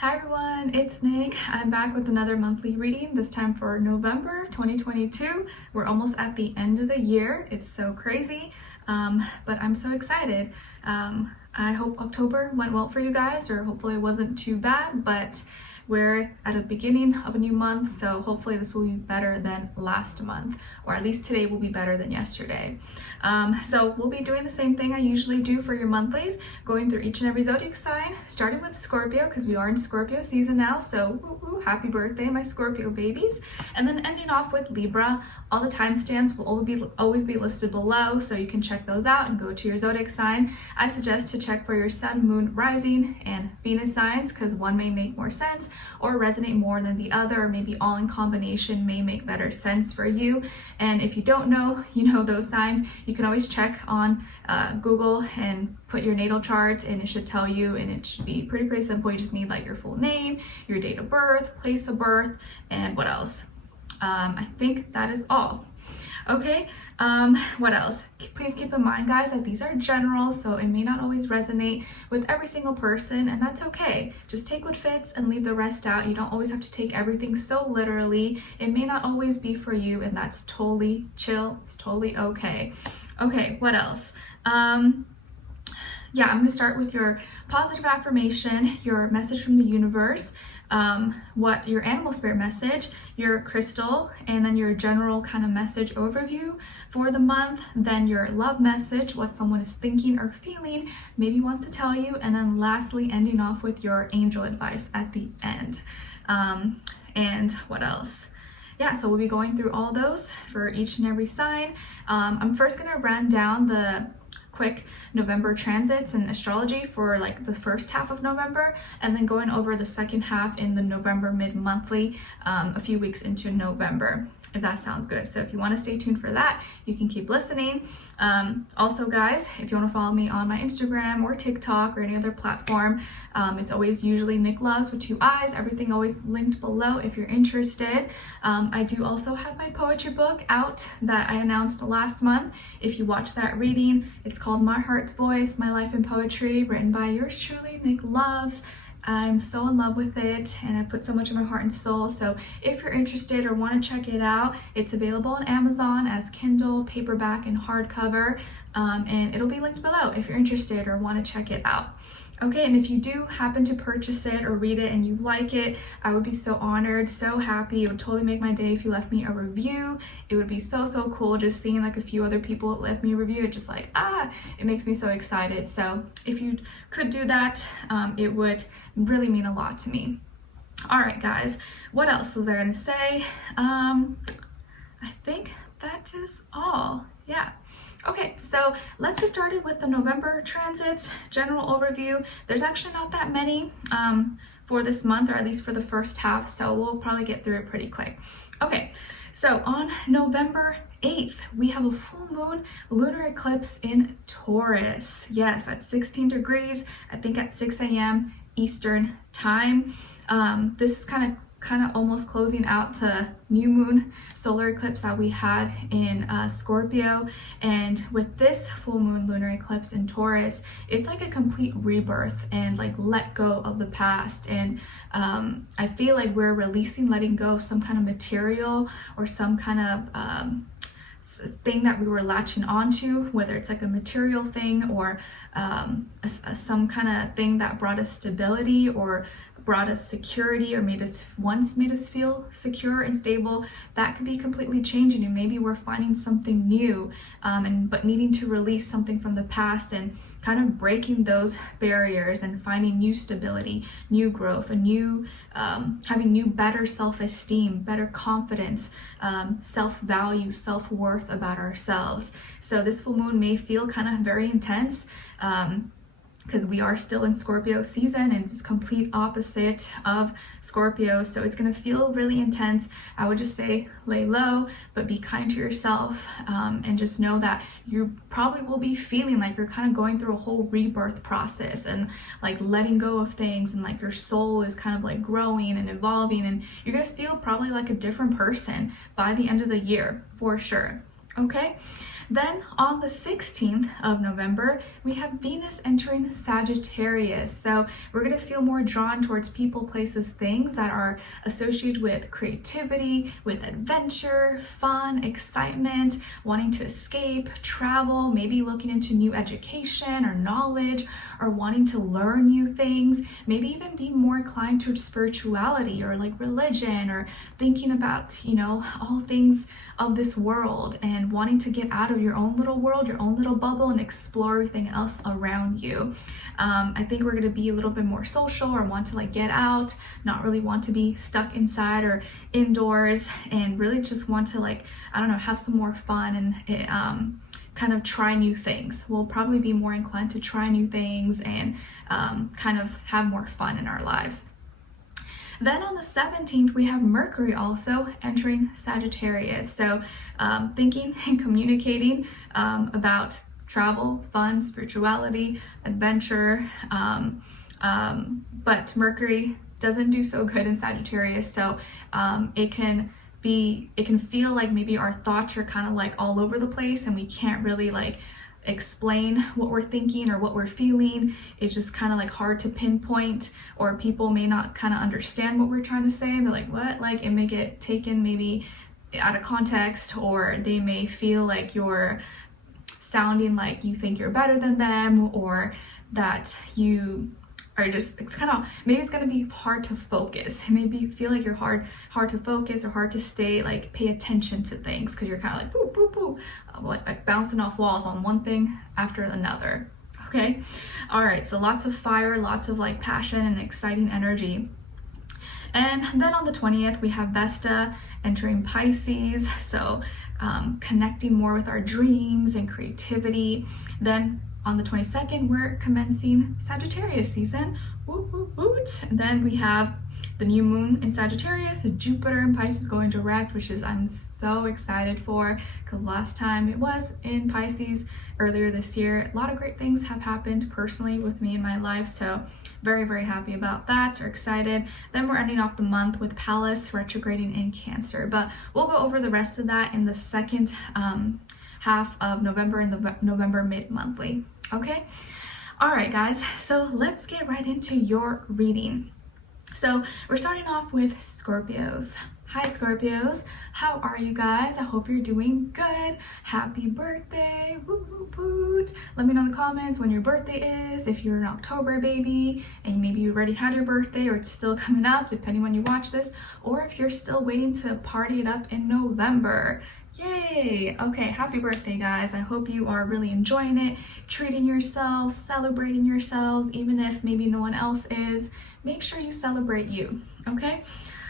Hi everyone, it's Nick. I'm back with another monthly reading, this time for November 2022. We're almost at the end of the year. It's so crazy, but I'm so excited. I hope October went well for you guys, or hopefully it wasn't too bad, but we're at the beginning of a new month, so hopefully this will be better than last month, or at least today will be better than yesterday. So we'll be doing the same thing I usually do for your monthlies, going through each and every zodiac sign, starting with Scorpio, because we are in Scorpio season now, so woo-hoo, happy birthday, my Scorpio babies. And then ending off with Libra. All the timestamps will always be listed below, so you can check those out and go to your zodiac sign. I suggest to check for your sun, moon, rising, and Venus signs, because one may make more sense or resonate more than the other, or maybe all in combination may make better sense for you. And if you don't know, those signs, you can always check on Google and put your natal chart, and it should tell you, and it should be pretty simple. You just need like your full name, your date of birth, place of birth, and what else? I think that is all. Okay, what else? Please keep in mind, guys, that these are general, so it may not always resonate with every single person, and that's okay. Just take what fits and leave the rest out. You don't always have to take everything so literally. It may not always be for you, and that's totally chill. It's totally okay. Okay, what else? Yeah, I'm gonna start with your positive affirmation, your message from the universe, what your animal spirit message, your crystal, and then your general kind of message overview for the month, then your love message, what someone is thinking or feeling, maybe wants to tell you, and then lastly ending off with your angel advice at the end. And what else? Yeah, so we'll be going through all those for each and every sign. I'm first gonna run down the quick November transits and astrology for like the first half of November, and then going over the second half in the November mid-monthly a few weeks into November, if that sounds good. So if you want to stay tuned for that, you can keep listening. Also, guys, if you want to follow me on my Instagram or TikTok or any other platform, it's always usually Nicloves with 2 eyes. Everything always linked below if you're interested. I do also have my poetry book out that I announced last month. If you watch that reading, it's called My Heart's Voice, My Life in Poetry, written by yours truly, Nicloves. I'm so in love with it, and I put so much of my heart and soul. So if you're interested or want to check it out, it's available on Amazon as Kindle, paperback, and hardcover. And it'll be linked below if you're interested or want to check it out. Okay, and if you do happen to purchase it or read it and you like it, I would be so honored, so happy. It would totally make my day if you left me a review. It would be so cool just seeing like a few other people left me a review. It just like, it makes me so excited. So if you could do that, it would really mean a lot to me. All right, guys, what else was I gonna say? I think that is all. Yeah. Okay, so let's get started with the November transits, general overview. There's actually not that many for this month, or at least for the first half, so we'll probably get through it pretty quick. Okay, so on November 8th, we have a full moon lunar eclipse in Taurus. Yes, at 16 degrees, I think at 6 a.m. Eastern time. This is kind of almost closing out the new moon solar eclipse that we had in Scorpio. And with this full moon lunar eclipse in Taurus, it's like a complete rebirth and like let go of the past. And I feel like we're letting go of some kind of material or some kind of thing that we were latching onto, whether it's like a material thing or some kind of thing that brought us stability or brought us security, or made us feel secure and stable. That could be completely changing, and maybe we're finding something new, but needing to release something from the past and kind of breaking those barriers and finding new stability, new growth, a new having new better self-esteem, better confidence, self-value, self-worth about ourselves. So this full moon may feel kind of very intense, because we are still in Scorpio season, and it's complete opposite of Scorpio, so it's gonna feel really intense. I would just say lay low, but be kind to yourself, and just know that you probably will be feeling like you're kind of going through a whole rebirth process and like letting go of things, and like your soul is kind of like growing and evolving, and you're gonna feel probably like a different person by the end of the year for sure. Okay, Then on the 16th of November, we have Venus entering Sagittarius. So we're going to feel more drawn towards people, places, things that are associated with creativity, with adventure, fun, excitement, wanting to escape, travel, maybe looking into new education or knowledge, or wanting to learn new things, maybe even be more inclined towards spirituality or like religion, or thinking about, you know, all things of this world and wanting to get out of your own little world, your own little bubble, and explore everything else around you. I think we're going to be a little bit more social, or want to like get out, not really want to be stuck inside or indoors, and really just want to like, I don't know, have some more fun and kind of try new things. We'll probably be more inclined to try new things and kind of have more fun in our lives. Then on the 17th, we have Mercury also entering Sagittarius. So thinking and communicating about travel, fun, spirituality, adventure. But Mercury doesn't do so good in Sagittarius. So it can feel like maybe our thoughts are kind of like all over the place, and we can't really like explain what we're thinking or what we're feeling. It's just kind of like hard to pinpoint, or people may not kind of understand what we're trying to say. They're like, what? Like it may get taken maybe out of context, or they may feel like you're sounding like you think you're better than them, or that you are just, it's kind of, maybe it's going to be hard to focus. Maybe feel like you're hard to focus, or hard to stay, like pay attention to things, because you're kind of like boop, boop, boop, like bouncing off walls on one thing after another. Okay. All right. So lots of fire, lots of like passion and exciting energy. And then on the 20th, we have Vesta entering Pisces. So connecting more with our dreams and creativity. Then on the 22nd, we're commencing Sagittarius season. Woot, woot, woot. And then we have the new moon in Sagittarius, Jupiter in Pisces going direct, which is I'm so excited for, because last time it was in Pisces earlier this year. A lot of great things have happened personally with me in my life, so very, very happy about that, or excited. Then we're ending off the month with Pallas retrograding in Cancer, but we'll go over the rest of that in the second half of November, in the November mid-monthly. Okay, all right guys, so let's get right into your reading. So we're starting off with Scorpios. Hi Scorpios, how are you guys? I hope you're doing good. Happy birthday, woot woot woot. Let me know in the comments when your birthday is, if you're an October baby and maybe you already had your birthday, or it's still coming up depending when you watch this, or if you're still waiting to party it up in November. Yay! Okay, happy birthday guys. I hope you are really enjoying it, treating yourselves, celebrating yourselves, even if maybe no one else is. Make sure you celebrate you, okay?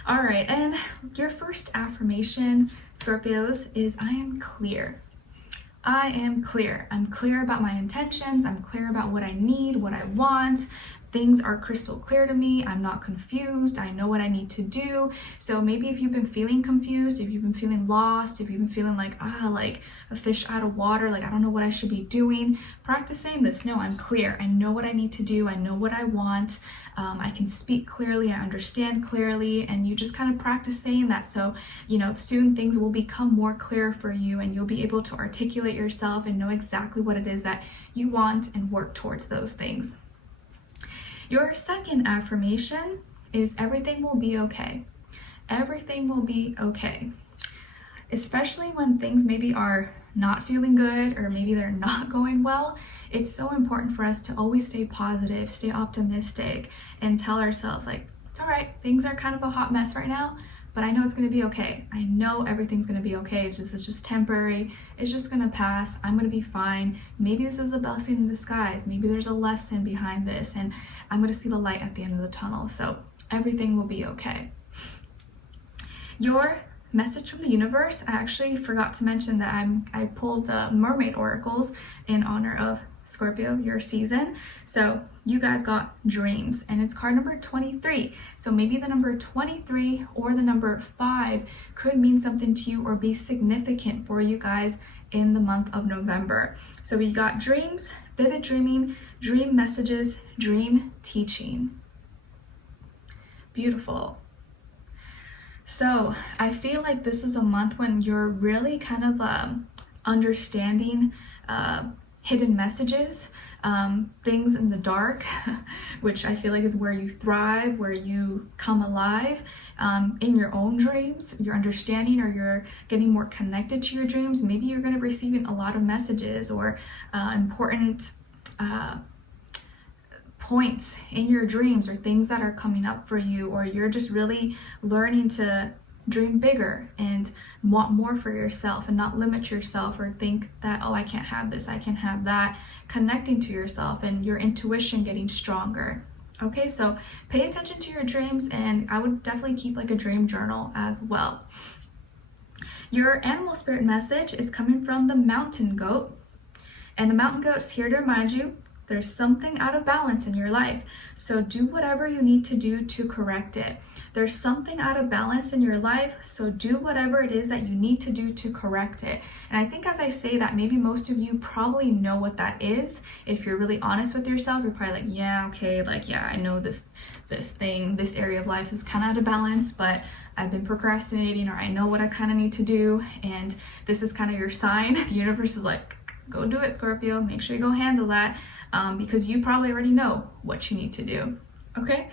All right, and your first affirmation, Scorpios, is I am clear. I am clear. I'm clear about my intentions. I'm clear about what I need, what I want. Things are crystal clear to me. I'm not confused. I know what I need to do. So maybe if you've been feeling confused, if you've been feeling lost, if you've been feeling like a fish out of water, like I don't know what I should be doing, practice saying this. No, I'm clear. I know what I need to do. I know what I want. I can speak clearly. I understand clearly. And you just kind of practice saying that. So, you know, soon things will become more clear for you, and you'll be able to articulate yourself and know exactly what it is that you want and work towards those things. Your second affirmation is everything will be okay. Everything will be okay. Especially when things maybe are not feeling good, or maybe they're not going well, it's so important for us to always stay positive, stay optimistic, and tell ourselves like, it's all right, things are kind of a hot mess right now, but I know it's going to be okay. I know everything's going to be okay. It's just temporary. It's just going to pass. I'm going to be fine. Maybe this is a blessing in disguise. Maybe there's a lesson behind this, and I'm going to see the light at the end of the tunnel. So everything will be okay. Your message from the universe, I actually forgot to mention that I pulled the mermaid oracles in honor of Scorpio, your season. So you guys got dreams, and it's card number 23. So maybe the number 23 or the number 5 could mean something to you or be significant for you guys in the month of November. So we got dreams, vivid dreaming, dream messages, dream teaching. Beautiful. So I feel like this is a month when you're really kind of understanding hidden messages, things in the dark, which I feel like is where you thrive, where you come alive in your own dreams. You're understanding, or you're getting more connected to your dreams. Maybe you're going to be receiving a lot of messages or important points in your dreams, or things that are coming up for you, or you're just really learning to dream bigger and want more for yourself and not limit yourself or think that, oh, I can't have this, I can't have that. Connecting to yourself and your intuition getting stronger. Okay, so pay attention to your dreams, and I would definitely keep like a dream journal as well. Your animal spirit message is coming from the mountain goat, and the mountain goat's here to remind you there's something out of balance in your life. So do whatever you need to do to correct it. There's something out of balance in your life, so do whatever it is that you need to do to correct it. And I think as I say that, maybe most of you probably know what that is. If you're really honest with yourself, you're probably like, yeah, okay, like, yeah, I know this area of life is kind of out of balance, but I've been procrastinating, or I know what I kind of need to do. And this is kind of your sign. The universe is like, go do it, Scorpio. Make sure you go handle that, because you probably already know what you need to do. Okay?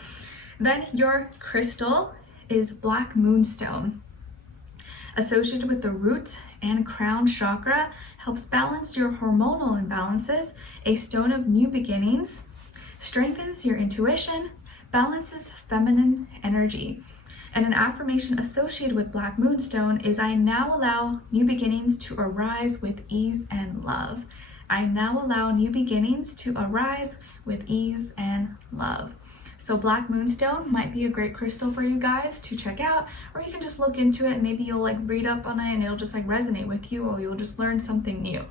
Then your crystal is black moonstone. Associated with the root and crown chakra, helps balance your hormonal imbalances, a stone of new beginnings, strengthens your intuition, balances feminine energy. And an affirmation associated with black moonstone is, I now allow new beginnings to arise with ease and love. I now allow new beginnings to arise with ease and love. So black moonstone might be a great crystal for you guys to check out, or you can just look into it. Maybe you'll like read up on it and it'll just like resonate with you, or you'll just learn something new.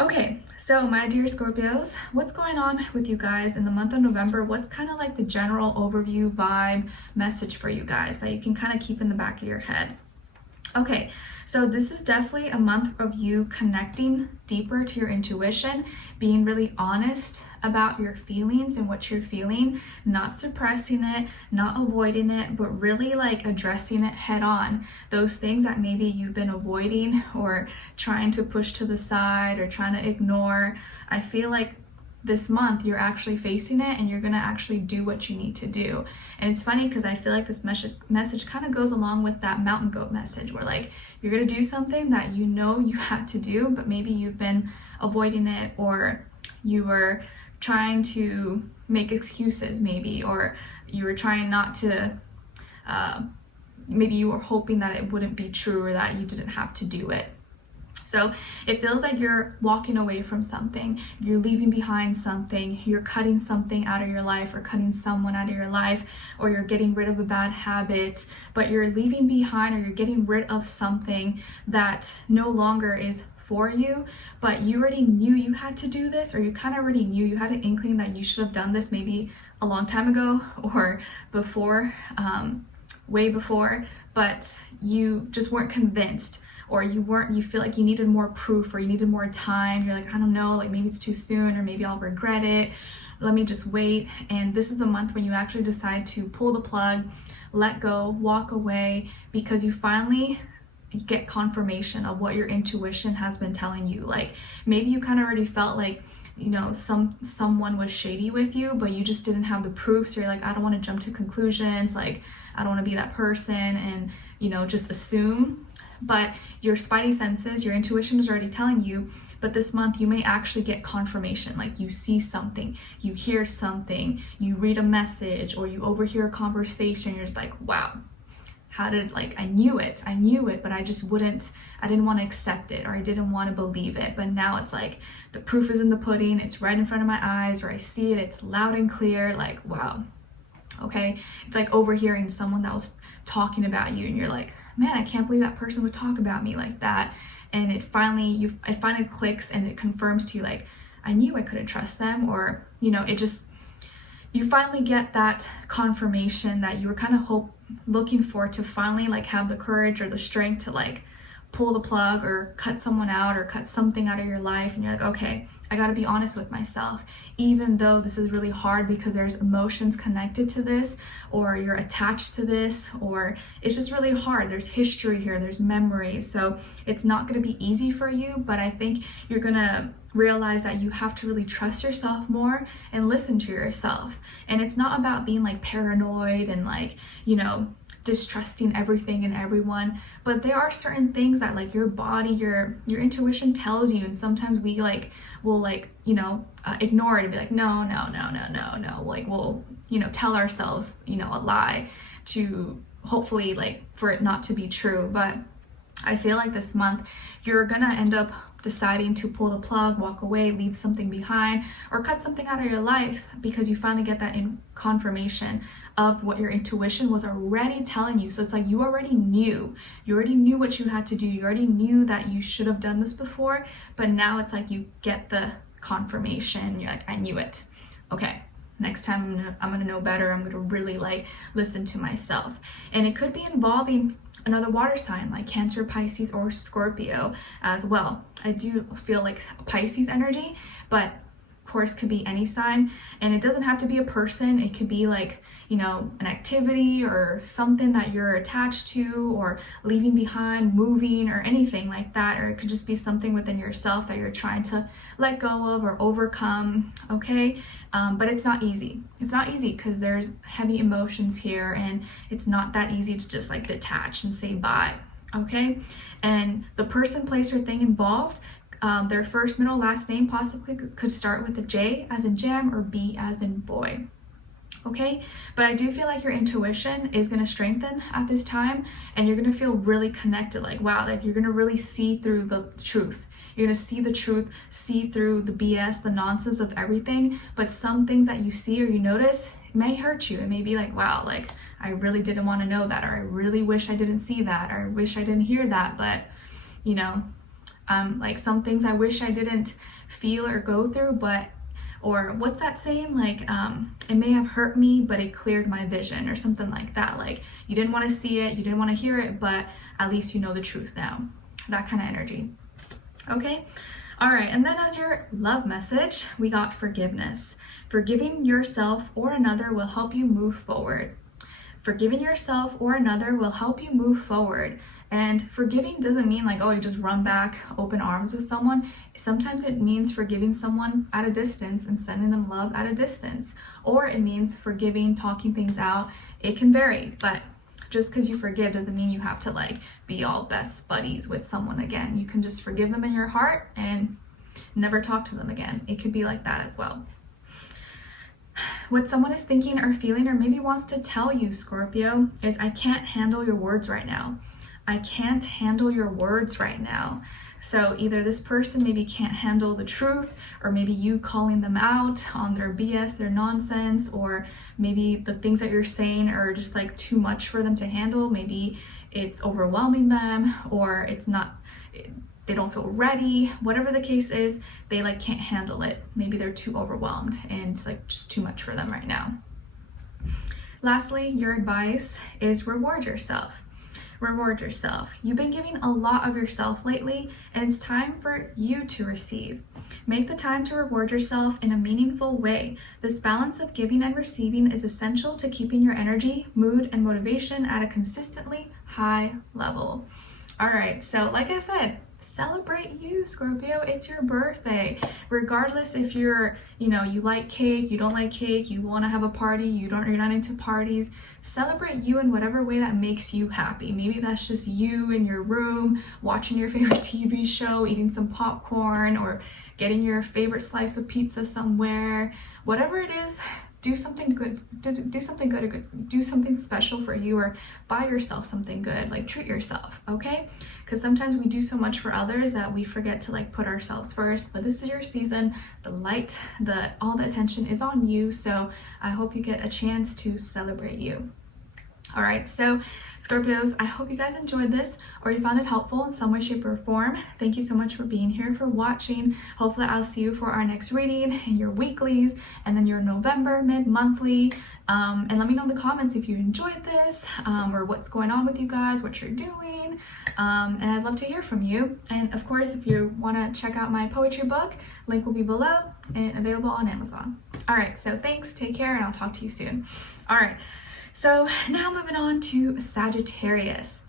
Okay, so my dear Scorpios, what's going on with you guys in the month of November? What's kind of like the general overview vibe message for you guys that you can kind of keep in the back of your head? Okay, so this is definitely a month of you connecting deeper to your intuition, being really honest about your feelings and what you're feeling, not suppressing it, not avoiding it, but really like addressing it head on. Those things that maybe you've been avoiding or trying to push to the side or trying to ignore, I feel like this month you're actually facing it and you're gonna actually do what you need to do. And it's funny because I feel like this message kind of goes along with that mountain goat message, where like you're gonna do something that you know you had to do, but maybe you've been avoiding it, or you were trying to make excuses maybe, or you were trying not to, maybe you were hoping that it wouldn't be true, or that you didn't have to do it. So it feels like you're walking away from something, you're leaving behind something, you're cutting something out of your life, or cutting someone out of your life, or you're getting rid of a bad habit, but you're leaving behind, or you're getting rid of something that no longer is for you, but you already knew you had to do this, or you kind of already knew, you had an inkling that you should have done this maybe a long time ago or before, way before, but you just weren't convinced, or you feel like you needed more proof, or you needed more time. You're like, I don't know, like maybe it's too soon, or maybe I'll regret it. Let me just wait. And this is the month when you actually decide to pull the plug, let go, walk away, because you finally get confirmation of what your intuition has been telling you. Like maybe you kind of already felt like, you know, someone was shady with you, but you just didn't have the proof. So you're like, I don't want to jump to conclusions. Like, I don't want to be that person and, you know, just assume. But your spidey senses, your intuition is already telling you. But this month you may actually get confirmation. Like you see something, you hear something, you read a message, or you overhear a conversation. You're just like, wow, how did, like, I knew it, but I didn't want to accept it, or I didn't want to believe it. But now it's like the proof is in the pudding, it's right in front of my eyes, or I see it, it's loud and clear, like, wow. Okay, it's like overhearing someone that was talking about you, and you're like, man, I can't believe that person would talk about me like that. And it finally clicks, and it confirms to you, like, I knew I couldn't trust them, or, you know, you finally get that confirmation that you were kind of looking for, to finally like have the courage or the strength to like pull the plug or cut someone out or cut something out of your life, and you're like, okay, I gotta be honest with myself, even though this is really hard because there's emotions connected to this, or you're attached to this, or it's just really hard. There's history here, there's memories, so it's not gonna be easy for you, but I think you're gonna realize that you have to really trust yourself more and listen to yourself. And it's not about being like paranoid and like, you know, distrusting everything and everyone, but there are certain things that like your body, your intuition tells you, and sometimes we like will like, you know, ignore it and be like, no, like we'll, you know, tell ourselves, you know, a lie to hopefully like for it not to be true. But I feel like this month you're gonna end up deciding to pull the plug, walk away, leave something behind, or cut something out of your life because you finally get that in confirmation of what your intuition was already telling you. So it's like you already knew what you had to do. You already knew that you should have done this before, but now it's like you get the confirmation. You're like, I knew it. Okay, next time I'm gonna know better. I'm gonna really like listen to myself. And it could be involving another water sign like Cancer, Pisces, or Scorpio as well. I do feel like Pisces energy, but of course could be any sign, and it doesn't have to be a person. It could be like, you know, an activity or something that you're attached to, or leaving behind, moving, or anything like that. Or it could just be something within yourself that you're trying to let go of or overcome. Okay, but it's not easy. It's not easy because there's heavy emotions here, and it's not that easy to just like detach and say bye. Okay, and the person, place, or thing involved, their first, middle, last name possibly could start with a J as in gem or B as in boy. Okay, but I do feel like your intuition is going to strengthen at this time, and you're going to feel really connected. Like, wow, like you're going to really see through the truth. You're going to see the truth, see through the BS, the nonsense of everything. But some things that you see or you notice, it may hurt you. It may be like, wow, like I really didn't want to know that, or I really wish I didn't see that, or I wish I didn't hear that. But you know, like some things I wish I didn't feel or go through, but, or what's that saying, like it may have hurt me but it cleared my vision, or something like that. Like you didn't want to see it, you didn't want to hear it, but at least you know the truth now. That kind of energy. Okay, all right, and then as your love message, we got forgiveness. Forgiving yourself or another will help you move forward. Forgiving yourself or another will help you move forward. And forgiving doesn't mean like, oh, you just run back, open arms with someone. Sometimes it means forgiving someone at a distance and sending them love at a distance. Or it means forgiving, talking things out. It can vary, but just because you forgive doesn't mean you have to like be all best buddies with someone again. You can just forgive them in your heart and never talk to them again. It could be like that as well. What someone is thinking or feeling or maybe wants to tell you, Scorpio, is I can't handle your words right now. I can't handle your words right now. So either this person maybe can't handle the truth, or maybe you calling them out on their BS, their nonsense, or maybe the things that you're saying are just like too much for them to handle. Maybe it's overwhelming them, or it's not, they don't feel ready. Whatever the case is, they like can't handle it. Maybe they're too overwhelmed and it's like just too much for them right now. Lastly, your advice is reward yourself. Reward yourself. You've been giving a lot of yourself lately, and it's time for you to receive. Make the time to reward yourself in a meaningful way. This balance of giving and receiving is essential to keeping your energy, mood, and motivation at a consistently high level. All right, so like I said, celebrate you, Scorpio. It's your birthday. Regardless if you're, you know, you like cake, you don't like cake, you want to have a party, you're not into parties, celebrate you in whatever way that makes you happy. Maybe that's just you in your room watching your favorite TV show, eating some popcorn, or getting your favorite slice of pizza somewhere. Whatever it is, do something good. Do something good, or do something special for you, or buy yourself something good. Like treat yourself, okay? Because sometimes we do so much for others that we forget to like put ourselves first. But this is your season. The light, all the attention is on you. So I hope you get a chance to celebrate you. All right, so Scorpios, I hope you guys enjoyed this or you found it helpful in some way, shape, or form. Thank you so much for being here, for watching. Hopefully I'll see you for our next reading in your weeklies and then your November mid-monthly. And let me know in the comments if you enjoyed this or what's going on with you guys, what you're doing. And I'd love to hear from you. And of course, if you want to check out my poetry book, link will be below and available on Amazon. All right, so thanks, take care, and I'll talk to you soon. All right. So now moving on to Sagittarius.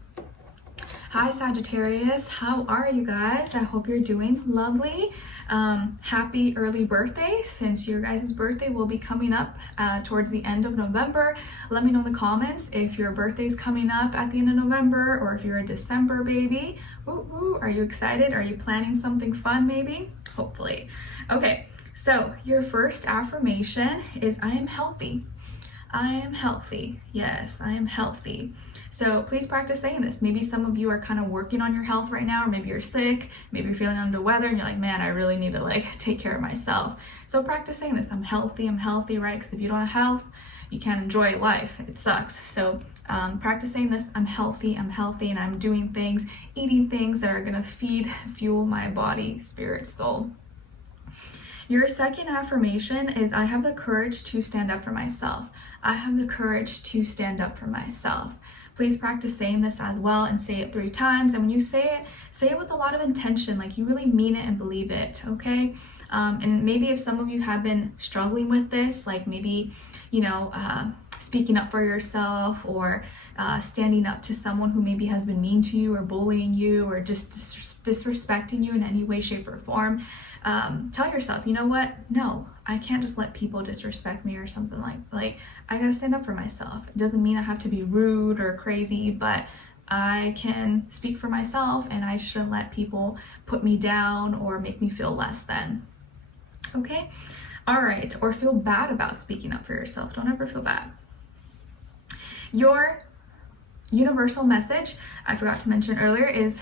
Hi Sagittarius, how are you guys? I hope you're doing lovely. Happy early birthday, since your guys' birthday will be coming up towards the end of November. Let me know in the comments if your birthday's coming up at the end of November or if you're a December baby. Woo woo, are you excited? Are you planning something fun maybe? Hopefully. Okay, so your first affirmation is I am healthy. I am healthy. Yes, I am healthy. So please practice saying this. Maybe some of you are kind of working on your health right now, or maybe you're sick, maybe you're feeling under weather and you're like, man, I really need to take care of myself. So practice saying this. I'm healthy, right? Because if you don't have health, you can't enjoy life. It sucks. So practice saying this. I'm healthy, and I'm doing things, eating things that are gonna fuel my body, spirit, soul. Your second affirmation is I have the courage to stand up for myself. I have the courage to stand up for myself. Please practice saying this as well and say it 3 times. And when you say it with a lot of intention, like you really mean it and believe it, okay? And maybe if some of you have been struggling with this, like maybe, speaking up for yourself or standing up to someone who maybe has been mean to you or bullying you or just disrespecting you in any way, shape, or form, tell yourself, you know what? No, I can't just let people disrespect me or something like I gotta stand up for myself. It doesn't mean I have to be rude or crazy, but I can speak for myself and I shouldn't let people put me down or make me feel less than. Okay? All right, or feel bad about speaking up for yourself. Don't ever feel bad. Your universal message, I forgot to mention earlier, is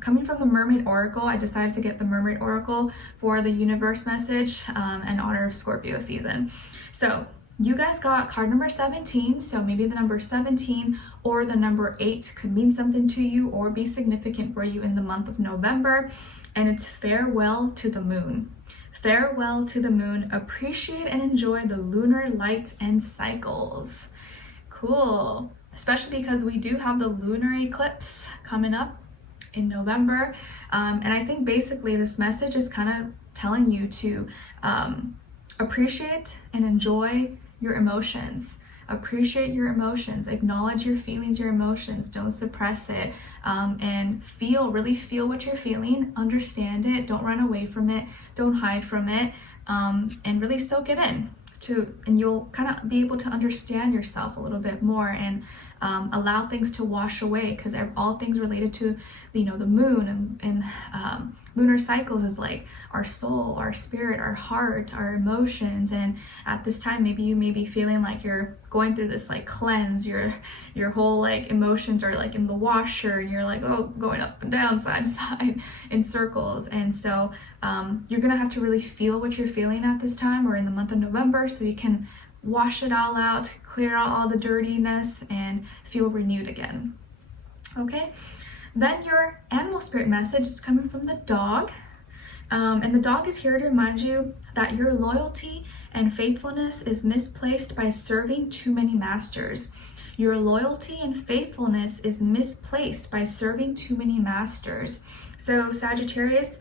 coming from the Mermaid Oracle. I decided to get the Mermaid Oracle for the universe message in honor of Scorpio season. So you guys got card number 17, so maybe the number 17 or the number 8 could mean something to you or be significant for you in the month of November, and it's farewell to the moon. Farewell to the moon. Appreciate and enjoy the lunar lights and cycles. Cool. Especially because we do have the lunar eclipse coming up in November. And I think basically this message is kind of telling you to appreciate and enjoy your emotions. Appreciate your emotions, acknowledge your feelings, your emotions, don't suppress it, and really feel what you're feeling, understand it, don't run away from it, don't hide from it, and really soak it in. And you'll kind of be able to understand yourself a little bit more and allow things to wash away, because all things related to the moon and lunar cycles is like our soul, our spirit, our heart, our emotions. And at this time, maybe you may be feeling like you're going through this cleanse. Your whole emotions are in the washer, and you're going up and down, side to side in circles. And so you're gonna have to really feel what you're feeling at this time or in the month of November, so you can wash it all out, clear out all the dirtiness, and feel renewed again. Okay? Then your animal spirit message is coming from the dog. And the dog is here to remind you that your loyalty and faithfulness is misplaced by serving too many masters. Your loyalty and faithfulness is misplaced by serving too many masters. So Sagittarius,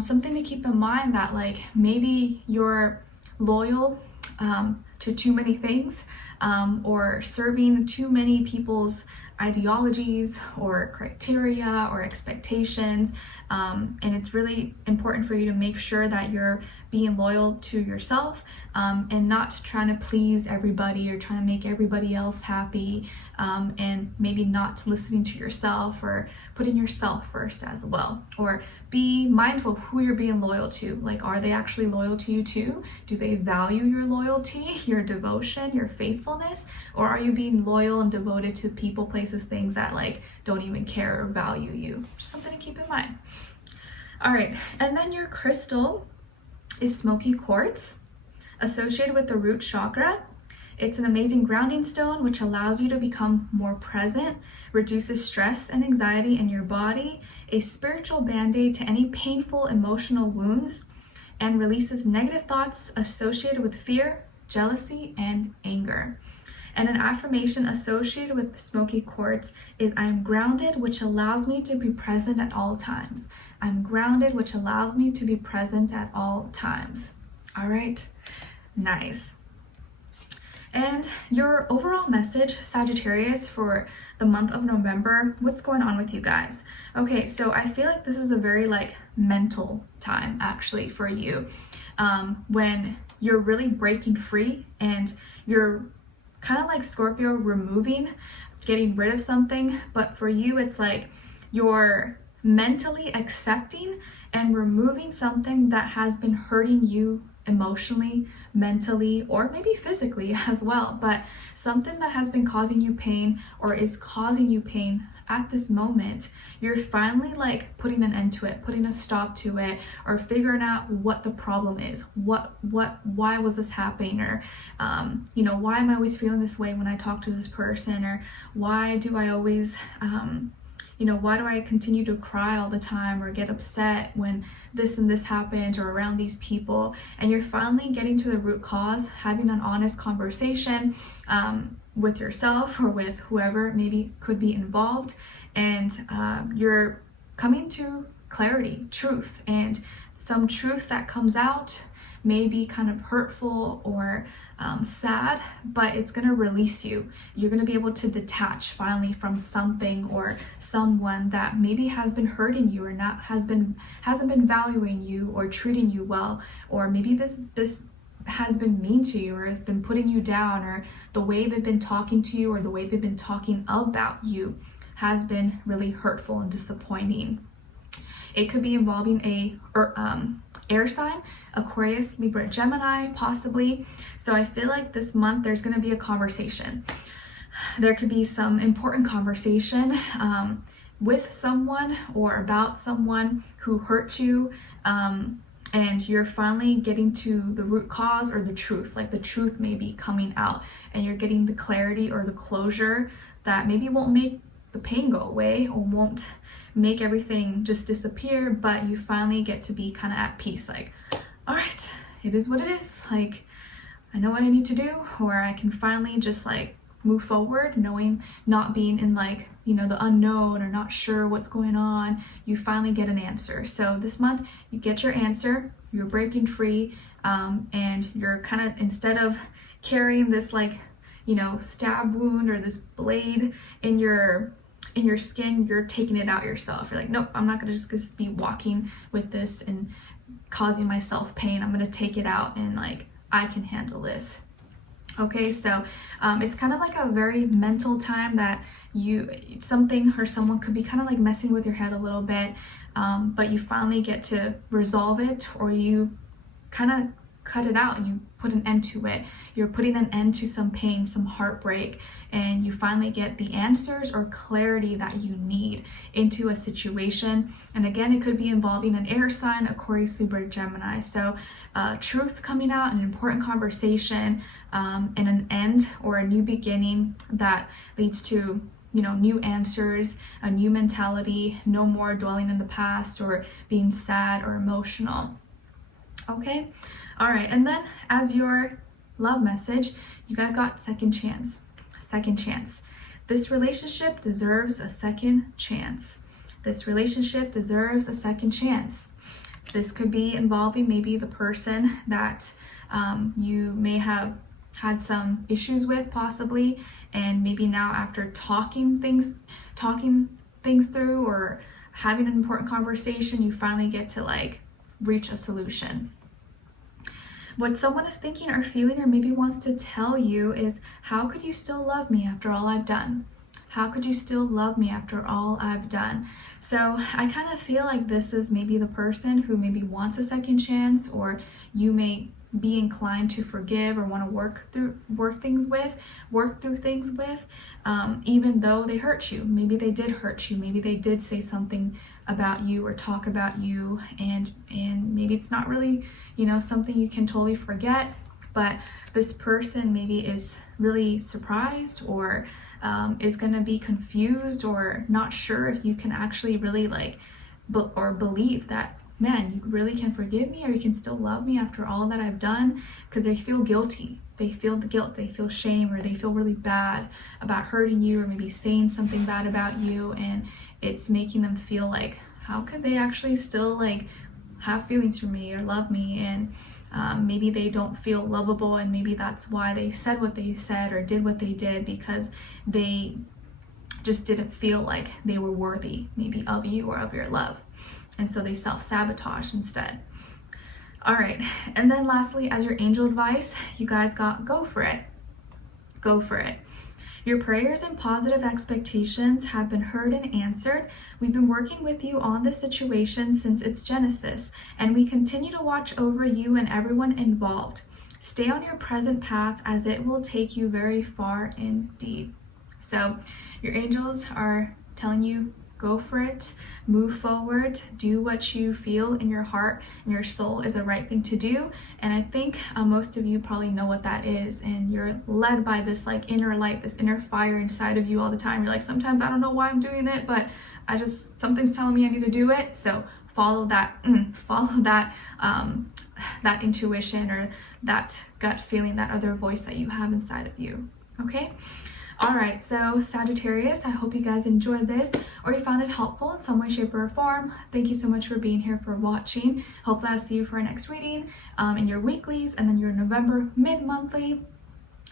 something to keep in mind that maybe you're loyal to too many things, or serving too many people's ideologies or criteria or expectations, and it's really important for you to make sure that you're being loyal to yourself, and not trying to please everybody or trying to make everybody else happy, and maybe not listening to yourself or putting yourself first as well. Or be mindful of who you're being loyal to. Are they actually loyal to you too? Do they value your loyalty, your devotion, your faithfulness? Or are you being loyal and devoted to people, places, things that don't even care or value you? Just something to keep in mind. All right, and then your crystal is smoky quartz, associated with the root chakra. It's an amazing grounding stone which allows you to become more present, reduces stress and anxiety in your body, a spiritual band-aid to any painful emotional wounds, and releases negative thoughts associated with fear, jealousy, and anger. And an affirmation associated with smoky quartz is I'm grounded, which allows me to be present at all times. I'm grounded, which allows me to be present at all times. All right, nice. And your overall message, Sagittarius, for the month of November, what's going on with you guys? Okay, so I feel like this is a very like mental time actually for you, when you're really breaking free and you're kind of like Scorpio, removing, getting rid of something. But for you, it's like you're mentally accepting and removing something that has been hurting you emotionally, mentally, or maybe physically as well, but something that has been causing you pain or is causing you pain at this moment. You're finally like putting an end to it, putting a stop to it, or figuring out what the problem is. Why was this happening? Or, you know, why am I always feeling this way when I talk to this person? Or why do I always, you know, why do I continue to cry all the time or get upset when this and this happens or around these people? And you're finally getting to the root cause, having an honest conversation with yourself or with whoever maybe could be involved. And you're coming to clarity, truth, and some truth that comes out may be kind of hurtful or sad, but it's going to release you. You're going to be able to detach finally from something or someone that maybe has been hurting you or hasn't been valuing you or treating you well, or maybe this has been mean to you or has been putting you down, or the way they've been talking to you or the way they've been talking about you has been really hurtful and disappointing. It could be involving a air sign, Aquarius, Libra, Gemini, possibly. So I feel like this month there's going to be a conversation. There could be some important conversation with someone or about someone who hurt you, and you're finally getting to the root cause or the truth. Like the truth may be coming out and you're getting the clarity or the closure that maybe won't make the pain go away or won't make everything just disappear, but you finally get to be kind of at peace. Like, all right, it is what it is. Like, I know what I need to do, or I can finally just like move forward, knowing, not being in like, you know, the unknown or not sure what's going on. You finally get an answer. So this month you get your answer, you're breaking free, and you're kind of, instead of carrying this like, you know, stab wound or this blade in your skin, you're taking it out yourself. You're like, nope, I'm not gonna just be walking with this and causing myself pain. I'm gonna take it out and like, I can handle this. Okay, so it's kind of like a very mental time that something or someone could be kind of like messing with your head a little bit, but you finally get to resolve it, or you kind of cut it out and you put an end to it. You're putting an end to some pain, some heartbreak, and you finally get the answers or clarity that you need into a situation. And again, it could be involving an air sign, Aquarius, Libra, Gemini. So truth coming out, an important conversation, and an end or a new beginning that leads to, you know, new answers, a new mentality, no more dwelling in the past or being sad or emotional. Okay, all right, and then as your love message, you guys got second chance. Second chance. This relationship deserves a second chance. This relationship deserves a second chance. This could be involving maybe the person that you may have had some issues with, possibly, and maybe now after talking things through or having an important conversation, you finally get to like reach a solution. What someone is thinking or feeling or maybe wants to tell you is, how could you still love me after all I've done? How could you still love me after all I've done? So I kind of feel like this is maybe the person who maybe wants a second chance, or you may be inclined to forgive or want to work through things with, even though they hurt you. Maybe they did hurt you. Maybe they did say something about you or talk about you, and maybe it's not really, you know, something you can totally forget, but this person maybe is really surprised or is gonna be confused or not sure if you can actually really like believe that, man, you really can forgive me or you can still love me after all that I've done, because they feel guilty. They feel the guilt, they feel shame, or they feel really bad about hurting you or maybe saying something bad about you, and it's making them feel like, how could they actually still like have feelings for me or love me? And maybe they don't feel lovable, and maybe that's why they said what they said or did what they did, because they just didn't feel like they were worthy maybe of you or of your love, and so they self-sabotage instead. All right, and then lastly, as your angel advice, you guys got go for it. Go for it. Your prayers and positive expectations have been heard and answered. We've been working with you on this situation since its genesis, and we continue to watch over you and everyone involved. Stay on your present path, as it will take you very far indeed. So your angels are telling you, go for it, move forward, do what you feel in your heart and your soul is the right thing to do. And I think most of you probably know what that is, and you're led by this like inner light, this inner fire inside of you all the time. You're like, sometimes I don't know why I'm doing it, but something's telling me I need to do it. So follow that that intuition or that gut feeling, that other voice that you have inside of you. Okay. All right, so Sagittarius, I hope you guys enjoyed this or you found it helpful in some way, shape, or form. Thank you so much for being here, for watching. Hopefully I'll see you for our next reading in your weeklies, and then your November mid-monthly,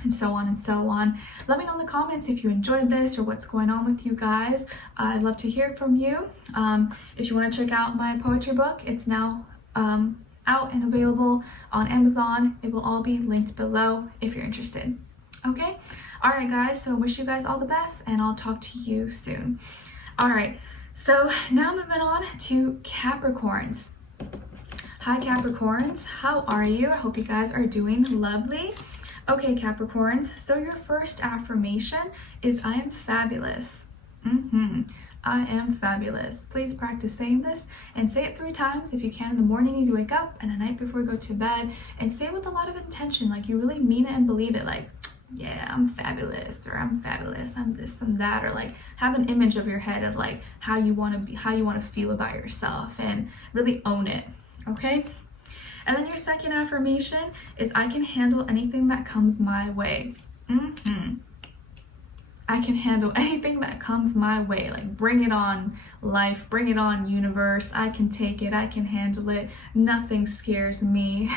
and so on and so on. Let me know in the comments if you enjoyed this or what's going on with you guys. I'd love to hear from you. If you want to check out my poetry book, it's now out and available on Amazon. It will all be linked below if you're interested. Okay? All right, guys, so wish you guys all the best, and I'll talk to you soon. All right, so now moving on to Capricorns. Hi, Capricorns. How are you? I hope you guys are doing lovely. Okay, Capricorns, so your first affirmation is, I am fabulous. I am fabulous. Please practice saying this and say it 3 times if you can in the morning as you wake up and at night before you go to bed, and say it with a lot of intention, like you really mean it and believe it, like, yeah, I'm fabulous, or I'm fabulous, I'm this, I'm that, or like have an image of your head of like how you want to be, how you want to feel about yourself, and really own it. Okay? And then your second affirmation is, I can handle anything that comes my way. I can handle anything that comes my way. Like, bring it on, life, bring it on, universe. I can take it, I can handle it. Nothing scares me.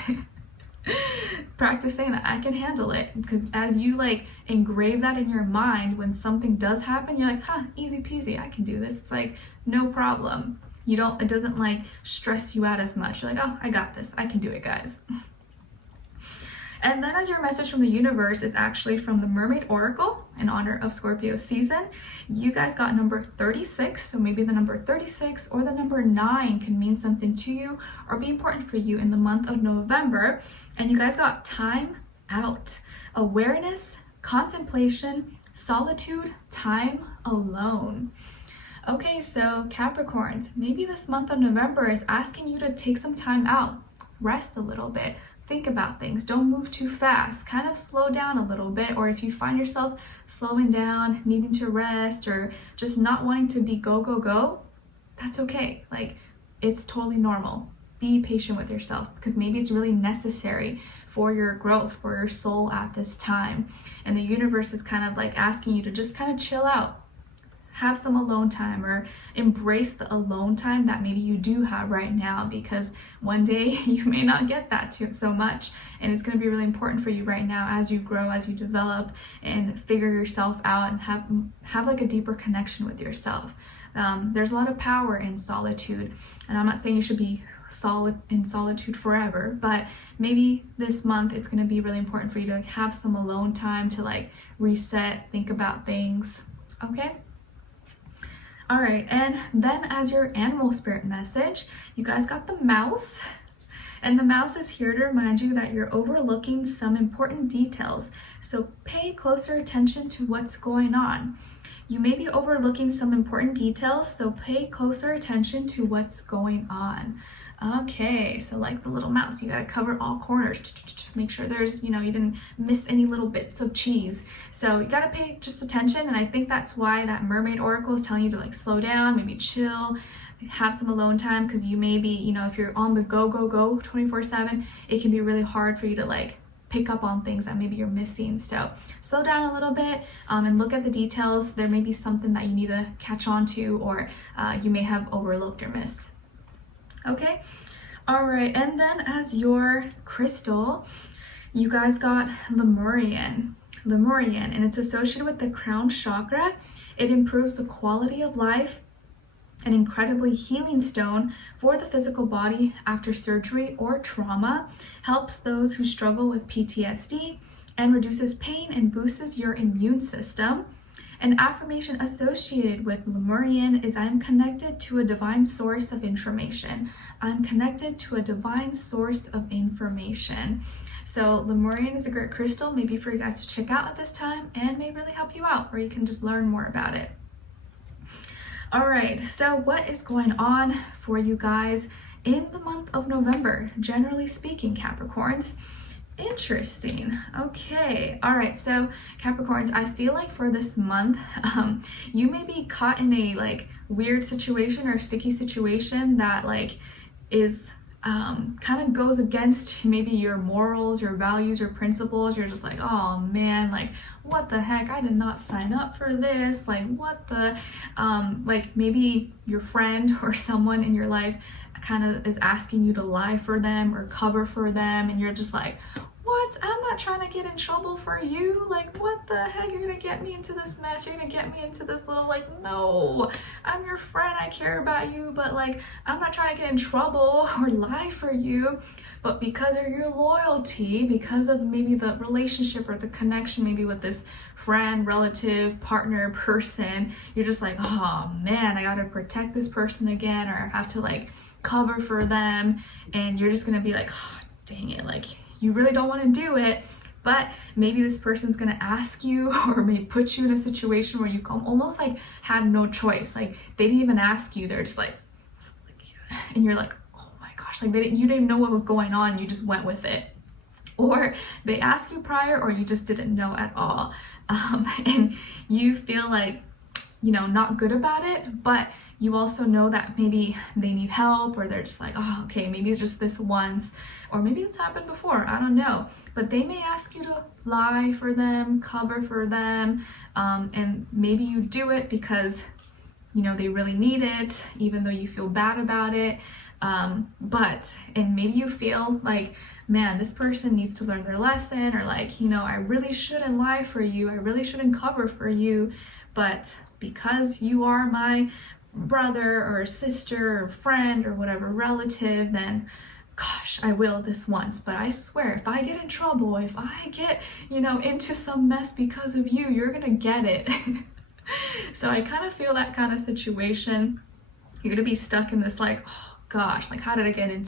Practice saying that, I can handle it, because as you like engrave that in your mind, when something does happen, you're like, easy peasy, I can do this. It's like no problem. It doesn't like stress you out as much. You're like, oh, I got this, I can do it, guys. And then as your message from the universe is actually from the Mermaid Oracle in honor of Scorpio season, you guys got number 36. So maybe the number 36 or the number 9 can mean something to you or be important for you in the month of November. And you guys got time out, awareness, contemplation, solitude, time alone. Okay, so Capricorns, maybe this month of November is asking you to take some time out, rest a little bit, think about things, don't move too fast, kind of slow down a little bit. Or if you find yourself slowing down, needing to rest, or just not wanting to be go, go, go, that's okay. Like, it's totally normal. Be patient with yourself, because maybe it's really necessary for your growth, for your soul at this time. And the universe is kind of like asking you to just kind of chill out, have some alone time, or embrace the alone time that maybe you do have right now, because one day you may not get that so much, and it's going to be really important for you right now as you grow, as you develop and figure yourself out, and have like a deeper connection with yourself. There's a lot of power in solitude, and I'm not saying you should be in solitude forever, but maybe this month it's going to be really important for you to like have some alone time to like reset, think about things. Okay? All right, and then as your animal spirit message, you guys got the mouse. And the mouse is here to remind you that you're overlooking some important details. So pay closer attention to what's going on. You may be overlooking some important details, so pay closer attention to what's going on. Okay, so like the little mouse, you gotta cover all corners. Make sure there's, you didn't miss any little bits of cheese. So you gotta pay just attention, and I think that's why that mermaid oracle is telling you to like slow down, maybe chill, have some alone time, because you may be, if you're on the go 24/7, it can be really hard for you to like pick up on things that maybe you're missing. So slow down a little bit and look at the details. There may be something that you need to catch on to, or you may have overlooked or missed. Okay, all right, and then as your crystal, you guys got Lemurian, and it's associated with the crown chakra. It improves the quality of life, an incredibly healing stone for the physical body after surgery or trauma, helps those who struggle with PTSD, and reduces pain and boosts your immune system. An affirmation associated with Lemurian is, I'm connected to a divine source of information. I'm connected to a divine source of information. So Lemurian is a great crystal, maybe for you guys to check out at this time, and may really help you out, or you can just learn more about it. All right, so what is going on for you guys in the month of November, generally speaking, Capricorns? Interesting. Okay. All right. So Capricorns, I feel like for this month, you may be caught in a like weird situation or sticky situation that like is kind of goes against maybe your morals, your values, your principles. You're just like, oh man, like what the heck? I did not sign up for this. Like what the, like maybe your friend or someone in your life kind of is asking you to lie for them or cover for them, and you're just like, what? I'm not trying to get in trouble for you. Like, what the heck? You're gonna get me into this mess. You're gonna get me into this little, like, no, I'm your friend. I care about you, but like, I'm not trying to get in trouble or lie for you. But because of your loyalty, because of maybe the relationship or the connection, maybe with this friend, relative, partner, person, you're just like, oh man, I gotta protect this person again, or I have to like cover for them. And you're just gonna be like, oh, dang it, like, you really don't want to do it, but maybe this person's gonna ask you or may put you in a situation where you almost like had no choice. Like they didn't even ask you, they're just like and you're like, oh my gosh, like you didn't even know what was going on, you just went with it. Or they asked you prior, or you just didn't know at all. And you feel like, not good about it, but you also know that maybe they need help, or they're just like, oh, okay, maybe just this once, or maybe it's happened before, I don't know. But they may ask you to lie for them, cover for them, and maybe you do it because, they really need it, even though you feel bad about it. And maybe you feel like, man, this person needs to learn their lesson, or like, I really shouldn't lie for you, I really shouldn't cover for you, but because you are my brother or sister or friend or whatever relative, then gosh, I will this once. But I swear, if I get in trouble, if I get, into some mess because of you, you're gonna get it. So I kind of feel that kind of situation. You're gonna be stuck in this like, oh gosh, like how did I get in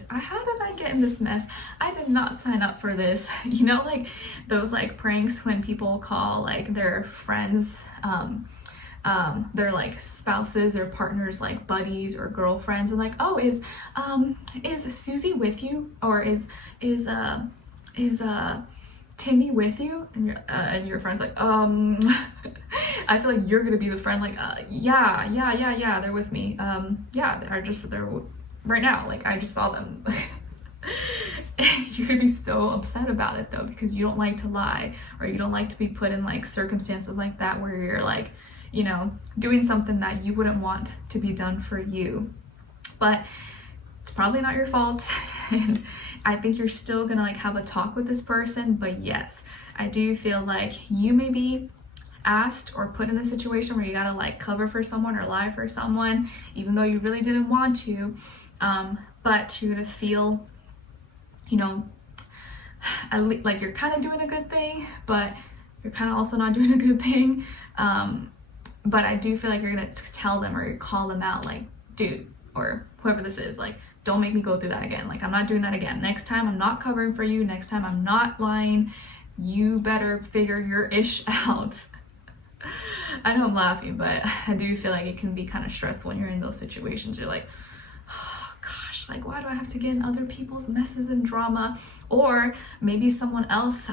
this mess? I did not sign up for this. Like those like pranks when people call like their friends, their like spouses or partners, like buddies or girlfriends, and like, oh, is Susie with you, or is Timmy with you? And your friend's like, I feel like you're gonna be the friend, like, yeah, they're with me. They're right now, like I just saw them. You could be so upset about it though, because you don't like to lie, or you don't like to be put in like circumstances like that where you're like, doing something that you wouldn't want to be done for you. But it's probably not your fault. And I think you're still gonna like have a talk with this person. But yes, I do feel like you may be asked or put in a situation where you gotta like cover for someone or lie for someone, even though you really didn't want to. But you're gonna feel, like you're kind of doing a good thing, but you're kind of also not doing a good thing. But I do feel like you're gonna tell them or call them out, like, dude, or whoever this is, like, don't make me go through that again. Like, I'm not doing that again. Next time I'm not covering for you. Next time I'm not lying. You better figure your ish out. I know I'm laughing, but I do feel like it can be kind of stressful when you're in those situations. You're like, oh gosh, like, why do I have to get in other people's messes and drama? Or maybe someone else,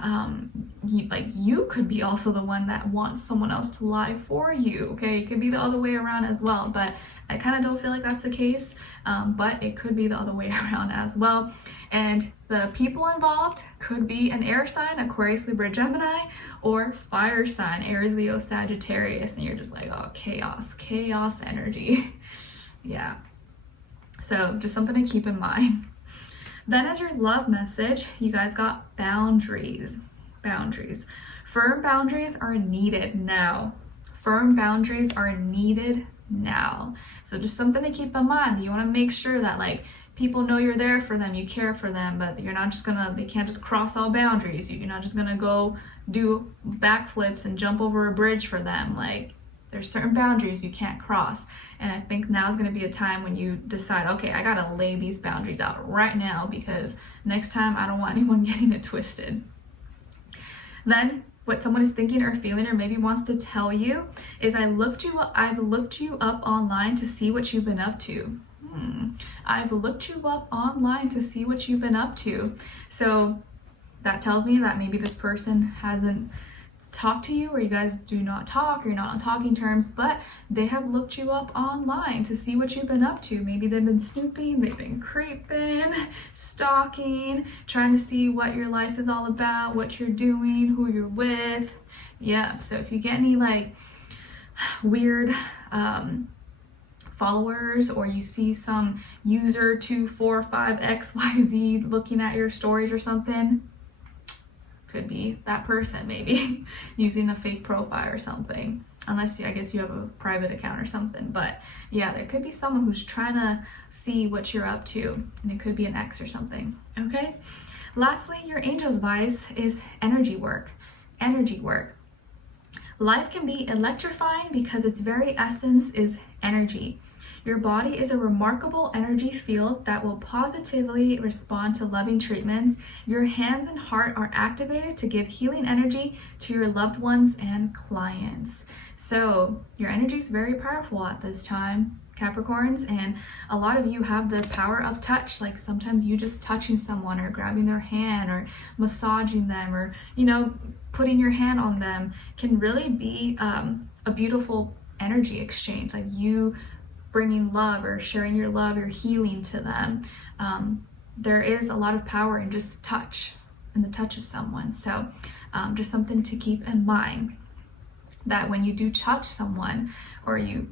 you could be also the one that wants someone else to lie for you, okay? It could be the other way around as well, but I kind of don't feel like that's the case, but it could be the other way around as well. And the people involved could be an air sign, Aquarius, Libra, Gemini, or fire sign, Aries, Leo, Sagittarius, and you're just like, oh, chaos energy. Yeah. So just something to keep in mind. Then as your love message, you guys got boundaries. Boundaries. Firm boundaries are needed now. Firm boundaries are needed now. So just something to keep in mind. You want to make sure that like people know you're there for them, you care for them, but you're not just they can't just cross all boundaries. You're not just gonna go do backflips and jump over a bridge for them. Like, there's certain boundaries you can't cross. And I think now is going to be a time when you decide, okay, I gotta lay these boundaries out right now, because next time I don't want anyone getting it twisted. Then what someone is thinking or feeling or maybe wants to tell you is, I've looked you up online to see what you've been up to. I've looked you up online to see what you've been up to. So that tells me that maybe this person hasn't talked to you, or you guys do not talk, or you're not on talking terms, but they have looked you up online to see what you've been up to. Maybe they've been snooping, they've been creeping, stalking, trying to see what your life is all about, what you're doing, who you're with. Yeah, so if you get any like weird followers, or you see some user 245XYZ looking at your stories or something, could be that person maybe using a fake profile or something, unless I guess you have a private account or something. But yeah, there could be someone who's trying to see what you're up to, and it could be an ex or something. Okay, lastly, your angel advice is energy work. Energy work. Life can be electrifying because its very essence is energy. Your body is a remarkable energy field that will positively respond to loving treatments. Your hands and heart are activated to give healing energy to your loved ones and clients. So your energy is very powerful at this time, Capricorns, and a lot of you have the power of touch. Like sometimes you just touching someone or grabbing their hand or massaging them, or putting your hand on them can really be a beautiful energy exchange, like you bringing love or sharing your love, your healing to them. There is a lot of power in just touch, in the touch of someone. So just something to keep in mind, that when you do touch someone, or you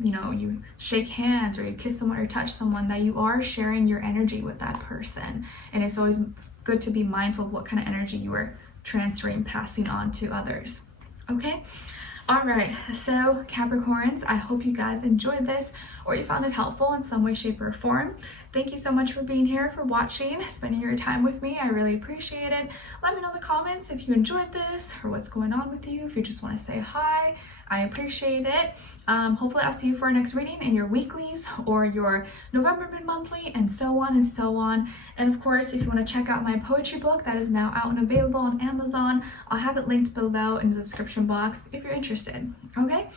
shake hands, or you kiss someone or touch someone, that you are sharing your energy with that person. And it's always good to be mindful of what kind of energy you are transferring, passing on to others. Okay. All right, so Capricorns, I hope you guys enjoyed this, or you found it helpful in some way, shape, or form. Thank you so much for being here, for watching, spending your time with me. I really appreciate it. Let me know in the comments if you enjoyed this, or what's going on with you. If you just want to say hi, I appreciate it. Hopefully I'll see you for our next reading in your weeklies or your November mid-monthly, and so on and so on. And of course, if you want to check out my poetry book that is now out and available on Amazon, I'll have it linked below in the description box if you're interested. Okay?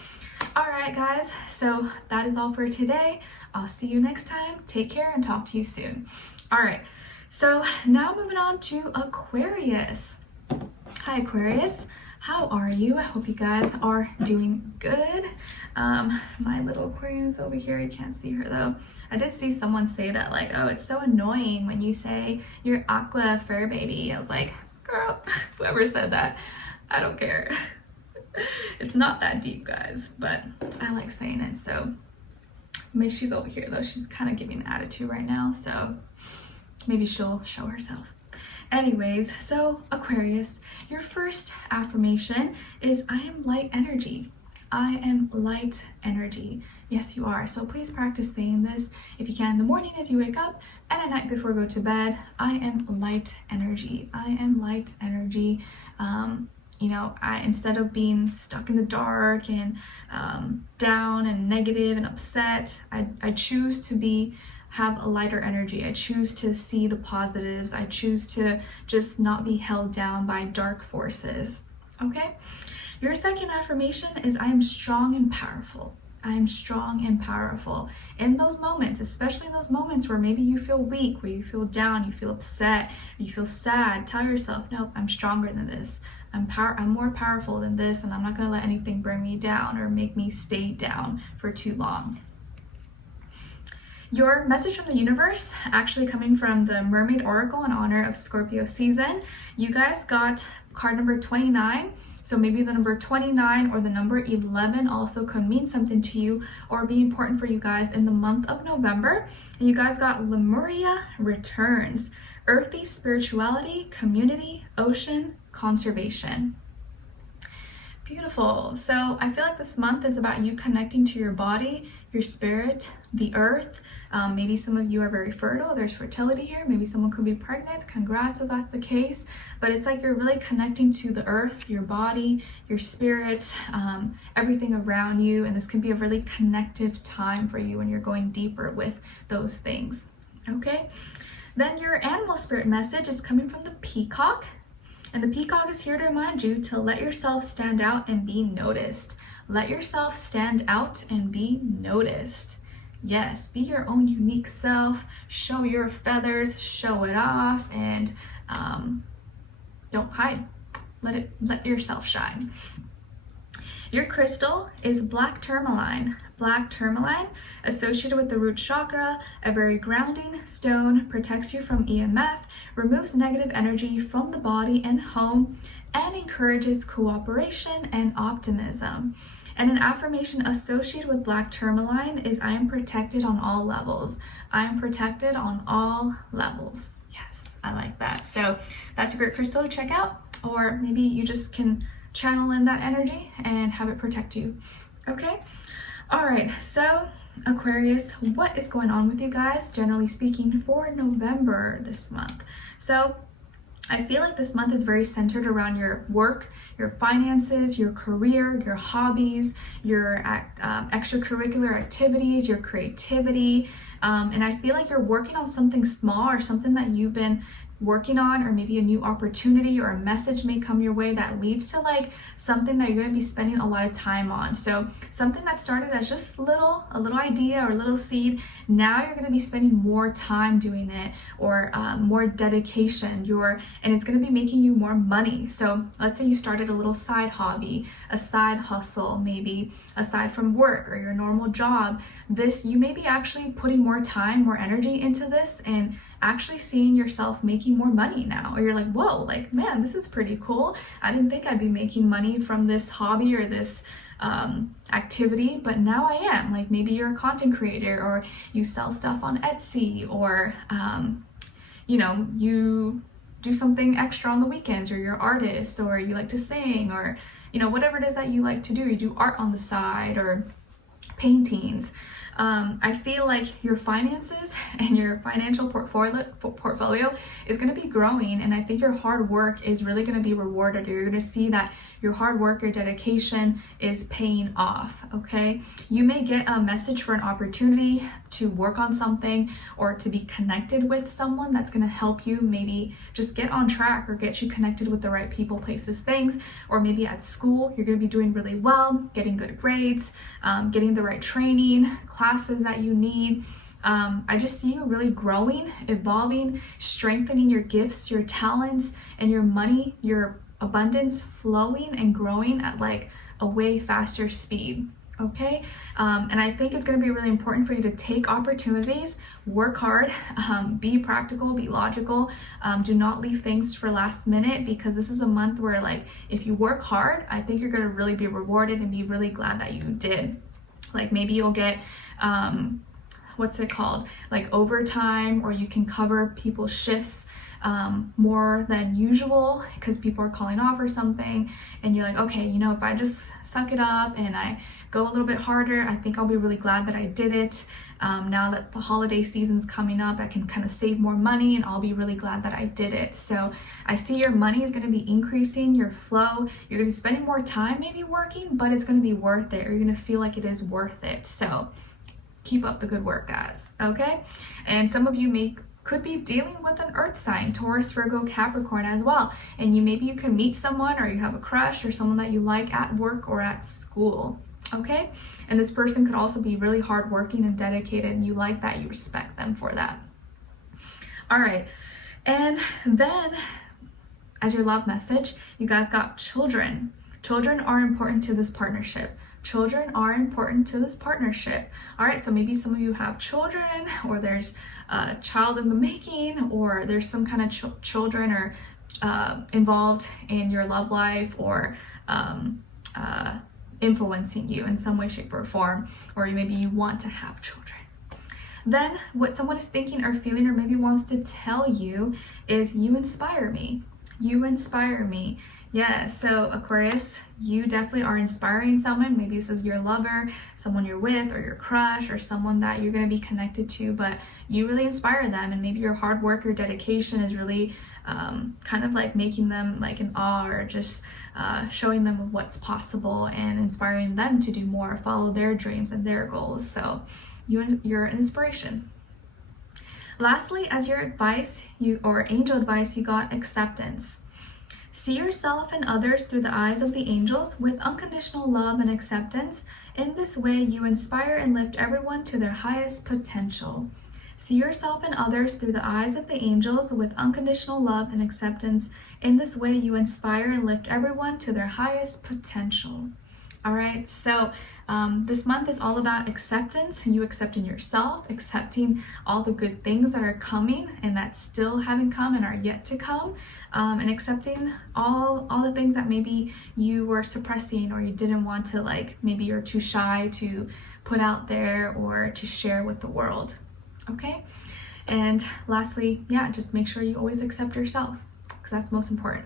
All right, guys. So that is all for today. I'll see you next time. Take care and talk to you soon. All right. So now moving on to Aquarius. Hi, Aquarius. How are you? I hope you guys are doing good. My little Aquarius over here, you can't see her though. I did see someone say that, like, oh, it's so annoying when you say you're aqua fur baby. I was like, girl, whoever said that, I don't care. It's not that deep, guys, but I like saying it. So maybe she's over here though. She's kind of giving an attitude right now, so maybe she'll show herself. Anyways, so Aquarius, your first affirmation is, I am light energy. I am light energy. Yes, you are. So please practice saying this if you can in the morning as you wake up, and at night before you go to bed. I am light energy. I am light energy. Instead of being stuck in the dark and down and negative and upset, I choose to have a lighter energy. I choose to see the positives. I choose to just not be held down by dark forces. Okay? Your second affirmation is, I am strong and powerful. I am strong and powerful. In those moments, especially in those moments where maybe you feel weak, where you feel down, you feel upset, you feel sad, tell yourself, nope, I'm stronger than this. I'm more powerful than this, and I'm not going to let anything bring me down or make me stay down for too long. Your message from the universe, actually coming from the Mermaid Oracle in honor of Scorpio season, you guys got card number 29. So maybe the number 29 or the number 11 also could mean something to you or be important for you guys in the month of November. And you guys got Lemuria returns, earthy spirituality, community, ocean, conservation. Beautiful. So I feel like this month is about you connecting to your body, your spirit, the earth. Maybe some of you are very fertile. There's fertility here. Maybe someone could be pregnant. Congrats if that's the case. But it's like you're really connecting to the earth, your body, your spirit, everything around you. And this can be a really connective time for you when you're going deeper with those things. Okay. Then your animal spirit message is coming from the peacock. And the peacock is here to remind you to let yourself stand out and be noticed. Let yourself stand out and be noticed. Yes, be your own unique self. Show your feathers, show it off, and don't hide. Let yourself shine. Your crystal is black tourmaline. Black tourmaline, associated with the root chakra, a very grounding stone, protects you from EMF, removes negative energy from the body and home, and encourages cooperation and optimism. And an affirmation associated with black tourmaline is, I am protected on all levels. I am protected on all levels. Yes, I like that. So that's a great crystal to check out, or maybe you just can channel in that energy and have it protect you. Okay. All right. So Aquarius, what is going on with you guys, generally speaking, for November this month? So I feel like this month is very centered around your work, your finances, your career, your hobbies, your extracurricular activities, your creativity. And I feel like you're working on something small or something that you've been working on, or maybe a new opportunity or a message may come your way that leads to like something that you're going to be spending a lot of time on. So something that started as just a little idea or a little seed, now you're going to be spending more time doing it, or more dedication, and it's going to be making you more money. So let's say you started a little side hobby, a side hustle, maybe aside from work or your normal job. You may be actually putting more time, more energy into this, and actually seeing yourself making more money now. Or you're like, whoa, like, man, this is pretty cool. I didn't think I'd be making money from this hobby or this activity, but now I am. Like, maybe you're a content creator, or you sell stuff on Etsy, or you do something extra on the weekends, or you're an artist, or you like to sing, or whatever it is that you like to do. You do art on the side, or paintings. I feel like your finances and your financial portfolio is going to be growing, and I think your hard work is really going to be rewarded. You're going to see that your hard work, your dedication is paying off, okay? You may get a message for an opportunity to work on something, or to be connected with someone that's going to help you maybe just get on track, or get you connected with the right people, places, things. Or maybe at school, you're going to be doing really well, getting good grades, getting the right training, classes that you need. I just see you really growing, evolving, strengthening your gifts, your talents, and your money, your abundance flowing and growing at like a way faster speed. Okay. And I think it's going to be really important for you to take opportunities, work hard, be practical, be logical. Do not leave things for last minute, because this is a month where, like, if you work hard, I think you're going to really be rewarded and be really glad that you did. Like, maybe you'll get, what's it called? Like overtime, or you can cover people's shifts more than usual because people are calling off or something, and you're like, okay, if I just suck it up and I go a little bit harder, I think I'll be really glad that I did it. Now that the holiday season's coming up, I can kind of save more money, and I'll be really glad that I did it. So I see your money is going to be increasing, your flow. You're going to be spending more time maybe working, but it's going to be worth it, or you're going to feel like it is worth it. So keep up the good work, guys. Okay. And some of you could be dealing with an earth sign, Taurus, Virgo, Capricorn as well. And maybe you can meet someone, or you have a crush or someone that you like at work or at school. okay? And this person could also be really hardworking and dedicated, and you like that, you respect them for that. All right, and then as your love message, you guys got children. Children are important to this partnership. Children are important to this partnership. All right, so maybe some of you have children, or there's a child in the making, or there's some kind of children or involved in your love life, or influencing you in some way, shape, or form, or maybe you want to have children. Then what someone is thinking or feeling, or maybe wants to tell you, is you inspire me. You inspire me. Yeah, so Aquarius, you definitely are inspiring someone. Maybe this is your lover, someone you're with, or your crush, or someone that you're going to be connected to, but you really inspire them, and maybe your hard work or dedication is really kind of like making them like in awe, or just showing them what's possible and inspiring them to do more, follow their dreams and their goals. So you're an inspiration. Lastly, as your advice, or angel advice, you got acceptance. See yourself and others through the eyes of the angels with unconditional love and acceptance. In this way, you inspire and lift everyone to their highest potential. See yourself and others through the eyes of the angels with unconditional love and acceptance. In this way, you inspire and lift everyone to their highest potential. All right, so this month is all about acceptance, you accepting yourself, accepting all the good things that are coming and that still haven't come and are yet to come, and accepting all the things that maybe you were suppressing, or you didn't want to, like maybe you're too shy to put out there or to share with the world. Okay, and lastly, yeah, just make sure you always accept yourself, because that's most important.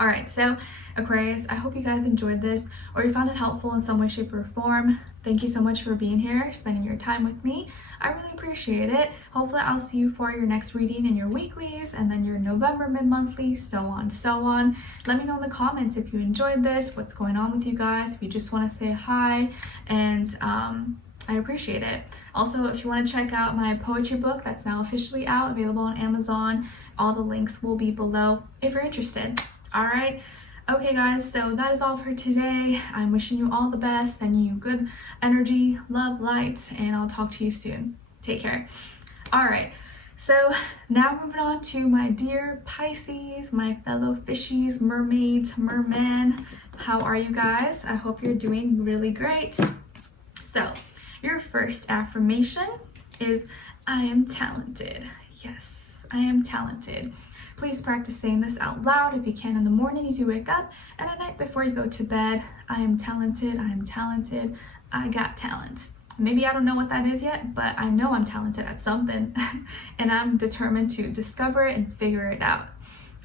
All right, so Aquarius, I hope you guys enjoyed this, or you found it helpful in some way, shape, or form. Thank you so much for being here, spending your time with me. I really appreciate it. Hopefully I'll see you for your next reading in your weeklies, and then your November mid-monthly, so on, so on. Let me know in the comments if you enjoyed this, what's going on with you guys, if you just want to say hi, and I appreciate it. Also, if you want to check out my poetry book that's now officially out, available on Amazon, all the links will be below if you're interested. All right. Okay, guys, so that is all for today. I'm wishing you all the best, sending you good energy, love, light, and I'll talk to you soon. Take care. All right. So now moving on to my dear Pisces, my fellow fishies, mermaids, mermen. How are you guys? I hope you're doing really great. So your first affirmation is, I am talented. Yes, I am talented. Please practice saying this out loud if you can in the morning as you wake up, and at night before you go to bed. I am talented, I am talented, I got talent. Maybe I don't know what that is yet, but I know I'm talented at something, and I'm determined to discover it and figure it out.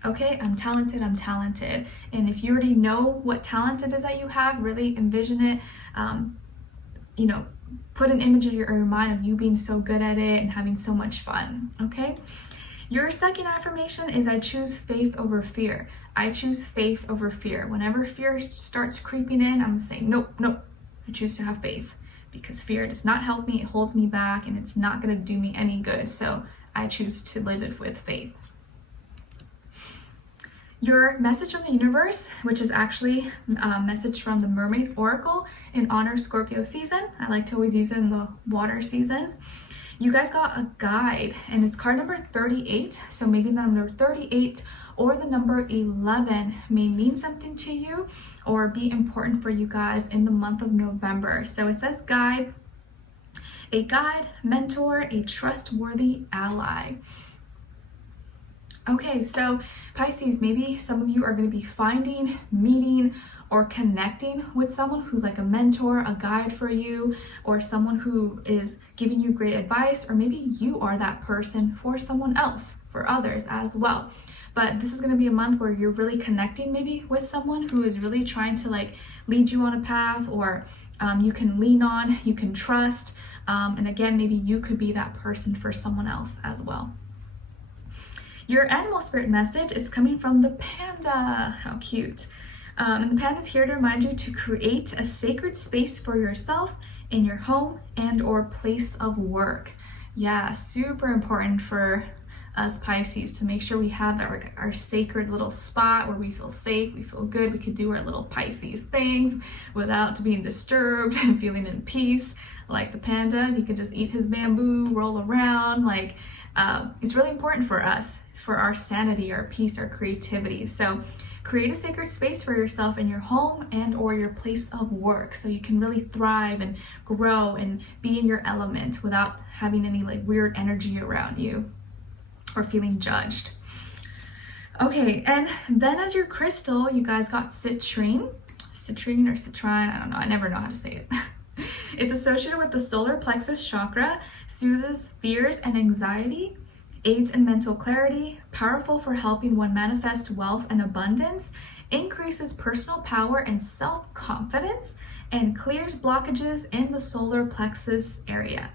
Okay, I'm talented, I'm talented. And if you already know what talent it is that you have, really envision it, put an image in your mind of you being so good at it and having so much fun, okay? Your second affirmation is, I choose faith over fear. I choose faith over fear. Whenever fear starts creeping in, I'm saying, nope, I choose to have faith, because fear does not help me, it holds me back, and it's not gonna do me any good. So I choose to live it with faith. Your message from the universe, which is actually a message from the Mermaid Oracle in honor of Scorpio season. I like to always use it in the water seasons. You guys got a guide, and it's card number 38. So maybe the number 38 or the number 11 may mean something to you or be important for you guys in the month of November. So it says guide, a guide, mentor, a trustworthy ally. Okay, so Pisces, maybe some of you are going to be finding, meeting, or connecting with someone who's like a mentor, a guide for you, or someone who is giving you great advice, or maybe you are that person for someone else, for others as well. But this is going to be a month where you're really connecting maybe with someone who is really trying to like lead you on a path, or you can lean on, you can trust, and again, maybe you could be that person for someone else as well. Your animal spirit message is coming from the panda. How cute. And the panda is here to remind you to create a sacred space for yourself in your home and or place of work. Yeah, super important for as Pisces, to make sure we have our sacred little spot where we feel safe, we feel good, we could do our little Pisces things without being disturbed and feeling in peace. Like the panda, he could just eat his bamboo, roll around. Like it's really important for us, for our sanity, our peace, our creativity. So create a sacred space for yourself in your home and or your place of work, so you can really thrive and grow and be in your element without having any like weird energy around you or feeling judged. Okay, and then as your crystal, you guys got citrine, I don't know, I never know how to say it. It's associated with the solar plexus chakra, soothes fears and anxiety, aids in mental clarity, powerful for helping one manifest wealth and abundance, increases personal power and self-confidence, and clears blockages in the solar plexus area,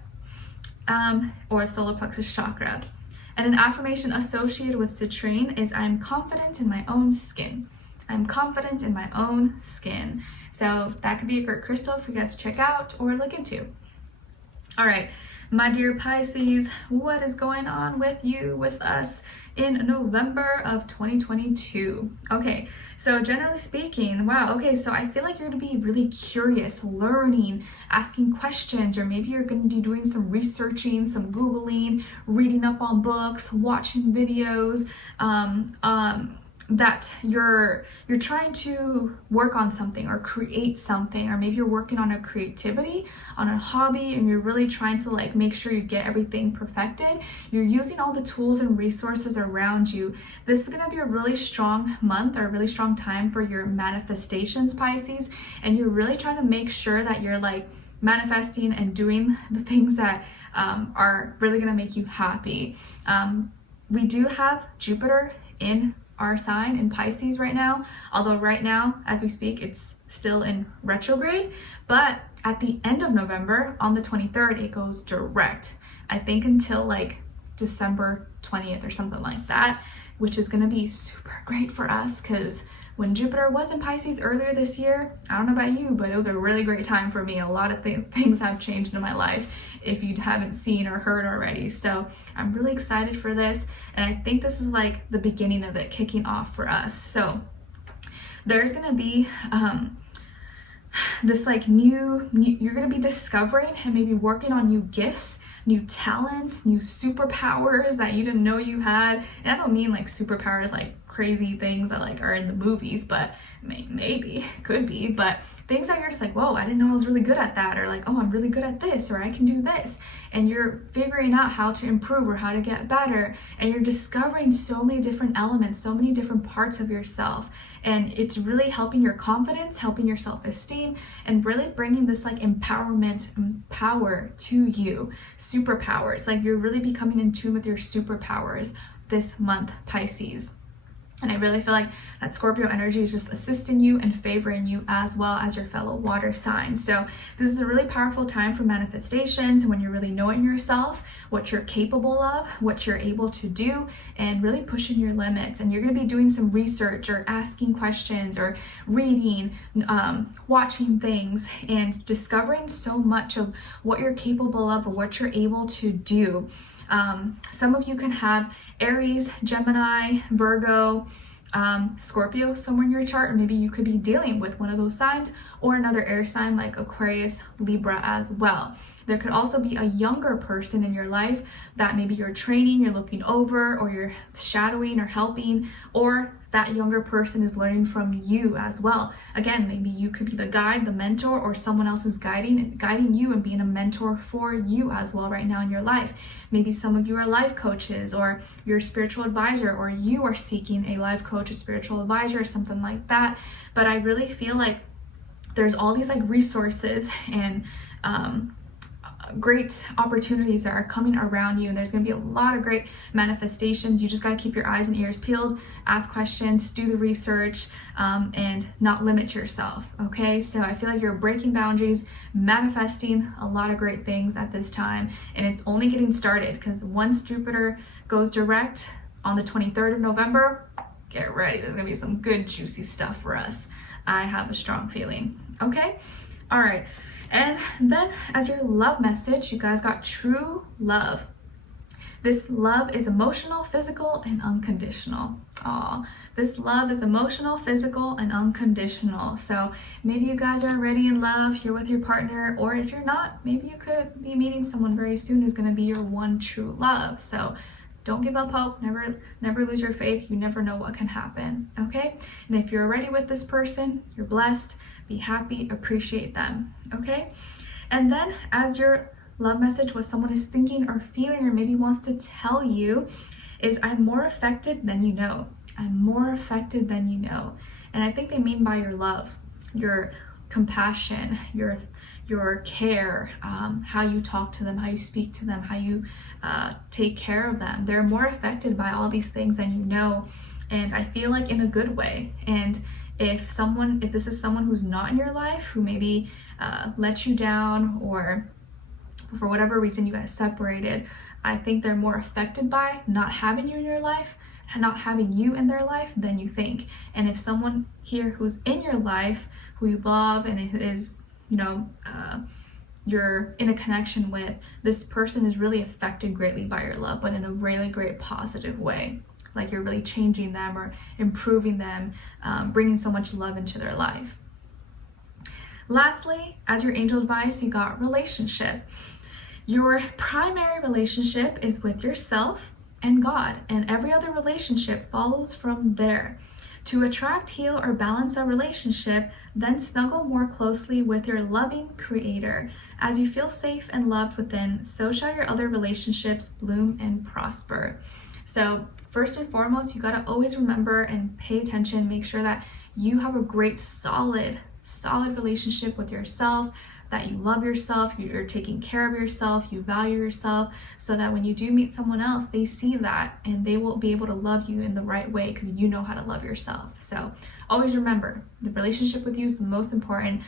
or solar plexus chakra. And an affirmation associated with citrine is, I'm confident in my own skin. I'm confident in my own skin. So that could be a great crystal for you guys to check out or look into. All right, my dear Pisces, what is going on with you, with us in November of 2022? Okay, so generally speaking, wow, okay, so I feel like you're gonna be really curious, learning, asking questions, or maybe you're gonna be doing some researching, some Googling, reading up on books, watching videos, that you're trying to work on something or create something, or maybe you're working on a creativity, on a hobby, and you're really trying to like make sure you get everything perfected. You're using all the tools and resources around you. This is going to be a really strong month, or a really strong time for your manifestations, Pisces, and you're really trying to make sure that you're like manifesting and doing the things that are really going to make you happy. We do have Jupiter in our sign in Pisces right now, although right now as we speak it's still in retrograde, but at the end of November on the 23rd it goes direct, I think until like December 20th or something like that, which is going to be super great for us, because when Jupiter was in Pisces earlier this year, I don't know about you, but it was a really great time for me. A lot of things have changed in my life if you haven't seen or heard already. So I'm really excited for this. And I think this is like the beginning of it kicking off for us. So there's going to be this like new, you're going to be discovering and maybe working on new gifts, new talents, new superpowers that you didn't know you had. And I don't mean like superpowers like crazy things that like are in the movies, but maybe could be, but things that you're just like, whoa, I didn't know I was really good at that, or like, oh, I'm really good at this, or I can do this, and you're figuring out how to improve or how to get better, and you're discovering so many different elements, so many different parts of yourself, and it's really helping your confidence, helping your self-esteem, and really bringing this like empowerment and power to you. Superpowers, like you're really becoming in tune with your superpowers this month, Pisces. And I really feel like that Scorpio energy is just assisting you and favoring you as well as your fellow water signs. So this is a really powerful time for manifestations, when you're really knowing yourself, what you're capable of, what you're able to do, and really pushing your limits. And you're going to be doing some research or asking questions or reading, watching things, and discovering so much of what you're capable of or what you're able to do. Some of you can have Aries, Gemini, Virgo, Scorpio somewhere in your chart, or maybe you could be dealing with one of those signs or another air sign like Aquarius, Libra as well. There could also be a younger person in your life that maybe you're training, you're looking over, or you're shadowing or helping, or that younger person is learning from you as well. Again, maybe you could be the guide, the mentor, or someone else is guiding you and being a mentor for you as well right now in your life. Maybe some of you are life coaches, or you're a spiritual advisor, or you are seeking a life coach, a spiritual advisor, or something like that. But I really feel like there's all these like resources and great opportunities that are coming around you, and there's going to be a lot of great manifestations. You just got to keep your eyes and ears peeled, ask questions, do the research, and not limit yourself. Okay, so I feel like you're breaking boundaries, manifesting a lot of great things at this time, and it's only getting started, because once Jupiter goes direct on the 23rd of November, get ready, there's going to be some good juicy stuff for us. I have a strong feeling. Okay, all right. And then as your love message, you guys got true love. This love is emotional, physical, and unconditional. Aw, this love is emotional, physical, and unconditional. So maybe you guys are already in love, you're with your partner, or if you're not, maybe you could be meeting someone very soon who's going to be your one true love. So don't give up hope, never lose your faith. You never know what can happen, okay? And if you're already with this person, you're blessed, be happy, appreciate them, okay? And then as your love message, what someone is thinking or feeling or maybe wants to tell you is, I'm more affected than you know. I'm more affected than you know. And I think they mean by your love, your compassion, your care, how you talk to them, how you speak to them, how you take care of them. They're more affected by all these things than you know, and I feel like in a good way. And if this is someone who's not in your life, who maybe let you down, or for whatever reason you guys separated, I think they're more affected by not having you in your life, not having you in their life than you think. And if someone here who's in your life, who you love and is, you know, you're in a connection with, this person is really affected greatly by your love, but in a really great positive way. Like you're really changing them or improving them, bringing so much love into their life. Lastly, as your angel advice, you got relationship. Your primary relationship is with yourself and God, and every other relationship follows from there. To attract, heal, or balance a relationship, then snuggle more closely with your loving creator. As you feel safe and loved within, so shall your other relationships bloom and prosper. So first and foremost, you gotta always remember and pay attention, make sure that you have a great, solid relationship with yourself, that you love yourself, you're taking care of yourself, you value yourself, so that when you do meet someone else, they see that and they will be able to love you in the right way because you know how to love yourself. So always remember, the relationship with you is the most important,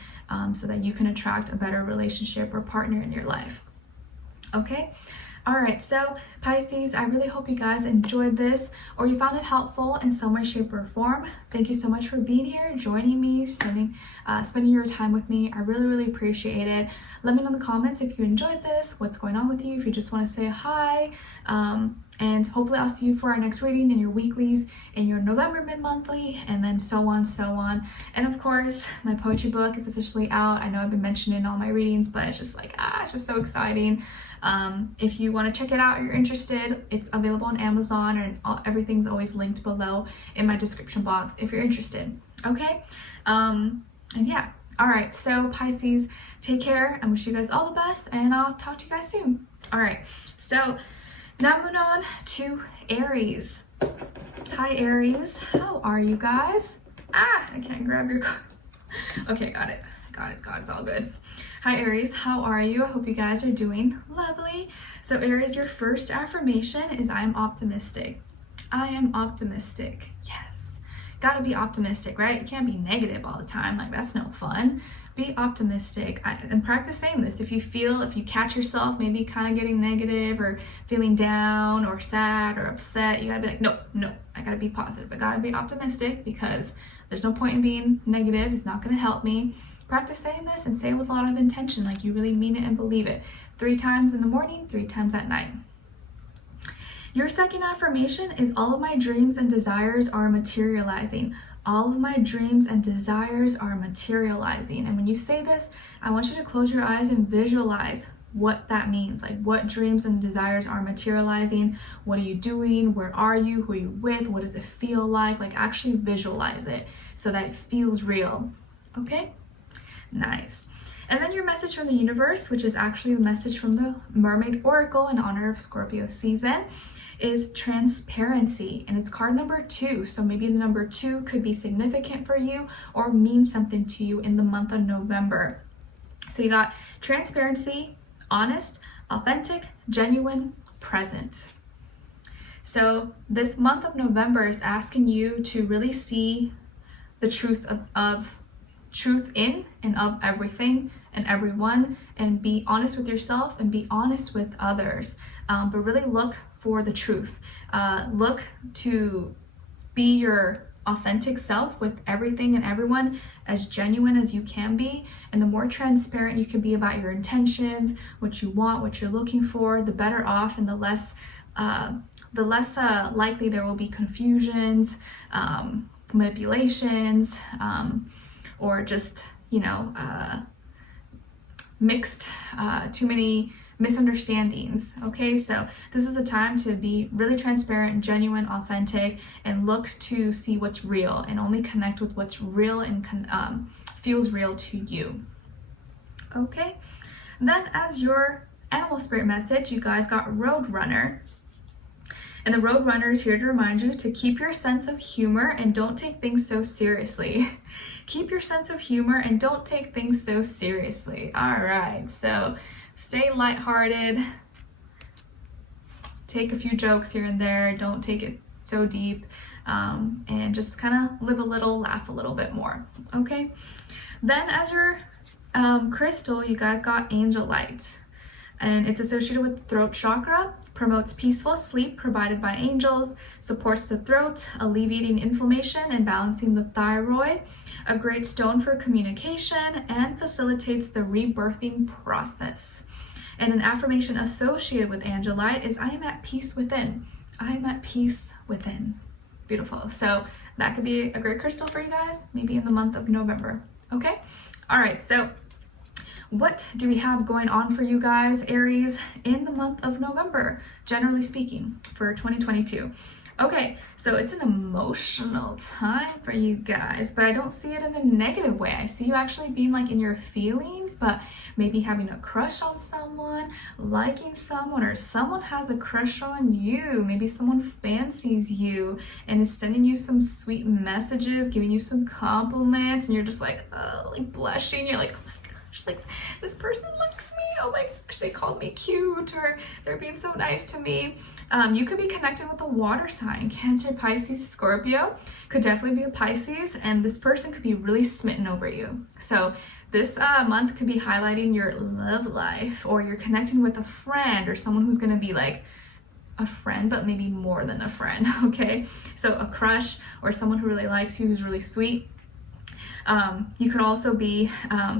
so that you can attract a better relationship or partner in your life. Okay? All right, so Pisces, I really hope you guys enjoyed this, or you found it helpful in some way, shape, or form. Thank you so much for being here, joining me, spending your time with me. I really appreciate it. Let me know in the comments if you enjoyed this, what's going on with you, if you just want to say hi, and hopefully I'll see you for our next reading in your weeklies, in your November mid-monthly, and then so on. And of course, my poetry book is officially out. I know I've been mentioning all my readings, but it's just like, it's just so exciting. If you want to check it out or you're interested, it's available on Amazon, and everything's always linked below in my description box if you're interested. Okay? And yeah. All right. So Pisces, take care. I wish you guys all the best, and I'll talk to you guys soon. All right. So now moving on to Aries. Hi Aries. How are you guys? I can't grab your card. Okay, got it. God, it's all good. Hi Aries, how are you? I hope you guys are doing lovely. So Aries, your first affirmation is, I am optimistic. I am optimistic. Yes. Gotta be optimistic, right? You can't be negative all the time. Like, that's no fun. Be optimistic. And practice saying this. If you catch yourself maybe kind of getting negative or feeling down or sad or upset, you gotta be like, no, I gotta be positive. I gotta be optimistic, because there's no point in being negative. It's not gonna help me. Practice saying this and say it with a lot of intention, like you really mean it and believe it. 3 times in the morning, 3 times at night. Your second affirmation is, all of my dreams and desires are materializing. All of my dreams and desires are materializing. And when you say this, I want you to close your eyes and visualize what that means. Like, what dreams and desires are materializing? What are you doing? Where are you? Who are you with? What does it feel like? Like, actually visualize it so that it feels real. Okay? Nice. And then your message from the universe, which is actually the message from the Mermaid Oracle in honor of Scorpio season, is transparency, and it's card number 2. So maybe the number 2 could be significant for you or mean something to you in the month of November. So you got transparency, honest, authentic, genuine, present. So this month of November is asking you to really see the truth of truth in and of everything and everyone, and be honest with yourself and be honest with others, but really look for the truth. Look to be your authentic self with everything and everyone, as genuine as you can be, and the more transparent you can be about your intentions, what you want, what you're looking for, the better off and the less the less likely there will be confusions, manipulations, or just, you know, mixed, too many misunderstandings. Okay, so this is a time to be really transparent, genuine, authentic, and look to see what's real and only connect with what's real and feels real to you. Okay, then as your animal spirit message, you guys got Roadrunner. And the Roadrunner is here to remind you to keep your sense of humor and don't take things so seriously. Keep your sense of humor and don't take things so seriously. All right, so stay lighthearted. Take a few jokes here and there. Don't take it so deep. And just kind of live a little, laugh a little bit more. Okay. Then as your crystal, you guys got Angel Light. And it's associated with throat chakra, promotes peaceful sleep provided by angels, supports the throat, alleviating inflammation and balancing the thyroid, a great stone for communication, and facilitates the rebirthing process. And an affirmation associated with Angel Light is, I am at peace within. I am at peace within. Beautiful. So that could be a great crystal for you guys, maybe in the month of November. Okay? All right, so what do we have going on for you guys, Aries, in the month of November, generally speaking, for 2022? Okay, so it's an emotional time for you guys, but I don't see it in a negative way. I see you actually being like in your feelings, but maybe having a crush on someone, liking someone, or someone has a crush on you. Maybe someone fancies you and is sending you some sweet messages, giving you some compliments, and you're just like, oh, like blushing. You're like, oh my gosh, like this person likes me. Oh my gosh, they called me cute, or they're being so nice to me. You could be connected with a water sign, Cancer, Pisces, Scorpio. Could definitely be a Pisces, and this person could be really smitten over you. So this month could be highlighting your love life, or you're connecting with a friend or someone who's going to be like a friend, but maybe more than a friend. Okay, so a crush or someone who really likes you, who's really sweet. You could also be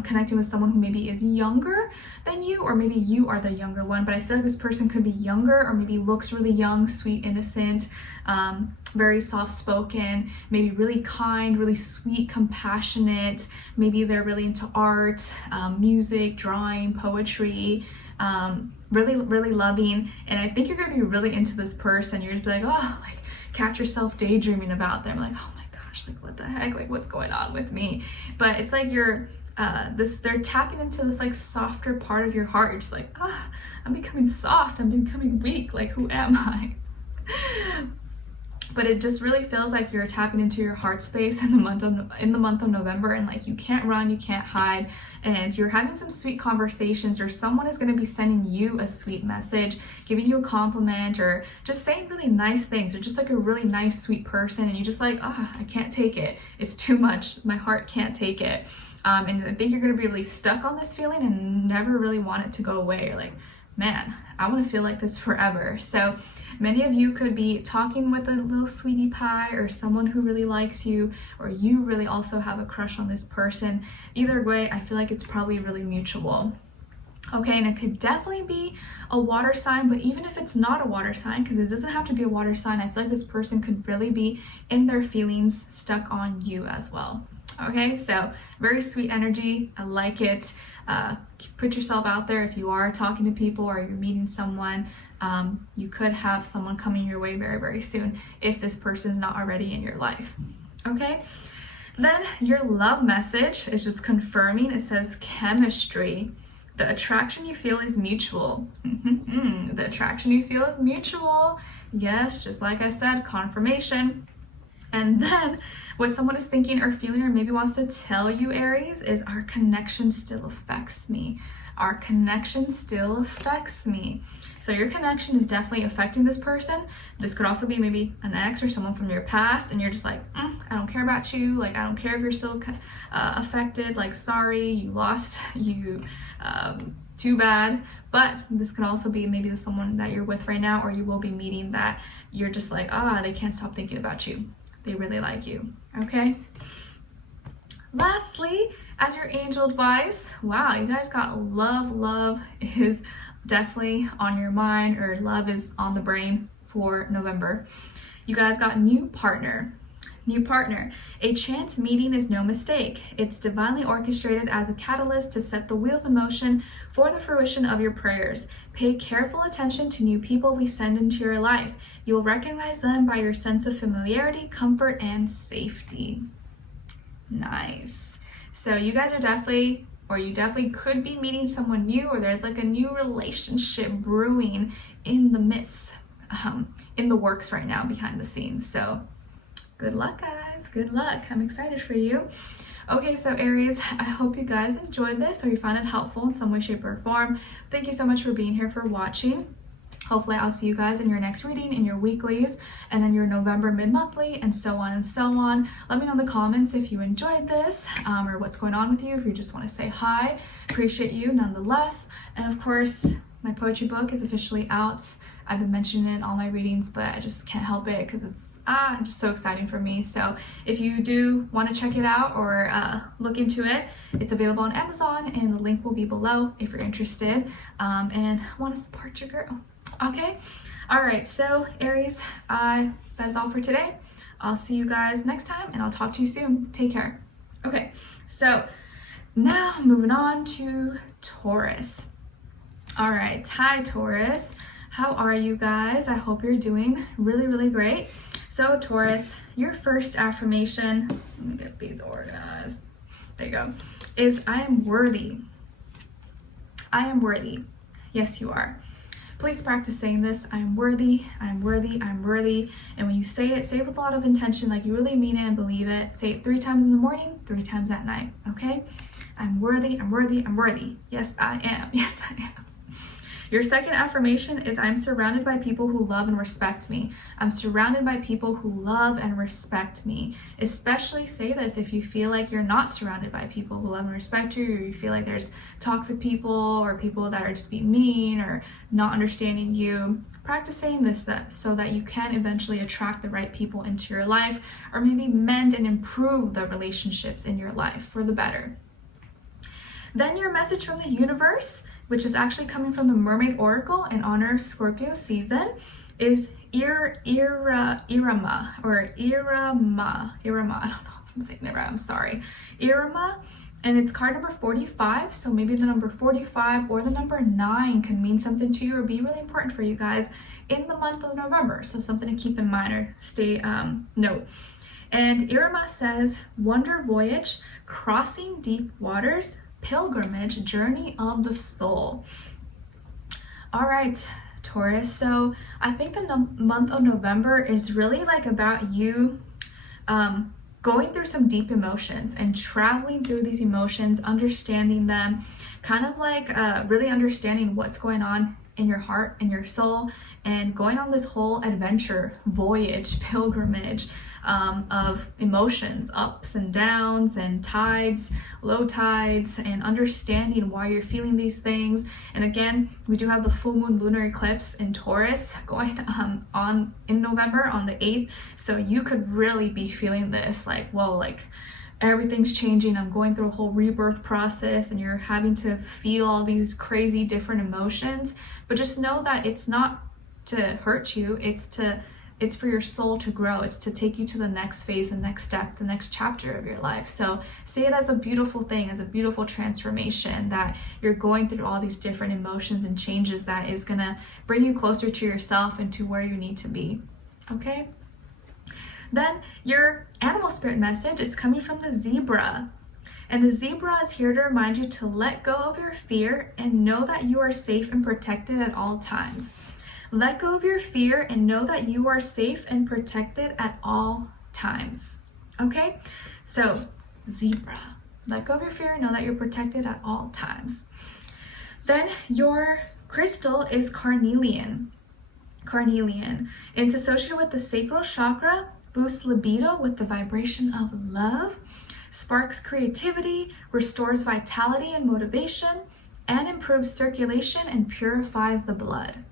connecting with someone who maybe is younger than you, or maybe you are the younger one, but I feel like this person could be younger, or maybe looks really young, sweet, innocent, very soft-spoken, maybe really kind, really sweet, compassionate. Maybe they're really into art, music, drawing, poetry, really, really loving. And I think you're gonna be really into this person. You're just be like, oh, like catch yourself daydreaming about them, like, oh my gosh, like what the heck, like what's going on with me? But it's like you're they're tapping into this like softer part of your heart. You're just like, ah, I'm becoming soft, I'm becoming weak, like who am I? But it just really feels like you're tapping into your heart space in the month of November, and like you can't run, you can't hide, and you're having some sweet conversations, or someone is going to be sending you a sweet message, giving you a compliment, or just saying really nice things, or just like a really nice, sweet person, and you just like, I can't take it. It's too much. My heart can't take it. And I think you're going to be really stuck on this feeling and never really want it to go away. You're like, man, I want to feel like this forever. So many of you could be talking with a little sweetie pie, or someone who really likes you, or you really also have a crush on this person. Either way, I feel like it's probably really mutual. Okay, and it could definitely be a water sign, but even if it's not a water sign, because it doesn't have to be a water sign, I feel like this person could really be in their feelings, stuck on you as well. Okay, so very sweet energy. I like it. Put yourself out there. If you are talking to people or you're meeting someone, you could have someone coming your way very, very soon if this person's not already in your life. Okay, then your love message is just confirming. It says chemistry. The attraction you feel is mutual. The attraction you feel is mutual. Yes, just like I said, confirmation. And then what someone is thinking or feeling, or maybe wants to tell you, Aries, is our connection still affects me. Our connection still affects me. So your connection is definitely affecting this person. This could also be maybe an ex or someone from your past, and you're just like, I don't care about you. Like, I don't care if you're still affected. Like, sorry, you lost, you, too bad. But this could also be maybe the someone that you're with right now, or you will be meeting, that you're just like, they can't stop thinking about you. They really like you. Okay. Lastly, as your angel advice, wow, you guys got love. Love is definitely on your mind, or love is on the brain. for November. You guys got new partner. New partner. A chance meeting is no mistake. It's divinely orchestrated as a catalyst to set the wheels in motion for the fruition of your prayers. Pay careful attention to new people we send into your life. You'll recognize them by your sense of familiarity, comfort, and safety. Nice. So you guys are definitely, or you definitely could be meeting someone new, or there's like a new relationship brewing in the midst, in the works right now behind the scenes. So good luck, guys. Good luck. I'm excited for you. Okay, so Aries, I hope you guys enjoyed this or you found it helpful in some way, shape, or form. Thank you so much for being here, for watching. Hopefully I'll see you guys in your next reading, in your weeklies, and then your November mid-monthly, and so on and so on. Let me know in the comments if you enjoyed this, or what's going on with you, if you just want to say hi. Appreciate you nonetheless. And of course, my poetry book is officially out. I've been mentioning it in all my readings, but I just can't help it because it's just so exciting for me. So if you do want to check it out or look into it, it's available on Amazon, and the link will be below if you're interested and want to support your girl. Okay, all right, so Aries, that's all for today. I'll see you guys next time, and I'll talk to you soon. Take care. Okay, so now moving on to Taurus. All right, hi Taurus. How are you guys? I hope you're doing really, really great. So Taurus, your first affirmation, let me get these organized. There you go. Is I am worthy. I am worthy. Yes, you are. Please practice saying this. I am worthy. I am worthy. I am worthy. And when you say it with a lot of intention, like you really mean it and believe it. Say it 3 times in the morning, 3 times at night. Okay? I'm worthy. I'm worthy. I'm worthy. Yes, I am. Yes, I am. Your second affirmation is I'm surrounded by people who love and respect me. I'm surrounded by people who love and respect me. Especially say this if you feel like you're not surrounded by people who love and respect you, or you feel like there's toxic people or people that are just being mean or not understanding you. Practice saying this so that you can eventually attract the right people into your life, or maybe mend and improve the relationships in your life for the better. Then your message from the universe, which is actually coming from the Mermaid Oracle in honor of Scorpio season, is Irama. I don't know if I'm saying it right, I'm sorry. Irama, and it's card number 45, so maybe the number 45 or the number 9 can mean something to you or be really important for you guys in the month of November, so something to keep in mind or stay note. And Irama says, wonder voyage, crossing deep waters, pilgrimage, journey of the soul. All right, Taurus, so I think the month of November is really like about you going through some deep emotions and traveling through these emotions, understanding them, kind of like really understanding what's going on in your heart and your soul, and going on this whole adventure, voyage, pilgrimage of emotions, ups and downs and tides, low tides, and understanding why you're feeling these things. And again, we do have the full moon lunar eclipse in Taurus going on in November on the 8th, so you could really be feeling this like, whoa, like everything's changing, I'm going through a whole rebirth process, and you're having to feel all these crazy different emotions. But just know that it's not to hurt you, it's for your soul to grow. It's to take you to the next phase, the next step, the next chapter of your life. So see it as a beautiful thing, as a beautiful transformation, that you're going through all these different emotions and changes that is gonna bring you closer to yourself and to where you need to be. Okay? Then your animal spirit message is coming from the zebra. And the zebra is here to remind you to let go of your fear and know that you are safe and protected at all times. Let go of your fear and know that you are safe and protected at all times. Okay? So, zebra. Let go of your fear and know that you're protected at all times. Then your crystal is carnelian. Carnelian. It's associated with the sacral chakra, boosts libido with the vibration of love, sparks creativity, restores vitality and motivation, and improves circulation and purifies the blood.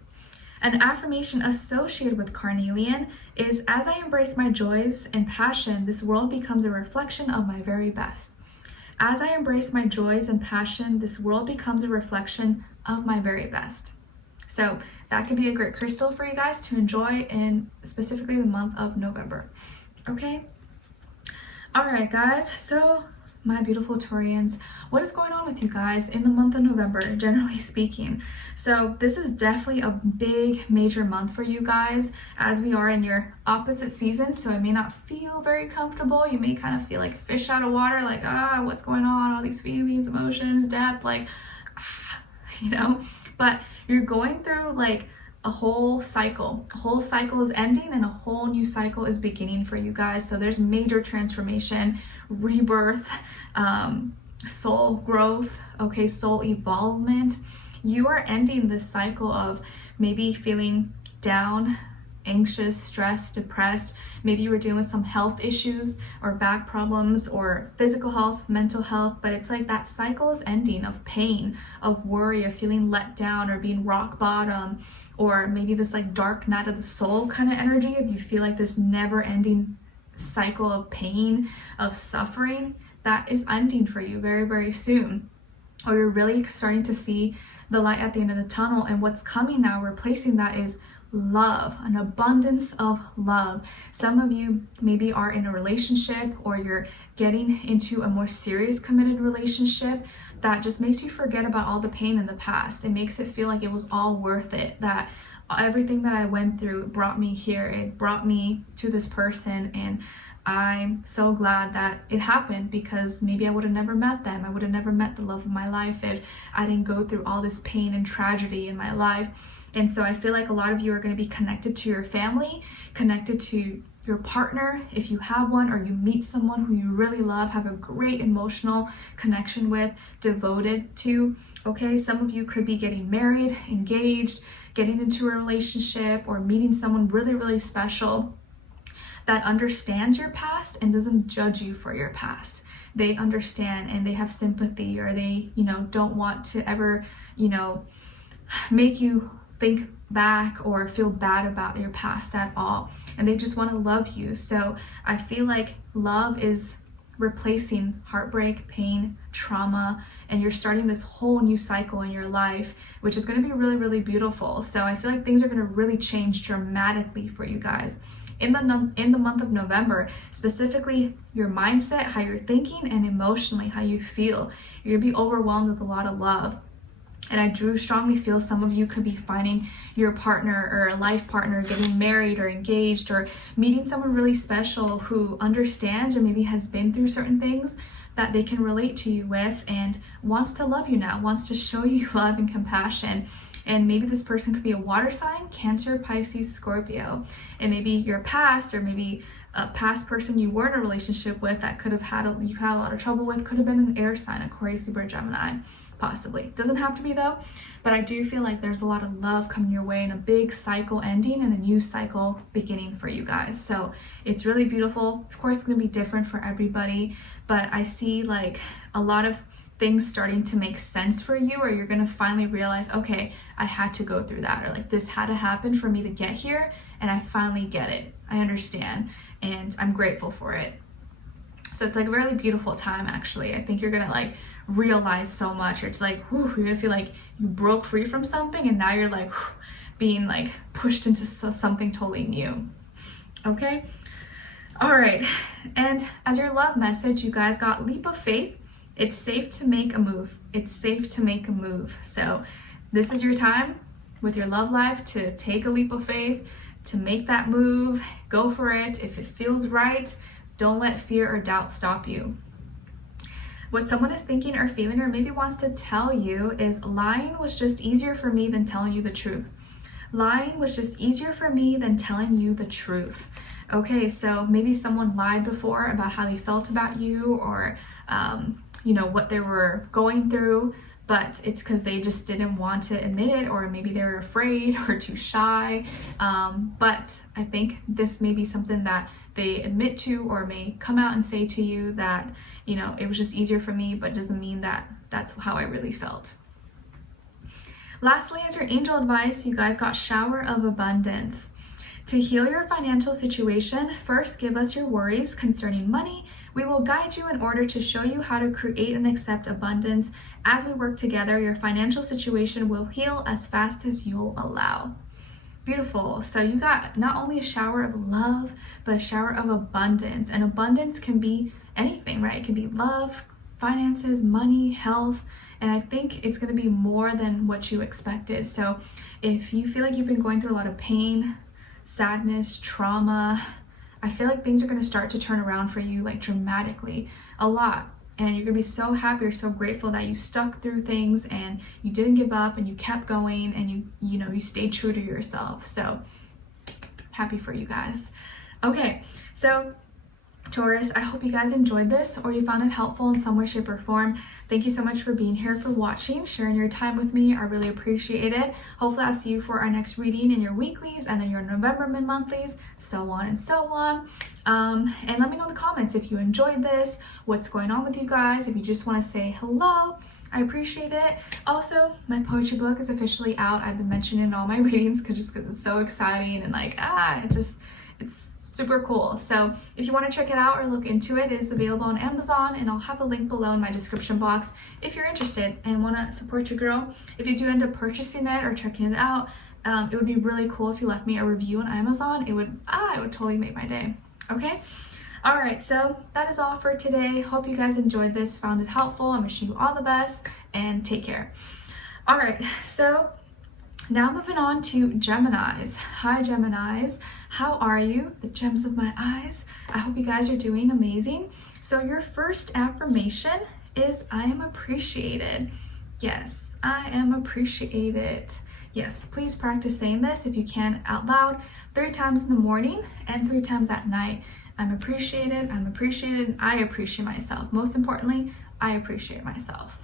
An affirmation associated with carnelian is, as I embrace my joys and passion, this world becomes a reflection of my very best. As I embrace my joys and passion, this world becomes a reflection of my very best. So that could be a great crystal for you guys to enjoy in specifically the month of November. Okay. All right, guys. So my beautiful Taurians, what is going on with you guys in the month of November, generally speaking? So this is definitely a big major month for you guys, as we are in your opposite season. So it may not feel very comfortable. You may kind of feel like fish out of water, like, what's going on? All these feelings, emotions, depth, like, you know, but you're going through like a whole cycle. A whole cycle is ending and a whole new cycle is beginning for you guys. So there's major transformation, rebirth, soul growth, okay, soul evolvement. You are ending this cycle of maybe feeling down, anxious, stressed, depressed. Maybe you were dealing with some health issues or back problems or physical health, mental health, but it's like that cycle is ending of pain, of worry, of feeling let down or being rock bottom, or maybe this like dark night of the soul kind of energy. If you feel like this never ending cycle of pain, of suffering, that is ending for you very, very soon. Or you're really starting to see the light at the end of the tunnel, and what's coming now, replacing that, is love, an abundance of love. Some of you maybe are in a relationship, or you're getting into a more serious committed relationship that just makes you forget about all the pain in the past. It makes it feel like it was all worth it, that everything that I went through brought me here, it brought me to this person, and I'm so glad that it happened, because maybe I would have never met them. I would have never met the love of my life if I didn't go through all this pain and tragedy in my life. And so I feel like a lot of you are going to be connected to your family, connected to your partner if you have one, or you meet someone who you really love, have a great emotional connection with, devoted to. Okay, some of you could be getting married, engaged, getting into a relationship, or meeting someone really, really special that understands your past and doesn't judge you for your past. They understand and they have sympathy, or they, don't want to ever, make you think back or feel bad about your past at all. And they just want to love you. So I feel like love is replacing heartbreak, pain, trauma, and you're starting this whole new cycle in your life, which is going to be really, really beautiful. So I feel like things are going to really change dramatically for you guys in the month of November, specifically your mindset, how you're thinking, and emotionally how you feel. You're gonna be overwhelmed with a lot of love. And I do strongly feel some of you could be finding your partner or a life partner, getting married or engaged, or meeting someone really special who understands or maybe has been through certain things that they can relate to you with, and wants to love you now, wants to show you love and compassion. And maybe this person could be a water sign, Cancer, Pisces, Scorpio. And maybe your past, or maybe a past person you were in a relationship with that could have you had a lot of trouble with, could have been an air sign, Aquarius, Libra, Gemini, possibly. Doesn't have to be though, but I do feel like there's a lot of love coming your way, and a big cycle ending and a new cycle beginning for you guys. So it's really beautiful. Of course, it's gonna be different for everybody, but I see like a lot of things starting to make sense for you, or you're gonna finally realize, okay, I had to go through that, or like this had to happen for me to get here, and I finally get it. I understand, and I'm grateful for it. So it's like a really beautiful time, actually. I think you're gonna like realize so much, or it's like, whew, you're gonna feel like you broke free from something, and now you're like being like pushed into something totally new. Okay, all right. And as your love message, you guys got leap of faith. It's safe to make a move. It's safe to make a move. So this is your time with your love life to take a leap of faith, to make that move. Go for it. If it feels right, don't let fear or doubt stop you. What someone is thinking or feeling, or maybe wants to tell you, is lying was just easier for me than telling you the truth. Lying was just easier for me than telling you the truth. Okay, so maybe someone lied before about how they felt about you, or what they were going through, but it's because they just didn't want to admit it, or maybe they were afraid or too shy. But I think this may be something that they admit to, or may come out and say to you that, it was just easier for me, but doesn't mean that that's how I really felt. Lastly, as your angel advice, you guys got shower of abundance. To heal your financial situation, first give us your worries concerning money, We will guide you in order to show you how to create and accept abundance. As we work together, your financial situation will heal as fast as you'll allow. Beautiful. So you got not only a shower of love, but a shower of abundance. And abundance can be anything, right? It can be love, finances, money, health. And I think it's going to be more than what you expected. So if you feel like you've been going through a lot of pain, sadness, trauma, I feel like things are going to start to turn around for you, like dramatically, a lot. And you're going to be so happy or so grateful that you stuck through things and you didn't give up and you kept going and you stayed true to yourself. So happy for you guys. Okay, so Taurus, I hope you guys enjoyed this or you found it helpful in some way, shape, or form. Thank you so much for being here, for watching, sharing your time with me. I really appreciate it. Hopefully I'll see you for our next reading in your weeklies and then your November mid-monthlies, so on and so on. And let me know in the comments if you enjoyed this, what's going on with you guys, if you just want to say hello. I appreciate it. Also, my poetry book is officially out. I've been mentioning it in all my readings because it's so exciting and like, it's super cool. So if you want to check it out or look into it, it is available on Amazon, and I'll have a link below in my description box if you're interested and want to support your girl. If you do end up purchasing it or checking it out, it would be really cool if you left me a review on Amazon. It would totally make my day. Okay. All right, so that is all for today. Hope you guys enjoyed this, found it helpful. I'm wishing you all the best and take care. All right, so now moving on to Geminis. Hi Geminis, how are you? The gems of my eyes. I hope you guys are doing amazing. So your first affirmation is I am appreciated. Yes, I am appreciated. Yes, please practice saying this if you can out loud 3 times in the morning and 3 times at night. I'm appreciated, and I appreciate myself. Most importantly, I appreciate myself.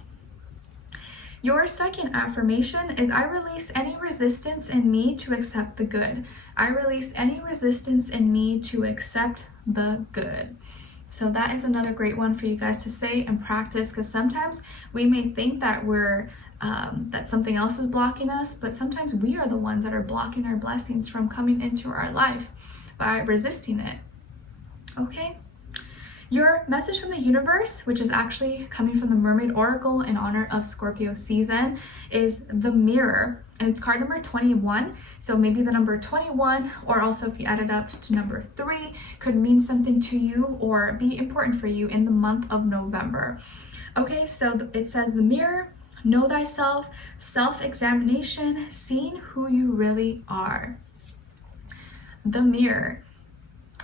Your second affirmation is I release any resistance in me to accept the good. I release any resistance in me to accept the good. So that is another great one for you guys to say and practice, because sometimes we may think that that something else is blocking us, but sometimes we are the ones that are blocking our blessings from coming into our life by resisting it. Okay. Your message from the universe, which is actually coming from the Mermaid Oracle in honor of Scorpio season, is the Mirror, and it's card number 21. So maybe the number 21, or also if you add it up to number 3, could mean something to you or be important for you in the month of November. Okay, so it says the Mirror, know thyself, self-examination, seeing who you really are. The Mirror.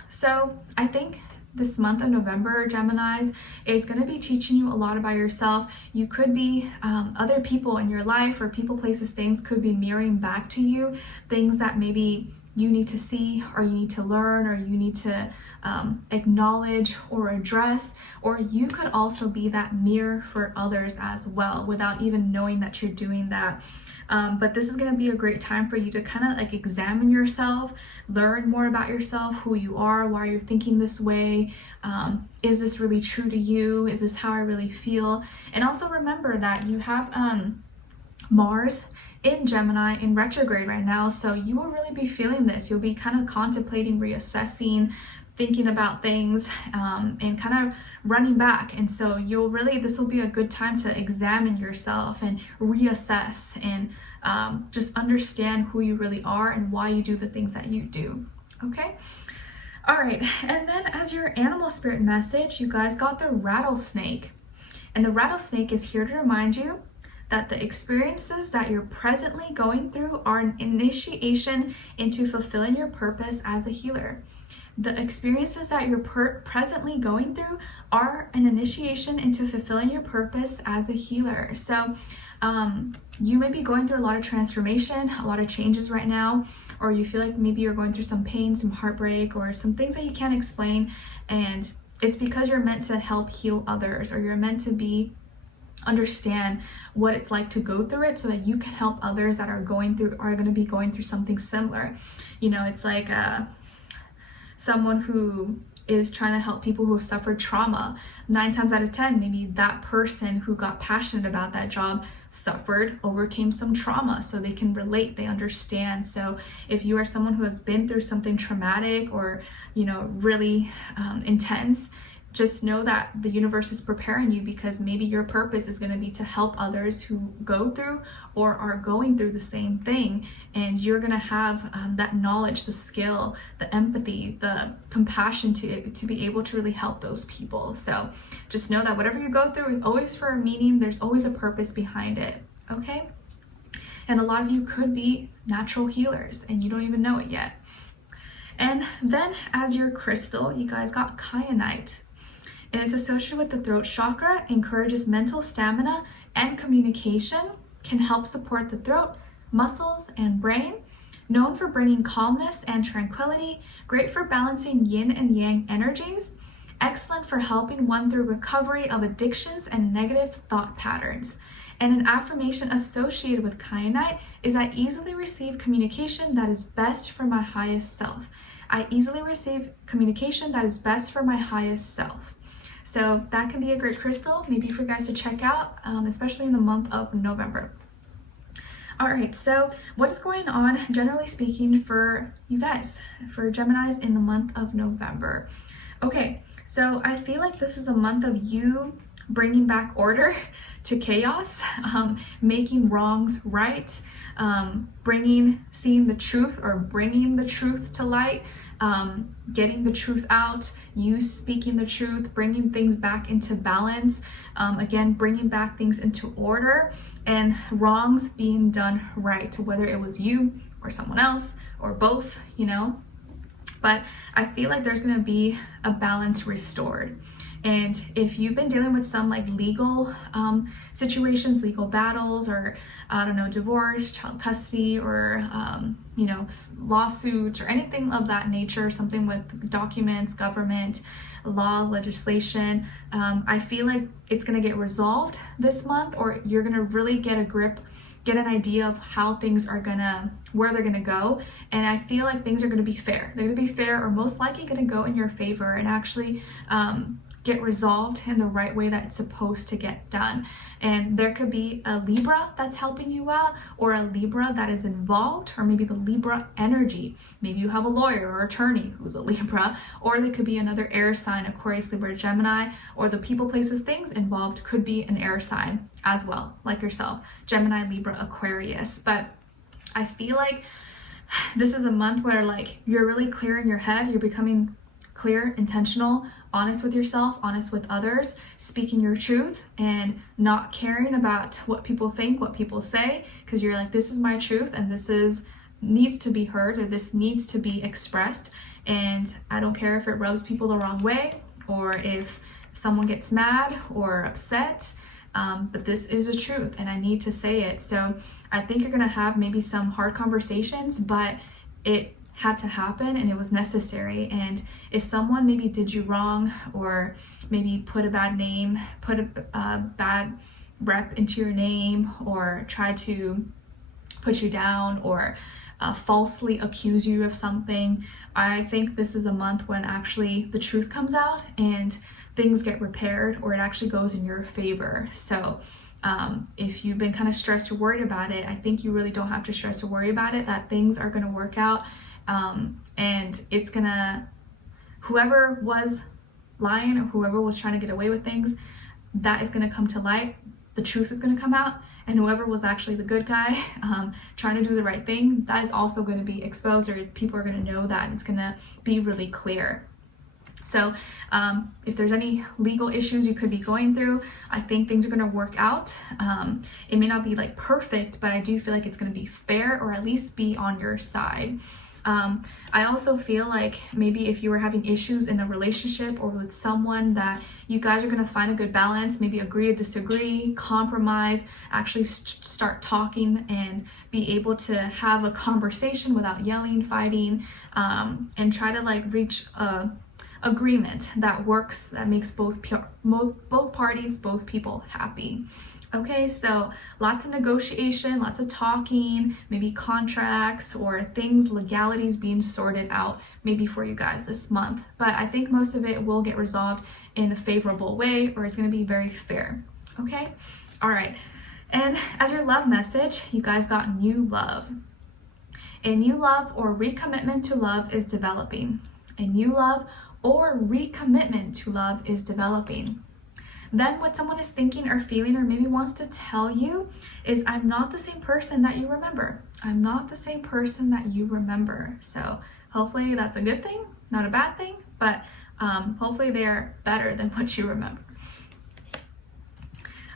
So I think this month of November, Geminis, is going to be teaching you a lot about yourself. You could be other people in your life, or people, places, things could be mirroring back to you things that maybe you need to see, or you need to learn, or you need to acknowledge or address. Or you could also be that mirror for others as well without even knowing that you're doing that. But this is going to be a great time for you to kind of like examine yourself, learn more about yourself, who you are, why you're thinking this way. Is this really true to you? Is this how I really feel? And also remember that you have Mars in Gemini in retrograde right now, so you will really be feeling this. You'll be kind of contemplating, reassessing, thinking about things, and kind of running back. And so this will be a good time to examine yourself and reassess and just understand who you really are and why you do the things that you do. Okay. All right. And then as your animal spirit message, you guys got the rattlesnake, and the rattlesnake is here to remind you that the experiences that you're presently going through are an initiation into fulfilling your purpose as a healer. The experiences that you're presently going through are an initiation into fulfilling your purpose as a healer. So you may be going through a lot of transformation, a lot of changes right now, or you feel like maybe you're going through some pain, some heartbreak, or some things that you can't explain. And it's because you're meant to help heal others, or you're meant to understand what it's like to go through it so that you can help others that are going to be going through something similar. You know, it's like someone who is trying to help people who have suffered trauma. 9 times out of 10, maybe that person who got passionate about that job overcame some trauma, so they can relate, they understand. So if you are someone who has been through something traumatic or, really intense, just know that the universe is preparing you, because maybe your purpose is going to be to help others who go through or are going through the same thing. And you're going to have that knowledge, the skill, the empathy, the compassion to be able to really help those people. So just know that whatever you go through is always for a meaning. There's always a purpose behind it. Okay? And a lot of you could be natural healers and you don't even know it yet. And then as your crystal, you guys got kyanite. And it's associated with the throat chakra, encourages mental stamina and communication, can help support the throat, muscles, and brain. Known for bringing calmness and tranquility, great for balancing yin and yang energies, excellent for helping one through recovery of addictions and negative thought patterns. And an affirmation associated with kyanite is, I easily receive communication that is best for my highest self. I easily receive communication that is best for my highest self. So that can be a great crystal, maybe for you guys to check out, especially in the month of November. All right, so what is going on, generally speaking, for you guys, for Geminis in the month of November? Okay, so I feel like this is a month of you bringing back order to chaos, making wrongs right, seeing the truth or bringing the truth to light, getting the truth out, you speaking the truth, bringing things back into balance, again, bringing back things into order, and wrongs being done right, whether it was you or someone else or both, you know. But I feel like there's going to be a balance restored. And if you've been dealing with some like legal situations, legal battles, or I don't know, divorce, child custody, or you know, lawsuits or anything of that nature, something with documents, government, law, legislation, I feel like it's going to get resolved this month, or you're going to really get a grip, get an idea of how things are gonna, where they're gonna go. And I feel like things are gonna be fair. They're gonna be fair, or most likely gonna go in your favor and actually get resolved in the right way that it's supposed to get done. And there could be a Libra that's helping you out, or a Libra that is involved, or maybe the Libra energy. Maybe you have a lawyer or attorney who's a Libra, or there could be another air sign, Aquarius, Libra, Gemini, or the people, places, things involved could be an air sign as well, like yourself, Gemini, Libra, Aquarius. But I feel like this is a month where like you're really clear in your head, you're becoming clear, intentional, honest with yourself, honest with others, speaking your truth and not caring about what people think, what people say, because you're like, this is my truth and this needs to be heard, or this needs to be expressed, and I don't care if it rubs people the wrong way or if someone gets mad or upset, but this is the truth and I need to say it. So I think you're gonna have maybe some hard conversations, but it had to happen and it was necessary. And if someone maybe did you wrong, or maybe put a bad name, put a bad rep into your name, or tried to put you down, or falsely accuse you of something, I think this is a month when actually the truth comes out and things get repaired, or it actually goes in your favor. So if you've been kind of stressed or worried about it, I think you really don't have to stress or worry about it, that things are going to work out. And it's gonna, whoever was lying or whoever was trying to get away with things, that is gonna come to light. The truth is gonna come out, and whoever was actually the good guy, trying to do the right thing, that is also gonna be exposed, or people are gonna know that, and it's gonna be really clear. So if there's any legal issues you could be going through, I think things are going to work out. It may not be like perfect, but I do feel like it's going to be fair, or at least be on your side. I also feel like maybe if you were having issues in a relationship or with someone, that you guys are going to find a good balance, maybe agree to disagree, compromise, actually start talking and be able to have a conversation without yelling, fighting, and try to like reach a agreement that works, that makes both parties, both people happy. Okay, so lots of negotiation, lots of talking, maybe contracts or things, legalities being sorted out maybe for you guys this month. But I think most of it will get resolved in a favorable way, or it's going to be very fair. Okay, all right. And as your love message, you guys got new love. A new love or recommitment to love is developing. A new love or recommitment to love is developing. Then what someone is thinking or feeling or maybe wants to tell you is, I'm not the same person that you remember. I'm not the same person that you remember. So hopefully that's a good thing, not a bad thing, but hopefully they are better than what you remember.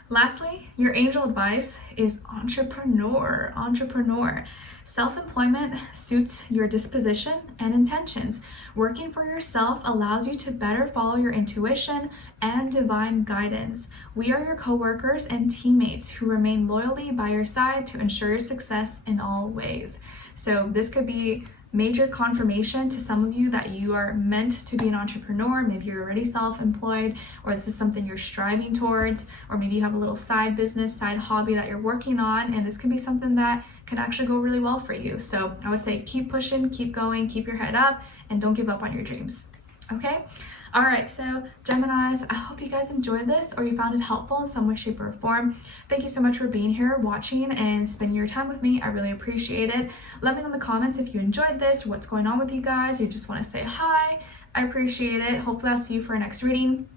Lastly, your angel advice is entrepreneur. Self-employment suits your disposition and intentions. Working for yourself allows you to better follow your intuition and divine guidance. We are your co-workers and teammates who remain loyally by your side to ensure your success in all ways. So this could be major confirmation to some of you that you are meant to be an entrepreneur. Maybe you're already self-employed, or this is something you're striving towards, or maybe you have a little side business, side hobby that you're working on, and this could be something that can actually go really well for you. So I would say keep pushing, keep going, keep your head up, and don't give up on your dreams. Okay? All right, so Geminis, I hope you guys enjoyed this or you found it helpful in some way, shape, or form. Thank you so much for being here, watching, and spending your time with me. I really appreciate it. Let me know in the comments if you enjoyed this or what's going on with you guys, or you just want to say hi. I appreciate it. Hopefully I'll see you for our next reading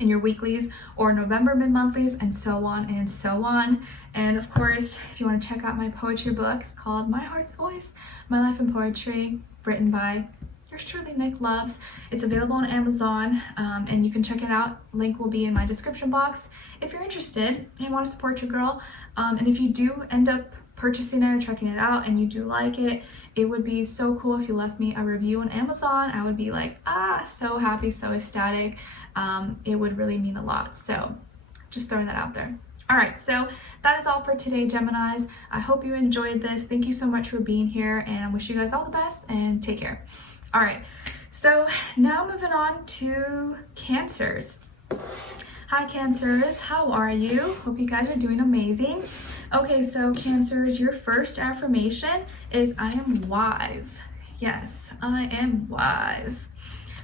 in your weeklies or November mid-monthlies, and so on and so on. And of course, if you want to check out my poetry book, it's called My Heart's Voice, My Life in Poetry, written by yours truly, Nicloves. It's available on Amazon, and you can check it out. Link will be in my description box if you're interested and want to support your girl. And if you do end up purchasing it or checking it out and you do like it, it would be so cool if you left me a review on Amazon. I would be like, so happy, so ecstatic. It would really mean a lot. So just throwing that out there. All right, so that is all for today, Geminis. I hope you enjoyed this. Thank you so much for being here, and I wish you guys all the best, and take care. All right, so now moving on to Cancers. Hi Cancers, how are you? Hope you guys are doing amazing. Okay, so Cancers, your first affirmation is, I am wise. Yes, I am wise.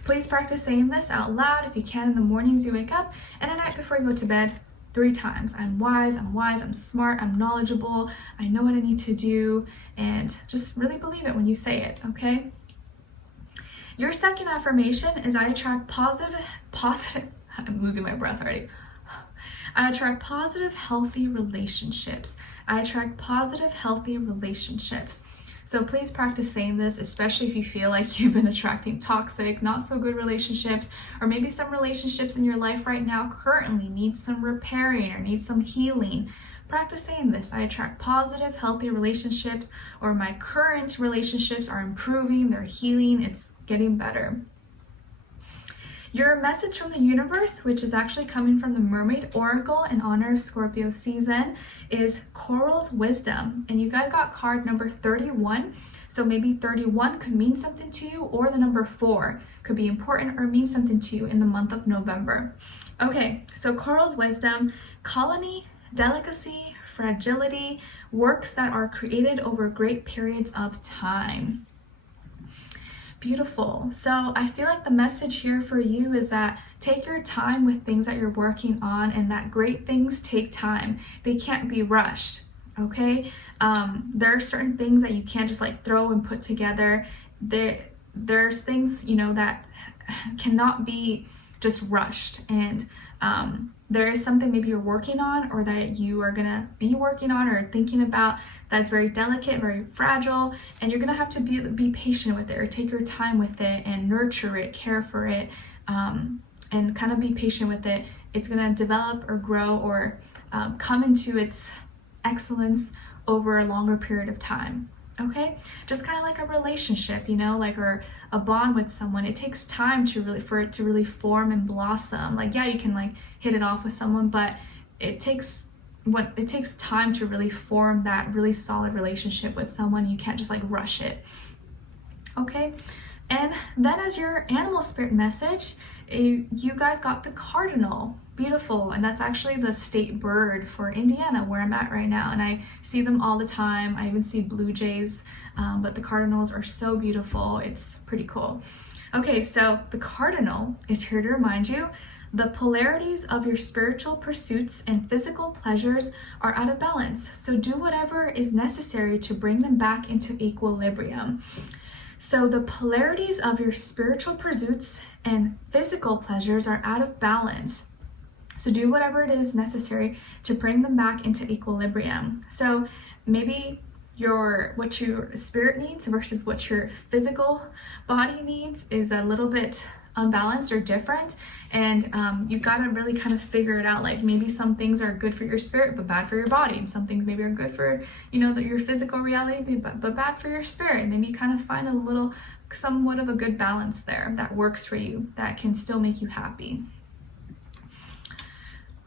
Please practice saying this out loud if you can in the mornings you wake up, and at night before you go to bed, 3 times. I'm wise, I'm smart, I'm knowledgeable, I know what I need to do, and just really believe it when you say it, okay? Your second affirmation is, I attract positive, I'm losing my breath already. I attract positive, healthy relationships. I attract positive, healthy relationships. So please practice saying this, especially if you feel like you've been attracting toxic, not so good relationships, or maybe some relationships in your life right now currently need some repairing or need some healing. Practice saying this, I attract positive, healthy relationships, or my current relationships are improving, they're healing, it's getting better. Your message from the universe, which is actually coming from the Mermaid Oracle in honor of Scorpio season, is Coral's Wisdom. And you guys got card number 31. So maybe 31 could mean something to you, or the number 4 could be important or mean something to you in the month of November. Okay, so Coral's Wisdom, colony, delicacy, fragility, works that are created over great periods of time. Beautiful. So I feel like the message here for you is that take your time with things that you're working on, and that great things take time. They can't be rushed, okay? There are certain things that you can't just like throw and put together. There's things, you know, that cannot be just rushed, and there is something maybe you're working on, or that you are gonna be working on or thinking about, that's very delicate, very fragile, and you're gonna have to be patient with it, or take your time with it and nurture it, care for it, and kind of be patient with it. It's gonna develop or grow or come into its excellence over a longer period of time. Okay, just kind of like a relationship, you know, like, or a bond with someone. It takes time for it to really form and blossom. Like, yeah, you can like hit it off with someone, but it takes time to really form that really solid relationship with someone. You can't just like rush it. Okay, and then as your animal spirit message, you guys got the cardinal. Beautiful. And that's actually the state bird for Indiana, where I'm at right now, and I see them all the time. I even see blue jays, but the cardinals are so beautiful. It's pretty cool. Okay, so the cardinal is here to remind you the polarities of your spiritual pursuits and physical pleasures are out of balance, so do whatever is necessary to bring them back into equilibrium. So the polarities of your spiritual pursuits and physical pleasures are out of balance. So do whatever it is necessary to bring them back into equilibrium. So maybe what your spirit needs versus what your physical body needs is a little bit unbalanced or different, and you gotta really kind of figure it out. Like maybe some things are good for your spirit but bad for your body, and some things maybe are good for your physical reality but bad for your spirit. Maybe kind of find somewhat of a good balance there that works for you, that can still make you happy.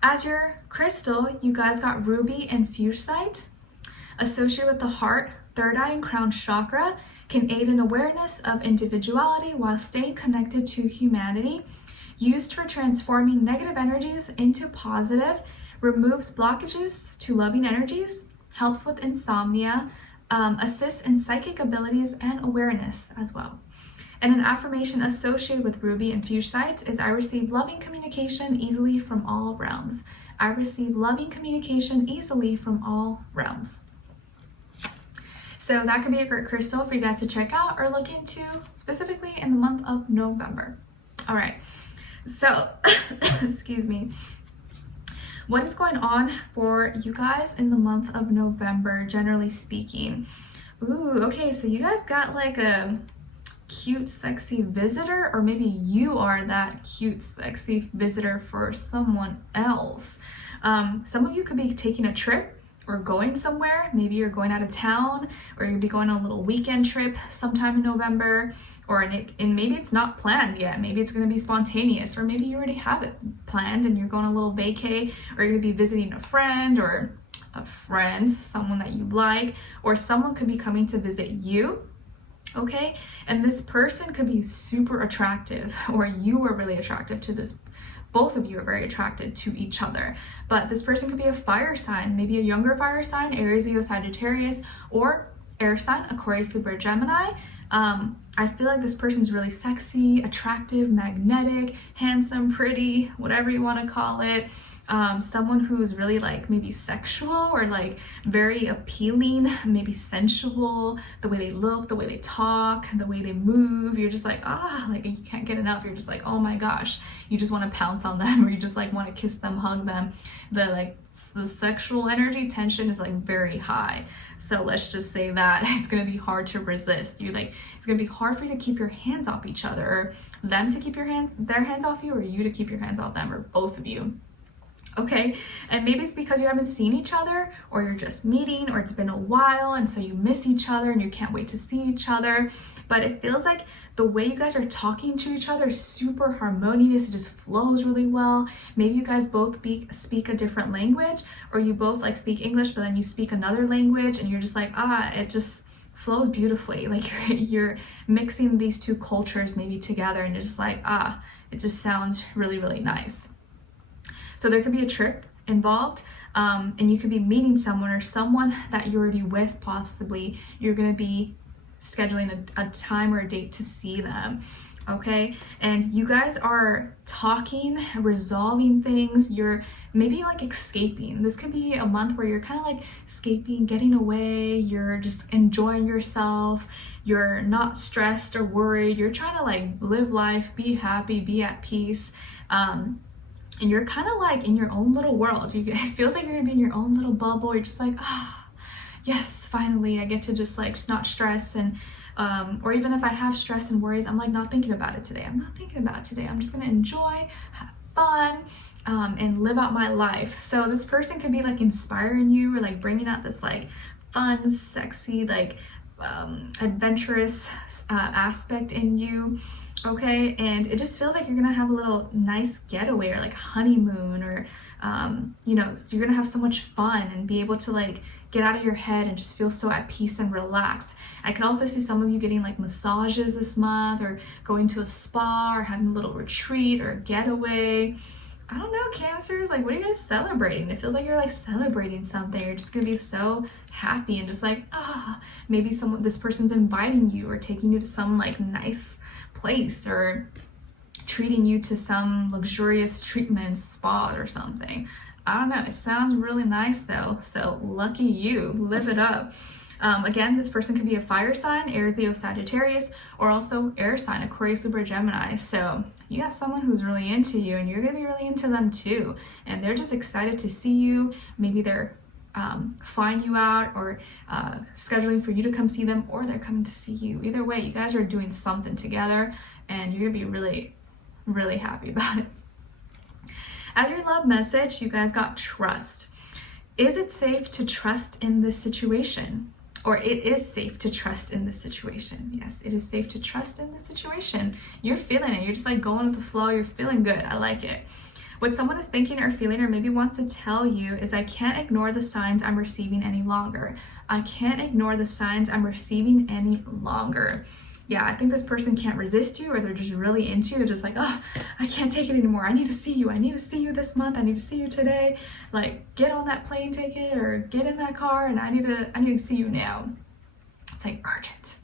As your crystal, you guys got ruby and fuchsite. Associated with the heart, third eye, and crown chakra, can aid in awareness of individuality while staying connected to humanity. Used for transforming negative energies into positive, removes blockages to loving energies, helps with insomnia, assists in psychic abilities and awareness as well. And an affirmation associated with ruby and fuchsite is, I receive loving communication easily from all realms. I receive loving communication easily from all realms. So that could be a great crystal for you guys to check out or look into, specifically in the month of November. All right, so excuse me. What is going on for you guys in the month of November, generally speaking? Ooh, okay, so you guys got like a cute, sexy visitor, or maybe you are that cute, sexy visitor for someone else. Some of you could be taking a trip or going somewhere. Maybe you're going out of town, or you'll be going on a little weekend trip sometime in November, and maybe it's not planned yet. Maybe it's going to be spontaneous, or maybe you already have it planned and you're going on a little vacay, or you're going to be visiting a friend, someone that you like, or someone could be coming to visit you. Okay, and this person could be super attractive, or you are really attractive to this. Both of you are very attracted to each other, but this person could be a fire sign, maybe a younger fire sign, Aries, Leo, Sagittarius, or air sign, Aquarius, Libra, Gemini. I feel like this person's really sexy, attractive, magnetic, handsome, pretty, whatever you want to call it. Someone who's really like maybe sexual, or like very appealing, maybe sensual, the way they look, the way they talk, the way they move. You're just like, like you can't get enough. You're just like, oh my gosh, you just want to pounce on them, or you just like want to kiss them, hug them. The sexual energy tension is like very high. So let's just say that it's going to be hard to resist. It's going to be hard for you to keep your hands off each other, or them to keep their hands off you, or you to keep your hands off them, or both of you. Okay, and maybe it's because you haven't seen each other, or you're just meeting, or it's been a while and so you miss each other and you can't wait to see each other. But it feels like the way you guys are talking to each other is super harmonious. It just flows really well. Maybe you guys both speak a different language, or you both like speak English but then you speak another language, and you're just like, it just flows beautifully. Like you're mixing these two cultures maybe together, and it's just like, it just sounds really, really nice. So there could be a trip involved, and you could be meeting someone, or someone that you're already with, possibly. You're going to be scheduling a time or a date to see them, okay? And you guys are talking, resolving things. You're maybe like escaping. This could be a month where you're kind of like escaping, getting away. You're just enjoying yourself. You're not stressed or worried. You're trying to like live life, be happy, be at peace. And you're kind of like in your own little world. It feels like you're gonna be in your own little bubble. You're just like, yes, finally I get to just like not stress, and or even if I have stress and worries, I'm like not thinking about it today. I'm just gonna enjoy, have fun, and live out my life. So this person could be like inspiring you, or like bringing out this like fun, sexy, like adventurous aspect in you. Okay, and it just feels like you're gonna have a little nice getaway, or like honeymoon, or so you're gonna have so much fun and be able to like get out of your head and just feel so at peace and relaxed. I can also see some of you getting like massages this month, or going to a spa, or having a little retreat or a getaway. I don't know, Cancers, like what are you guys celebrating? It feels like you're like celebrating something. You're just gonna be so happy and just like, maybe this person's inviting you, or taking you to some like nice place, or treating you to some luxurious treatment, spa or something. I don't know, it sounds really nice though, so lucky you, live it up. Again, this person could be a fire sign, Aries, Leo, Sagittarius, or also air sign, Aquarius, Libra, Gemini. So you got someone who's really into you, and you're going to be really into them too. And they're just excited to see you. Maybe they're flying you out, or scheduling for you to come see them, or they're coming to see you. Either way, you guys are doing something together, and you're gonna be really, really happy about it. As your love message, you guys got trust. Is it safe to trust in this situation? Or it is safe to trust in this situation. Yes, it is safe to trust in this situation. You're feeling it. You're just like going with the flow. You're feeling good. I like it. What someone is thinking or feeling or maybe wants to tell you is, I can't ignore the signs I'm receiving any longer. I can't ignore the signs I'm receiving any longer. Yeah, I think this person can't resist you, or they're just really into you. Just like, oh, I can't take it anymore. I need to see you. I need to see you this month. I need to see you today. Like, get on that plane ticket or get in that car, and I need to see you now. It's like urgent.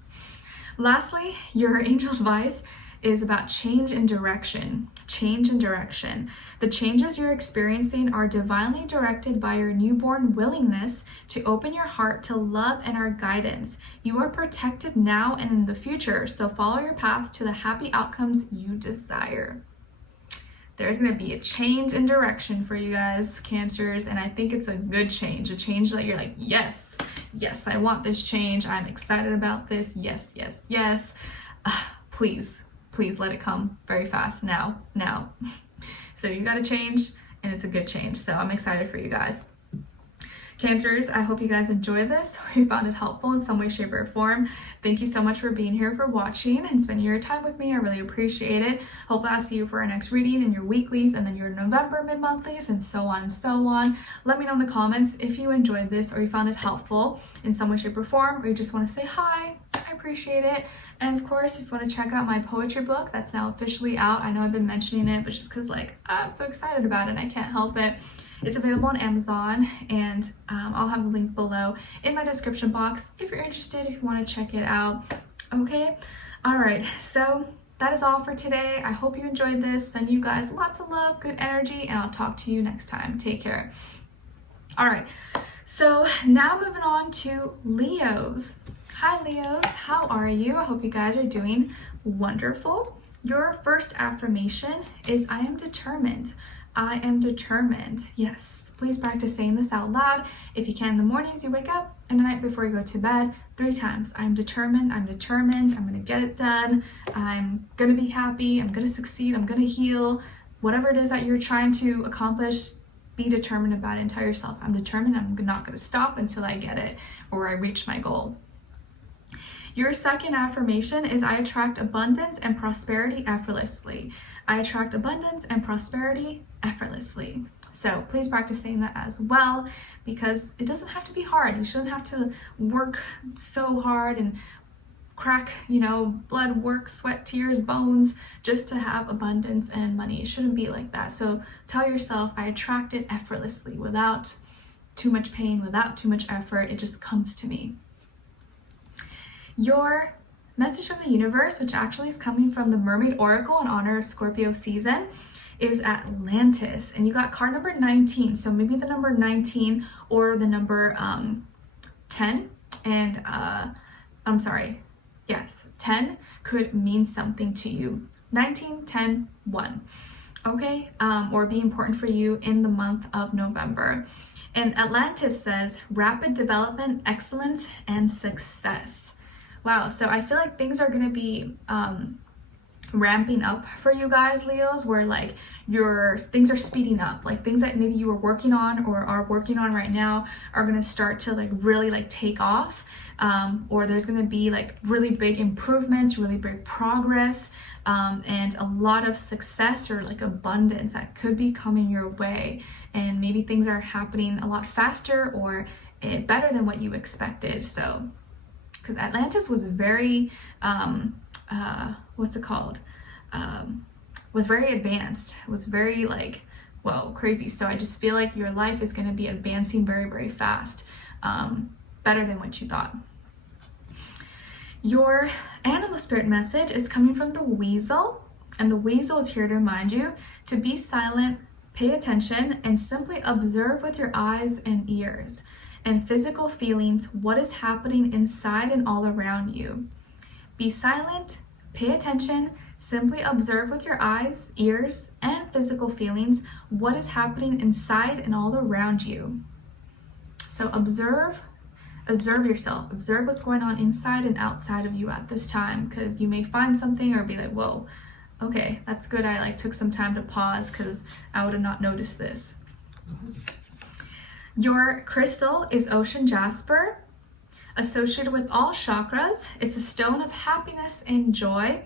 Lastly, your angel advice is about change in direction. Change in direction. The changes you're experiencing are divinely directed by your newborn willingness to open your heart to love and our guidance. You are protected now and in the future, so follow your path to the happy outcomes you desire. There's going to be a change in direction for you guys, Cancers, and I think it's a good change, a change that you're like, yes, yes, I want this change. I'm excited about this. Yes, yes, yes. Please let it come very fast now. So you got to change, and it's a good change. So I'm excited for you guys. Cancers, I hope you guys enjoyed this, or you found it helpful in some way, shape, or form. Thank you so much for being here, for watching, and spending your time with me. I really appreciate it. Hopefully I'll see you for our next reading in your weeklies, and then your November mid-monthlies, and so on and so on. Let me know in the comments if you enjoyed this, or you found it helpful in some way, shape, or form, or you just want to say hi. I appreciate it. And of course, if you want to check out my poetry book, that's now officially out. I know I've been mentioning it, but just because I'm so excited about it and I can't help it. It's available on Amazon, and I'll have the link below in my description box if you're interested, if you want to check it out. Okay? All right. So that is all for today. I hope you enjoyed this. Send you guys lots of love, good energy, and I'll talk to you next time. Take care. All right. So now moving on to Leos. Hi Leos, how are you? I hope you guys are doing wonderful. Your first affirmation is, I am determined. I am determined. Yes, please practice saying this out loud. If you can, in the mornings you wake up, and the night before you go to bed, 3 times. I'm determined, I'm determined, I'm gonna get it done, I'm gonna be happy, I'm gonna succeed, I'm gonna heal. Whatever it is that you're trying to accomplish, be determined about it and tell yourself, I'm determined, I'm not gonna stop until I get it or I reach my goal. Your second affirmation is, I attract abundance and prosperity effortlessly. I attract abundance and prosperity effortlessly. So please practice saying that as well, because it doesn't have to be hard. You shouldn't have to work so hard and crack, blood, work, sweat, tears, bones, just to have abundance and money. It shouldn't be like that. So tell yourself, I attract it effortlessly, without too much pain, without too much effort. It just comes to me. Your message from the universe, which actually is coming from the Mermaid Oracle in honor of Scorpio season, is Atlantis. And you got card number 19. So maybe the number 19 or the number 10. And I'm sorry. Yes, 10 could mean something to you. 19, 10, 1. Okay? Or be important for you in the month of November. And Atlantis says rapid development, excellence, and success. Wow, so I feel like things are going to be ramping up for you guys, Leos, where things are speeding up. Like things that maybe you were working on or are working on right now are going to start to really take off. Or there's going to be really big improvements, really big progress, and a lot of success or abundance that could be coming your way. And maybe things are happening a lot faster or better than what you expected. So because Atlantis was very, was very advanced, was very crazy. So I just feel like your life is going to be advancing very, very fast, better than what you thought. Your animal spirit message is coming from the weasel, and the weasel is here to remind you to be silent, pay attention, and simply observe with your eyes and ears. and physical feelings, what is happening inside and all around you. Be silent, pay attention, simply observe with your eyes, ears, and physical feelings what is happening inside and all around you. So observe yourself, observe what's going on inside and outside of you at this time, because you may find something or be like, whoa, okay, that's good. I took some time to pause because I would have not noticed this. Your crystal is ocean jasper, associated with all chakras. It's a stone of happiness and joy.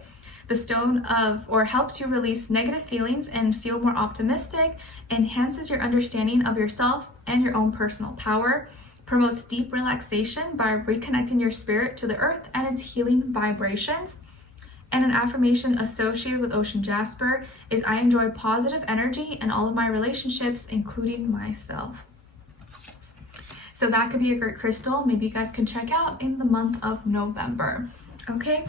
The stone helps you release negative feelings and feel more optimistic, enhances your understanding of yourself and your own personal power, promotes deep relaxation by reconnecting your spirit to the earth and its healing vibrations. And an affirmation associated with ocean jasper is, I enjoy positive energy in all of my relationships, including myself. So that could be a great crystal. Maybe you guys can check out in the month of November. Okay.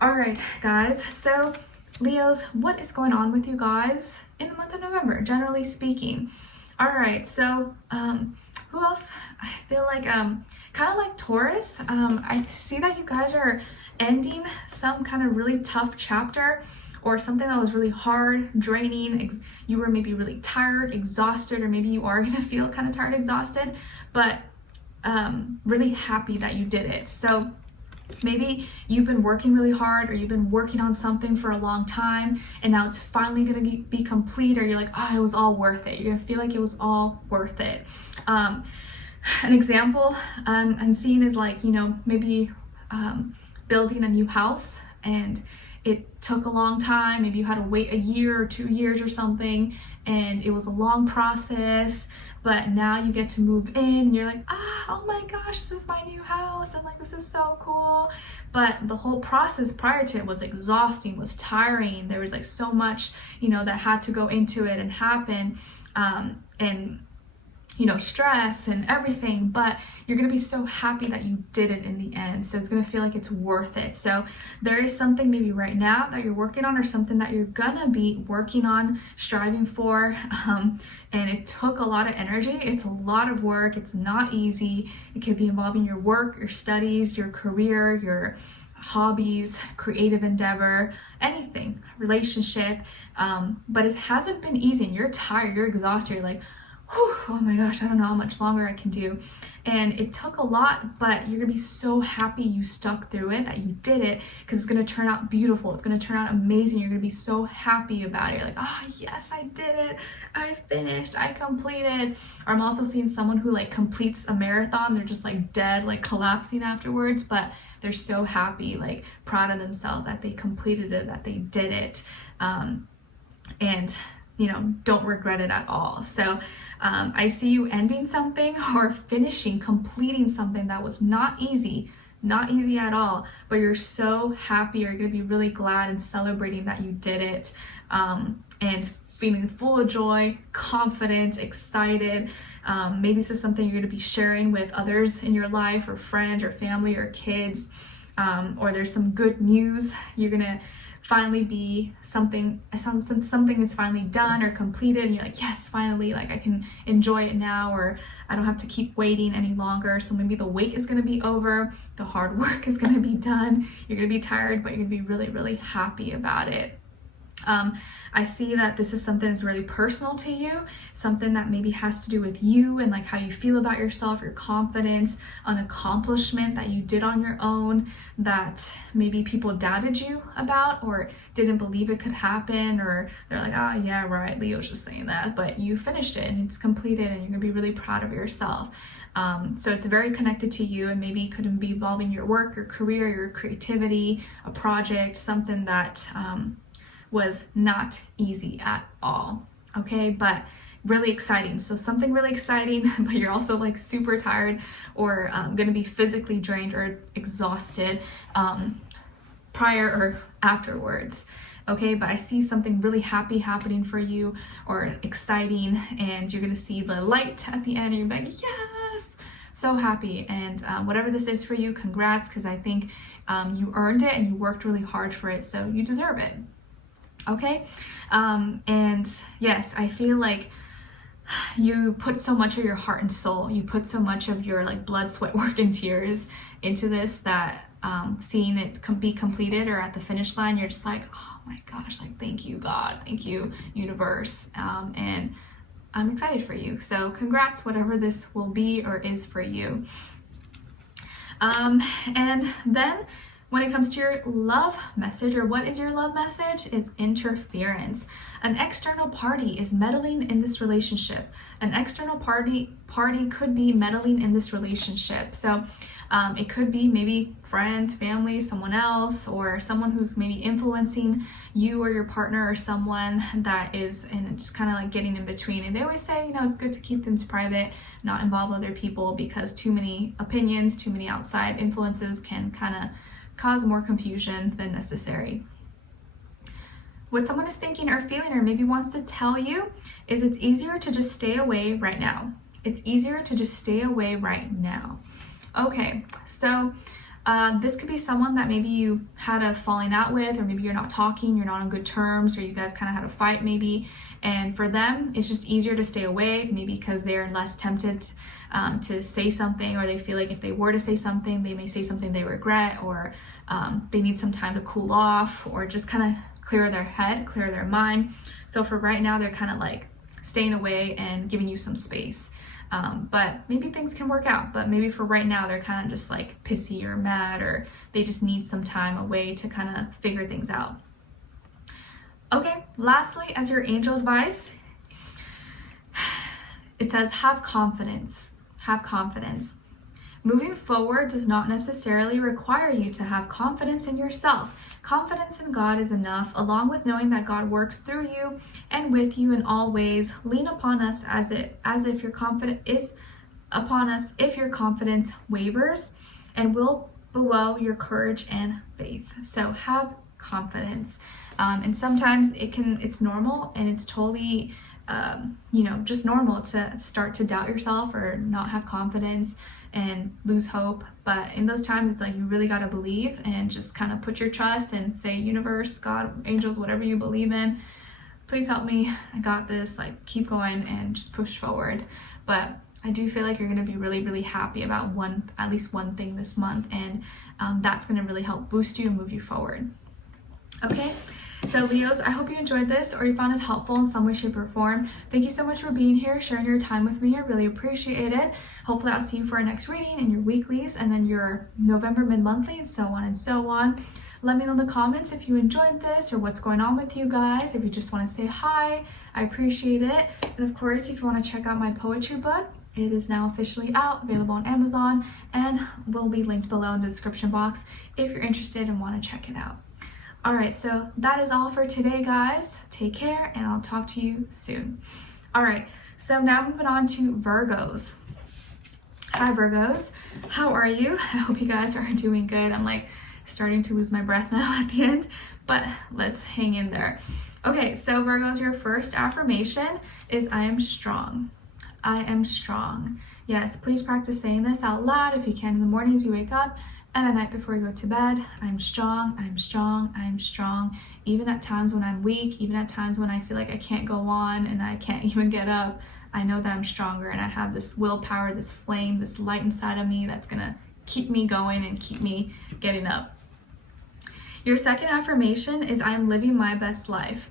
All right, guys. So Leos, what is going on with you guys in the month of November, generally speaking? All right. So, who else? I feel like, kind of like Taurus. I see that you guys are ending some kind of really tough chapter or something that was really hard, draining. You were maybe really tired, exhausted, or maybe you are going to feel kind of tired, exhausted, but really happy that you did it. So maybe you've been working really hard, or you've been working on something for a long time, and now it's finally going to be complete, or you're like, oh, it was all worth it. You're going to feel like it was all worth it. An example I'm seeing is maybe building a new house, and it took a long time. Maybe you had to wait a year or 2 years or something, and it was a long process, but now you get to move in and you're like, oh my gosh, this is my new house. I'm like, this is so cool. But the whole process prior to it was exhausting, was tiring. There was so much, that had to go into it and happen. And stress and everything, but you're going to be so happy that you did it in the end. So it's going to feel like it's worth it. So there is something maybe right now that you're working on, or something that you're going to be working on, striving for. And it took a lot of energy. It's a lot of work. It's not easy. It could be involving your work, your studies, your career, your hobbies, creative endeavor, anything, relationship. But it hasn't been easy, and you're tired, you're exhausted, you're like, oh my gosh, I don't know how much longer I can do. And it took a lot, but you're gonna be so happy you stuck through it, that you did it, because it's gonna turn out beautiful. It's gonna turn out amazing. You're gonna be so happy about it. You're like, oh yes, I did it. I finished, I completed. Or I'm also seeing someone who completes a marathon. They're just dead, collapsing afterwards, but they're so happy, proud of themselves that they completed it, that they did it. And don't regret it at all. So I see you ending something or completing something that was not easy at all, but you're so happy. You're going to be really glad and celebrating that you did it, and feeling full of joy, confident, excited. Maybe this is something you're going to be sharing with others in your life, or friends or family or kids, or there's some good news. You're going to finally be something is finally done or completed, and you're like, yes, finally, I can enjoy it now, or I don't have to keep waiting any longer. So maybe the wait is going to be over, the hard work is going to be done, you're going to be tired, but you're going to be really, really happy about it. I see that this is something that's really personal to you, something that maybe has to do with you and how you feel about yourself, your confidence, an accomplishment that you did on your own that maybe people doubted you about or didn't believe it could happen, or they're like, oh yeah, right, Leo's just saying that, but you finished it and it's completed and you're gonna be really proud of yourself. So it's very connected to you, and maybe it could be involving your work, your career, your creativity, a project, something that was not easy at all, okay, but really exciting. So something really exciting, but you're also super tired, or gonna be physically drained or exhausted prior or afterwards, okay? But I see something really happy happening for you, or exciting, and you're gonna see the light at the end, and you're like, yes, so happy. And whatever this is for you, congrats, because I think you earned it and you worked really hard for it, so you deserve it. Okay, and yes, I feel like you put so much of your heart and soul, you put so much of your like blood, sweat, work, and tears into this that seeing it be completed or at the finish line, you're just like, oh my gosh, like thank you God, thank you universe, and I'm excited for you. So congrats, whatever this will be or is for you. And then when it comes to your love message, or what is your love message, is interference. An external party is meddling in this relationship. An external party could be meddling in this relationship. So it could be maybe friends, family, someone else, or someone who's maybe influencing you or your partner, or someone that is, and just kind of like getting in between. And they always say, you know, it's good to keep things private, not involve other people, because too many opinions, too many outside influences can kind of cause more confusion than necessary. What someone is thinking or feeling, or maybe wants to tell you, is it's easier to just stay away right now. It's easier to just stay away right now. Okay, so this could be someone that maybe you had a falling out with, or maybe you're not talking, you're not on good terms, or you guys kind of had a fight maybe, and for them it's just easier to stay away, maybe because they're less tempted to say something, or they feel like if they were to say something, they may say something they regret, or they need some time to cool off, or just kind of clear their head, clear their mind. So for right now, they're kind of like staying away and giving you some space. But maybe things can work out, but maybe for right now, they're kind of just like pissy or mad, or they just need some time away to kind of figure things out. Okay, lastly, as your angel advice, it says, have confidence. Have confidence. Moving forward does not necessarily require you to have confidence in yourself. Confidence in God is enough, along with knowing that God works through you and with you in all ways. Lean upon us as if your confidence is upon us if your confidence wavers, and will below your courage and faith. So have confidence. And sometimes it's normal, and it's totally just normal to start to doubt yourself or not have confidence and lose hope. But in those times, it's like you really got to believe and just kind of put your trust and say, universe, God, angels, whatever you believe in, please help me. I got this. Like, keep going and just push forward. But I do feel like you're going to be really, really happy about at least one thing this month, and that's going to really help boost you and move you forward. Okay. So Leos, I hope you enjoyed this, or you found it helpful in some way, shape, or form. Thank you so much for being here, sharing your time with me. I really appreciate it. Hopefully I'll see you for our next reading and your weeklies, and then your November mid-monthly, and so on and so on. Let me know in the comments if you enjoyed this or what's going on with you guys. If you just want to say hi, I appreciate it. And of course, if you want to check out my poetry book, it is now officially out, available on Amazon, and will be linked below in the description box if you're interested and want to check it out. All right, so that is all for today, guys. Take care, and I'll talk to you soon. All right, so now moving on to Virgos. Hi, Virgos. How are you? I hope you guys are doing good. I'm like starting to lose my breath now at the end, but let's hang in there. Okay, so Virgos, your first affirmation is I am strong. I am strong. Yes, please practice saying this out loud if you can in the mornings you wake up, and at night before you go to bed. I'm strong, I'm strong, I'm strong. Even at times when I'm weak, even at times when I feel like I can't go on and I can't even get up, I know that I'm stronger, and I have this willpower, this flame, this light inside of me that's gonna keep me going and keep me getting up. Your second affirmation is I am living my best life.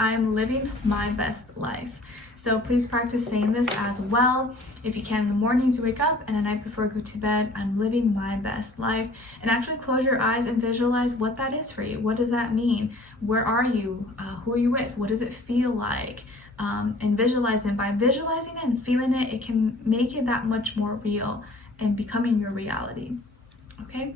I am living my best life. So please practice saying this as well. If you can in the mornings you wake up, and at night before you go to bed, I'm living my best life. And actually close your eyes and visualize what that is for you. What does that mean? Where are you? Who are you with? What does it feel like? And visualize it. By visualizing it and feeling it, it can make it that much more real and becoming your reality. Okay?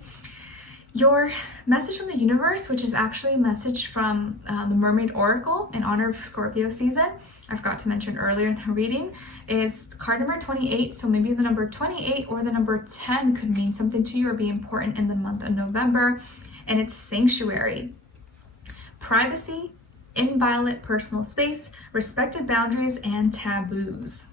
Your message from the universe, which is actually a message from the Mermaid Oracle in honor of Scorpio season, I forgot to mention earlier in the reading, is card number 28. So maybe the number 28 or the number 10 could mean something to you or be important in the month of November. And it's sanctuary, privacy, inviolate personal space, respected boundaries, and taboos.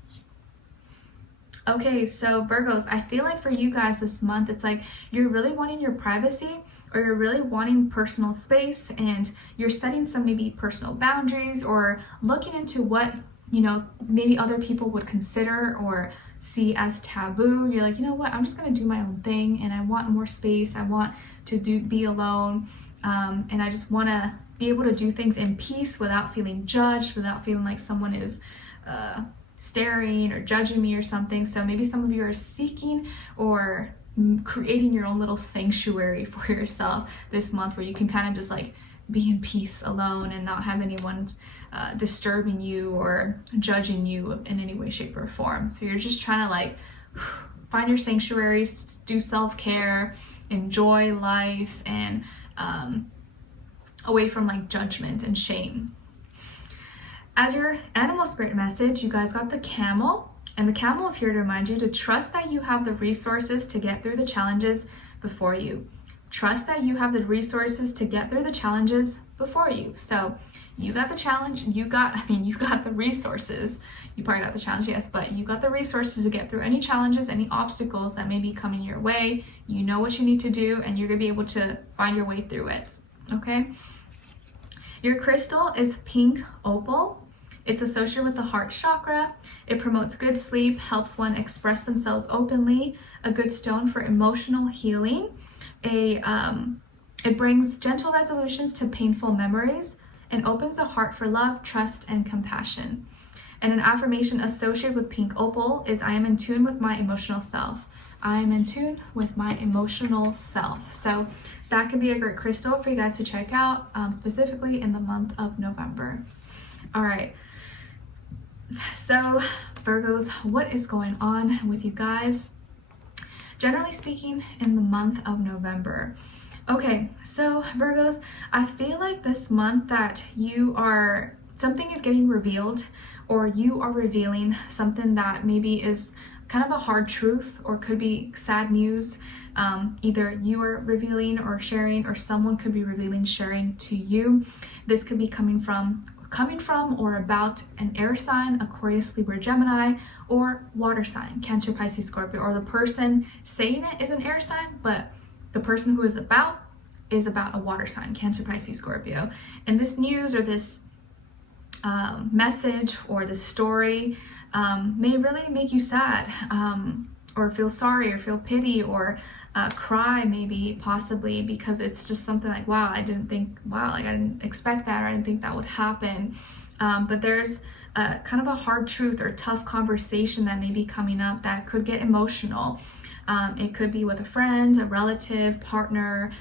Okay, so Virgos, I feel like for you guys this month, it's like you're really wanting your privacy, or you're really wanting personal space, and you're setting some maybe personal boundaries, or looking into what you know, maybe other people would consider or see as taboo. You're like, you know what, I'm just gonna do my own thing, and I want more space. I want to be alone, and I just want to be able to do things in peace without feeling judged, without feeling like someone is staring or judging me or something. So maybe some of you are seeking or creating your own little sanctuary for yourself this month, where you can kind of just like be in peace alone and not have anyone disturbing you or judging you in any way, shape, or form. So you're just trying to like find your sanctuaries, do self-care, enjoy life, and away from like judgment and shame. As your animal spirit message, you guys got the camel, and the camel is here to remind you to trust that you have the resources to get through the challenges before you. Trust that you have the resources to get through the challenges before you. So you got the challenge, you got the resources. You probably got the challenge, yes, but you got the resources to get through any challenges, any obstacles that may be coming your way. You know what you need to do, and you're gonna be able to find your way through it, okay? Your crystal is pink opal. It's associated with the heart chakra. It promotes good sleep, helps one express themselves openly, a good stone for emotional healing. It brings gentle resolutions to painful memories and opens the heart for love, trust, and compassion. And an affirmation associated with pink opal is, I am in tune with my emotional self. I am in tune with my emotional self. So that could be a great crystal for you guys to check out, specifically in the month of November. All right. So Virgos, what is going on with you guys? Generally speaking, in the month of November. Okay, so Virgos, I feel like this month that something is getting revealed, or you are revealing something that maybe is kind of a hard truth, or could be sad news. Either you are revealing or sharing, or someone could be revealing, sharing to you. This could be coming from or about an air sign, Aquarius, Libra, Gemini, or water sign, Cancer, Pisces, Scorpio, or the person saying it is an air sign, but the person who is about a water sign, Cancer, Pisces, Scorpio. And this news or this message or this story may really make you sad, or feel sorry, or feel pity, or cry, maybe, possibly, because it's just something like, wow, I didn't expect that, or I didn't think that would happen. But there's kind of a hard truth or tough conversation that may be coming up that could get emotional. It could be with a friend, a relative, partner,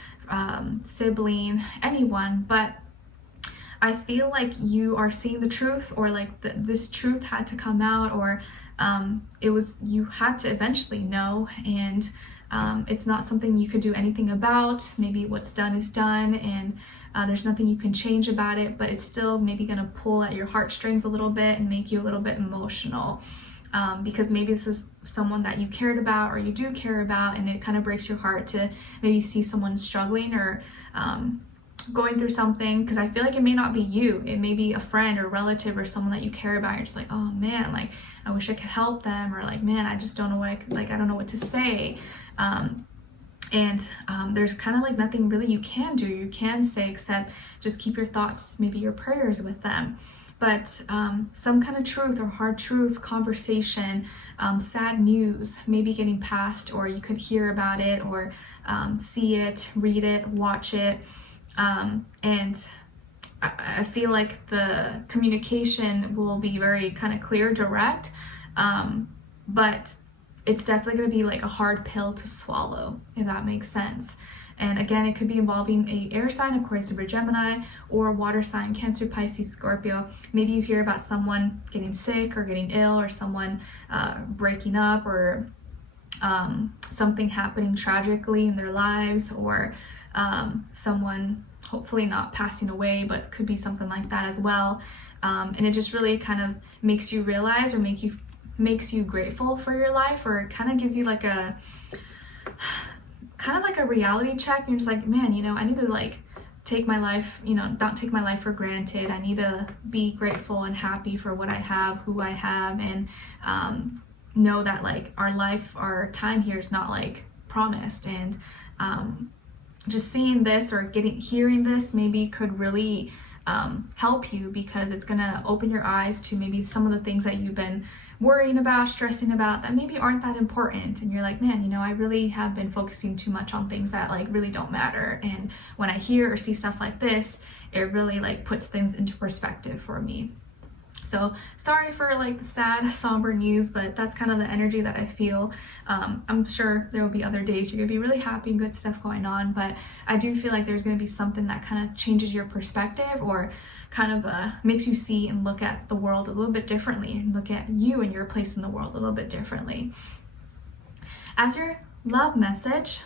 sibling, anyone, but I feel like you are seeing the truth, or like this truth had to come out, or you had to eventually know, and it's not something you could do anything about. Maybe what's done is done, and there's nothing you can change about it, but it's still maybe gonna pull at your heartstrings a little bit and make you a little bit emotional, because maybe this is someone that you cared about, or you do care about, and it kind of breaks your heart to maybe see someone struggling or going through something, because I feel like it may not be you, it may be a friend or relative or someone that you care about. You're just like, oh man, like I wish I could help them, or like, man, I just don't know what I don't know what to say. There's kind of like nothing really you can say except just keep your thoughts, maybe your prayers with them. But some kind of truth or hard truth, conversation, sad news, maybe getting passed, or you could hear about it, or see it, read it, watch it. And I feel like the communication will be very kind of clear, direct, but it's definitely going to be like a hard pill to swallow, if that makes sense. And again, it could be involving a air sign, Aquarius, Libra, Gemini, or water sign, Cancer, Pisces, Scorpio. Maybe you hear about someone getting sick or getting ill, or someone breaking up, or something happening tragically in their lives, or someone hopefully not passing away, but could be something like that as well. And it just really kind of makes you realize, or makes you grateful for your life, or it kind of gives you like a reality check. You're just like, man, I need to like take my life, not take my life for granted. I need to be grateful and happy for what I have, who I have, and know that like our time here is not like promised. And just seeing this or hearing this maybe could really help you, because it's going to open your eyes to maybe some of the things that you've been worrying about, stressing about, that maybe aren't that important. And you're like, man, you know, I really have been focusing too much on things that like really don't matter. And when I hear or see stuff like this, it really like puts things into perspective for me. So sorry for like the sad, somber news, but that's kind of the energy that I feel. I'm sure there will be other days you're gonna be really happy and good stuff going on, but I do feel like there's gonna be something that kind of changes your perspective, or kind of makes you see and look at the world a little bit differently, and look at you and your place in the world a little bit differently. As your love message,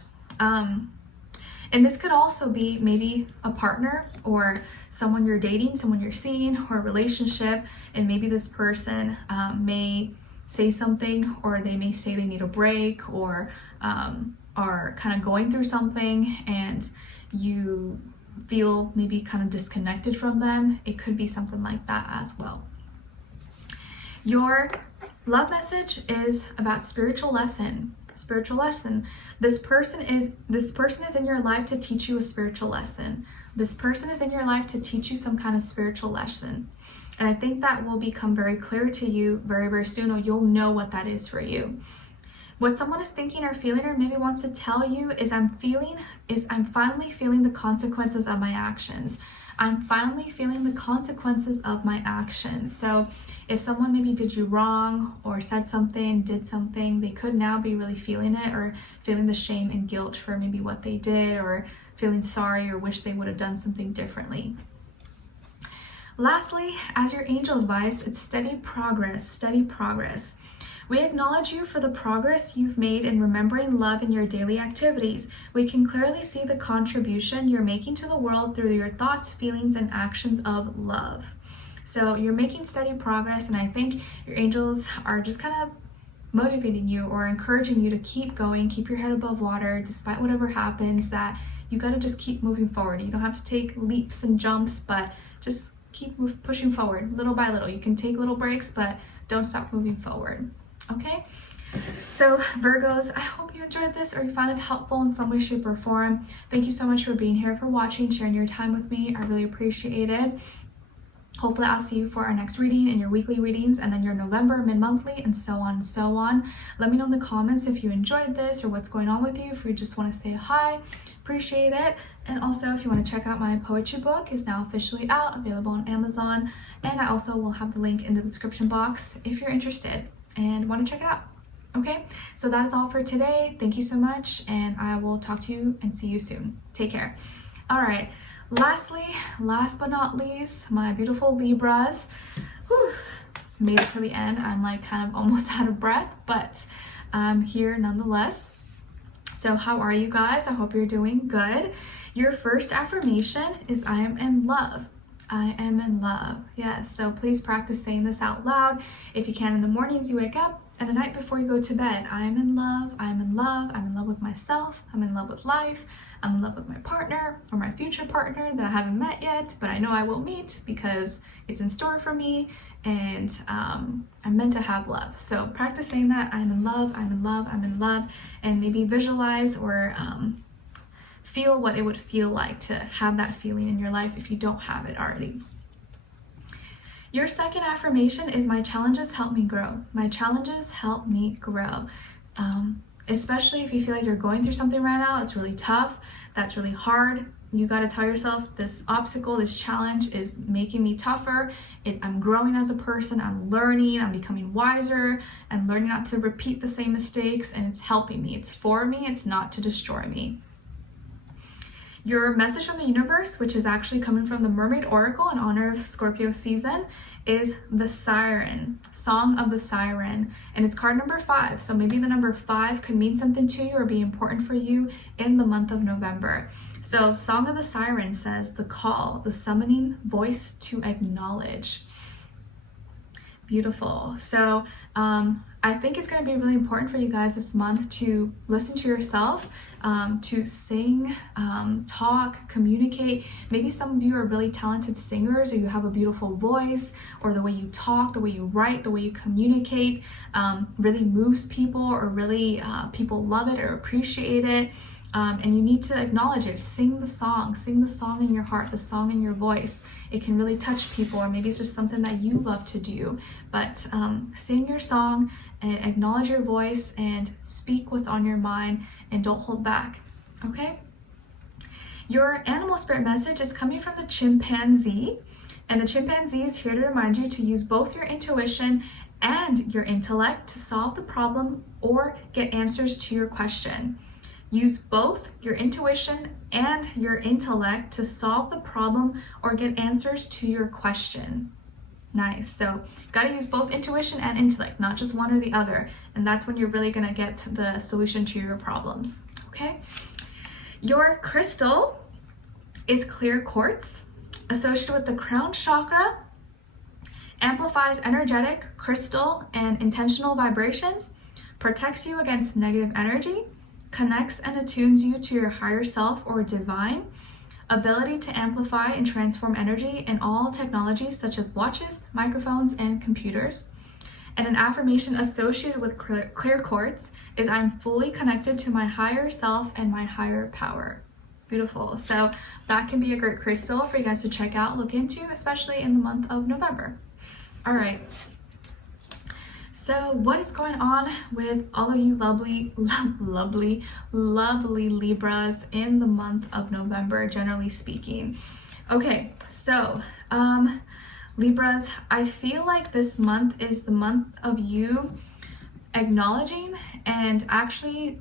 and this could also be maybe a partner or someone you're dating, someone you're seeing, or a relationship, and maybe this person may say something, or they may say they need a break, or are kind of going through something, and you feel maybe kind of disconnected from them. It could be something like that as well. Your love message is about spiritual lesson. Spiritual lesson. This person is in your life to teach you a spiritual lesson. This person is in your life to teach you some kind of spiritual lesson. And I think that will become very clear to you very, very soon, or you'll know what that is for you. What someone is thinking or feeling, or maybe wants to tell you, is I'm finally feeling the consequences of my actions. I'm finally feeling the consequences of my actions. So if someone maybe did you wrong, or said something, did something, they could now be really feeling it, or feeling the shame and guilt for maybe what they did, or feeling sorry, or wish they would have done something differently. Lastly, as your angel advice, it's steady progress, steady progress. We acknowledge you for the progress you've made in remembering love in your daily activities. We can clearly see the contribution you're making to the world through your thoughts, feelings, and actions of love. So you're making steady progress, and I think your angels are just kind of motivating you or encouraging you to keep going, keep your head above water, despite whatever happens, that you got to just keep moving forward. You don't have to take leaps and jumps, but just keep pushing forward little by little. You can take little breaks, but don't stop moving forward. Okay, so Virgos, I hope you enjoyed this, or you found it helpful in some way, shape, or form. Thank you so much for being here, for watching, sharing your time with me. I really appreciate it. Hopefully I'll see you for our next reading and your weekly readings, and then your November, mid-monthly, and so on and so on. Let me know in the comments if you enjoyed this, or what's going on with you, if you just want to say hi. Appreciate it. And also, if you want to check out my poetry book, it's now officially out, available on Amazon, and I also will have the link in the description box if you're interested and want to check it out. Okay, so that is all for today. Thank you so much, and I will talk to you and see you soon. Take care. All right, lastly, last but not least, my beautiful Libras. Whew, made it to the end. I'm like kind of almost out of breath, but I'm here nonetheless. So how are you guys? I hope you're doing good. Your first affirmation is I am in love. I am in love. Yes, so please practice saying this out loud. If you can, in the mornings you wake up, and the night before you go to bed. I am in love. I am in love. I'm in love with myself. I'm in love with life. I'm in love with my partner, or my future partner that I haven't met yet, but I know I will meet because it's in store for me, and I'm meant to have love. So practice saying that. I'm in love. I'm in love. I'm in love. And maybe visualize or feel what it would feel like to have that feeling in your life if you don't have it already. Your second affirmation is my challenges help me grow. My challenges help me grow. Especially if you feel like you're going through something right now, it's really tough, that's really hard. You got to tell yourself this obstacle, this challenge is making me tougher. I'm growing as a person, I'm learning, I'm becoming wiser, I'm learning not to repeat the same mistakes, and it's helping me. It's for me, it's not to destroy me. Your message from the universe, which is actually coming from the Mermaid Oracle in honor of Scorpio season, is the Siren, Song of the Siren, and it's card number 5. So maybe the number 5 could mean something to you or be important for you in the month of November. So Song of the Siren says the call, the summoning voice to acknowledge. Beautiful. So I think it's going to be really important for you guys this month to listen to yourself, to sing, talk, communicate. Maybe some of you are really talented singers, or you have a beautiful voice, or the way you talk, the way you write, the way you communicate really moves people, or really people love it or appreciate it. And you need to acknowledge it. Sing the song in your heart, the song in your voice. It can really touch people, or maybe it's just something that you love to do. But sing your song and acknowledge your voice and speak what's on your mind, and don't hold back, okay? Your animal spirit message is coming from the chimpanzee, and the chimpanzee is here to remind you to use both your intuition and your intellect to solve the problem or get answers to your question. Use both your intuition and your intellect to solve the problem or get answers to your question. Nice. So gotta use both intuition and intellect, not just one or the other. And that's when you're really gonna get the solution to your problems, okay? Your crystal is clear quartz, associated with the crown chakra, amplifies energetic, crystal, and intentional vibrations, protects you against negative energy, connects and attunes you to your higher self or divine, ability to amplify and transform energy in all technologies such as watches, microphones, and computers. And an affirmation associated with clear quartz is I'm fully connected to my higher self and my higher power. Beautiful. So that can be a great crystal for you guys to check out, look into, especially in the month of November. All right. So what is going on with all of you lovely Libras in the month of November, generally speaking? Okay, so Libras, I feel like this month is the month of you acknowledging and actually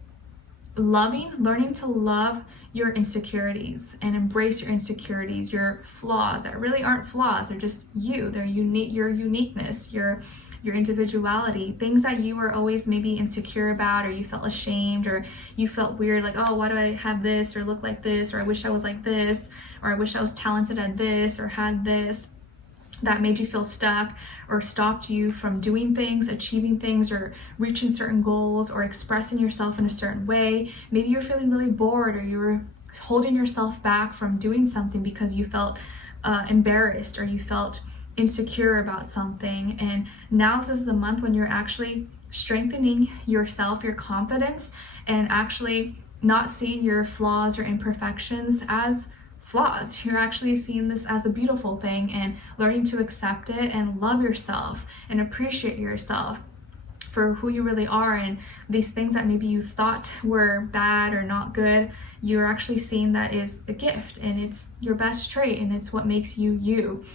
learning to love your insecurities and embrace your insecurities, your flaws that really aren't flaws, they're just you, they're unique, your uniqueness, your individuality, things that you were always maybe insecure about, or you felt ashamed, or you felt weird, like, oh, why do I have this, or look like this, or I wish I was like this, or I wish I was talented at this, or had this, that made you feel stuck or stopped you from doing things, achieving things, or reaching certain goals, or expressing yourself in a certain way. Maybe you're feeling really bored, or you were holding yourself back from doing something because you felt embarrassed, or you felt insecure about something. And now this is a month when you're actually strengthening yourself, your confidence, and actually not seeing your flaws or imperfections as flaws. You're actually seeing this as a beautiful thing and learning to accept it and love yourself and appreciate yourself for who you really are. And these things that maybe you thought were bad or not good, you're actually seeing that is a gift, and it's your best trait, and it's what makes you you.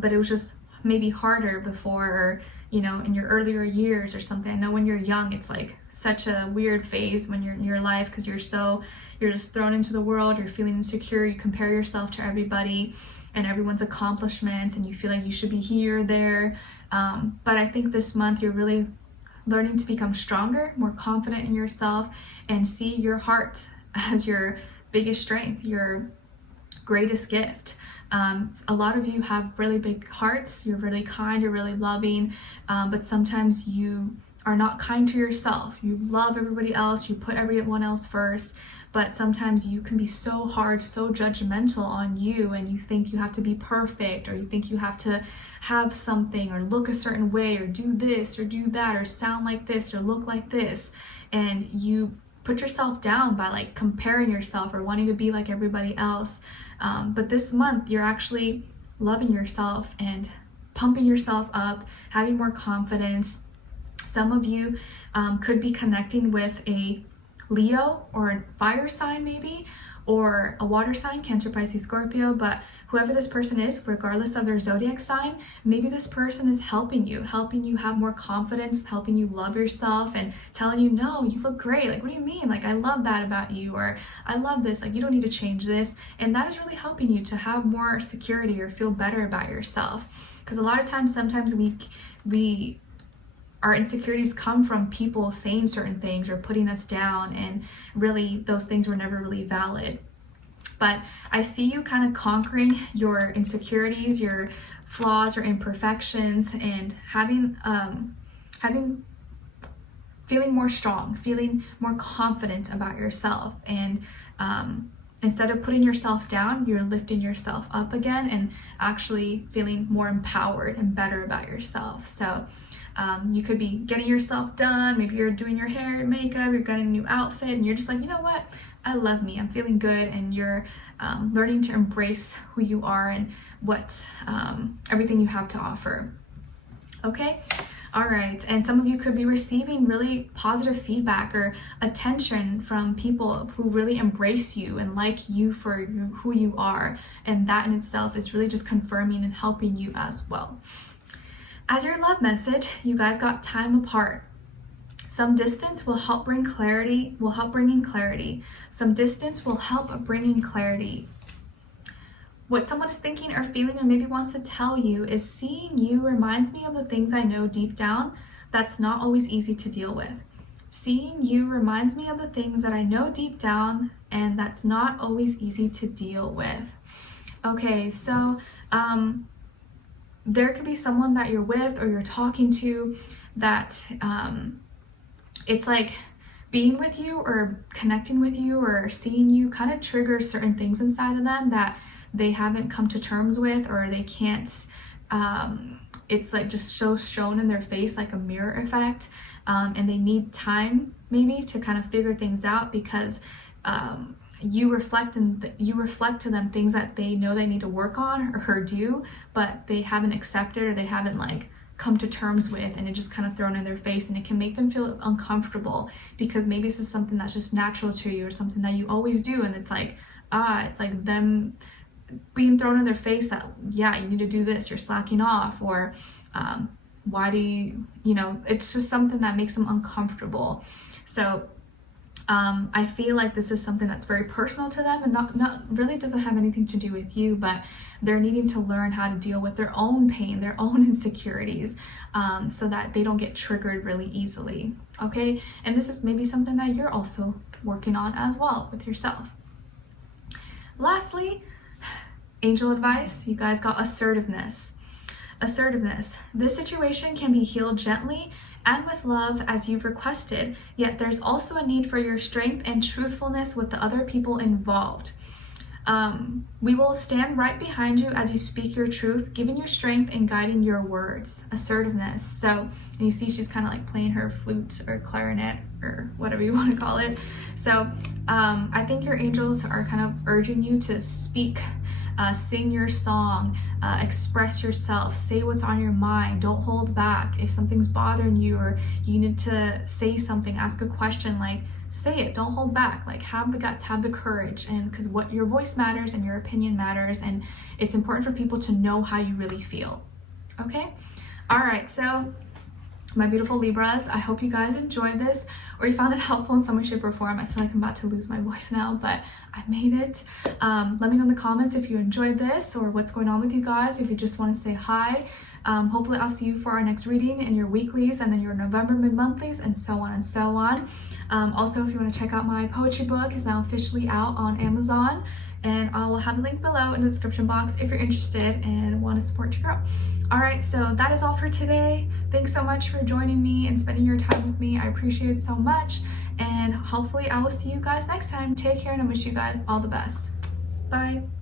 But it was just maybe harder before, or, you know, in your earlier years or something. I know when you're young, it's like such a weird phase when you're in your life, because you're just thrown into the world, you're feeling insecure, you compare yourself to everybody and everyone's accomplishments, and you feel like you should be here or there. But I think this month you're really learning to become stronger, more confident in yourself, and see your heart as your biggest strength, your greatest gift. A lot of you have really big hearts, you're really kind, you're really loving, but sometimes you are not kind to yourself. You love everybody else, you put everyone else first, but sometimes you can be so hard, so judgmental on you, and you think you have to be perfect, or you think you have to have something, or look a certain way, or do this, or do that, or sound like this, or look like this, and you put yourself down by like comparing yourself or wanting to be like everybody else. But this month you're actually loving yourself and pumping yourself up, having more confidence. Some of you could be connecting with a Leo or a fire sign maybe, or a water sign, Cancer, Pisces, Scorpio, but whoever this person is, regardless of their zodiac sign, maybe this person is helping you have more confidence, helping you love yourself, and telling you, no, you look great. Like, what do you mean? Like, I love that about you, or I love this. Like, you don't need to change this. And that is really helping you to have more security or feel better about yourself. Because a lot of times, sometimes our insecurities come from people saying certain things or putting us down, and really those things were never really valid. But I see you kind of conquering your insecurities, your flaws or imperfections, and feeling more strong, feeling more confident about yourself. And instead of putting yourself down, you're lifting yourself up again and actually feeling more empowered and better about yourself. So you could be getting yourself done. Maybe you're doing your hair and makeup, you're getting a new outfit, and you're just like, you know what? I love me, I'm feeling good, and you're learning to embrace who you are and what everything you have to offer. Okay. All right, and some of you could be receiving really positive feedback or attention from people who really embrace you and like you for who you are, and that in itself is really just confirming and helping you as well. As your love message, you guys got time apart. Some distance will help bring clarity, Some distance will help bringing clarity. What someone is thinking or feeling and maybe wants to tell you is, seeing you reminds me of the things I know deep down that's not always easy to deal with. Seeing you reminds me of the things that I know deep down and that's not always easy to deal with. Okay, so there could be someone that you're with or you're talking to that it's like being with you or connecting with you or seeing you kind of triggers certain things inside of them that they haven't come to terms with, or they can't, it's like just so shown in their face like a mirror effect, and they need time maybe to kind of figure things out, because you reflect to them things that they know they need to work on or do, but they haven't accepted or they haven't like come to terms with, and it just kind of thrown in their face, and it can make them feel uncomfortable because maybe this is something that's just natural to you or something that you always do, and it's like them being thrown in their face that, yeah, you need to do this, you're slacking off, or why do you know, it's just something that makes them uncomfortable. So I feel like this is something that's very personal to them and not really doesn't have anything to do with you, but they're needing to learn how to deal with their own pain, their own insecurities, so that they don't get triggered really easily. Okay, and this is maybe something that you're also working on as well with yourself. Lastly, angel advice, you guys got assertiveness. This situation can be healed gently and with love as you've requested, yet there's also a need for your strength and truthfulness with the other people involved. We will stand right behind you as you speak your truth, giving your strength and guiding your words. Assertiveness. So, and you see she's kind of like playing her flute or clarinet or whatever you want to call it. So I think your angels are kind of urging you to speak, sing your song, express yourself, say what's on your mind, don't hold back. If something's bothering you or you need to say something, ask a question, like say it, don't hold back, like have the guts, have the courage, and because what your voice matters and your opinion matters, and it's important for people to know how you really feel. Okay, all right, so my beautiful Libras, I hope you guys enjoyed this or you found it helpful in some way, shape, or form. I feel like I'm about to lose my voice now, but I made it. Let me know in the comments if you enjoyed this or what's going on with you guys, if you just want to say hi. Hopefully I'll see you for our next reading in your weeklies and then your November mid-monthlies and so on and so on. Also, if you want to check out my poetry book, is now officially out on Amazon, and I will have a link below in the description box if you're interested and want to support your girl. All right, so that is all for today. Thanks so much for joining me and spending your time with me. I appreciate it so much, and hopefully I will see you guys next time. Take care, and I wish you guys all the best. Bye.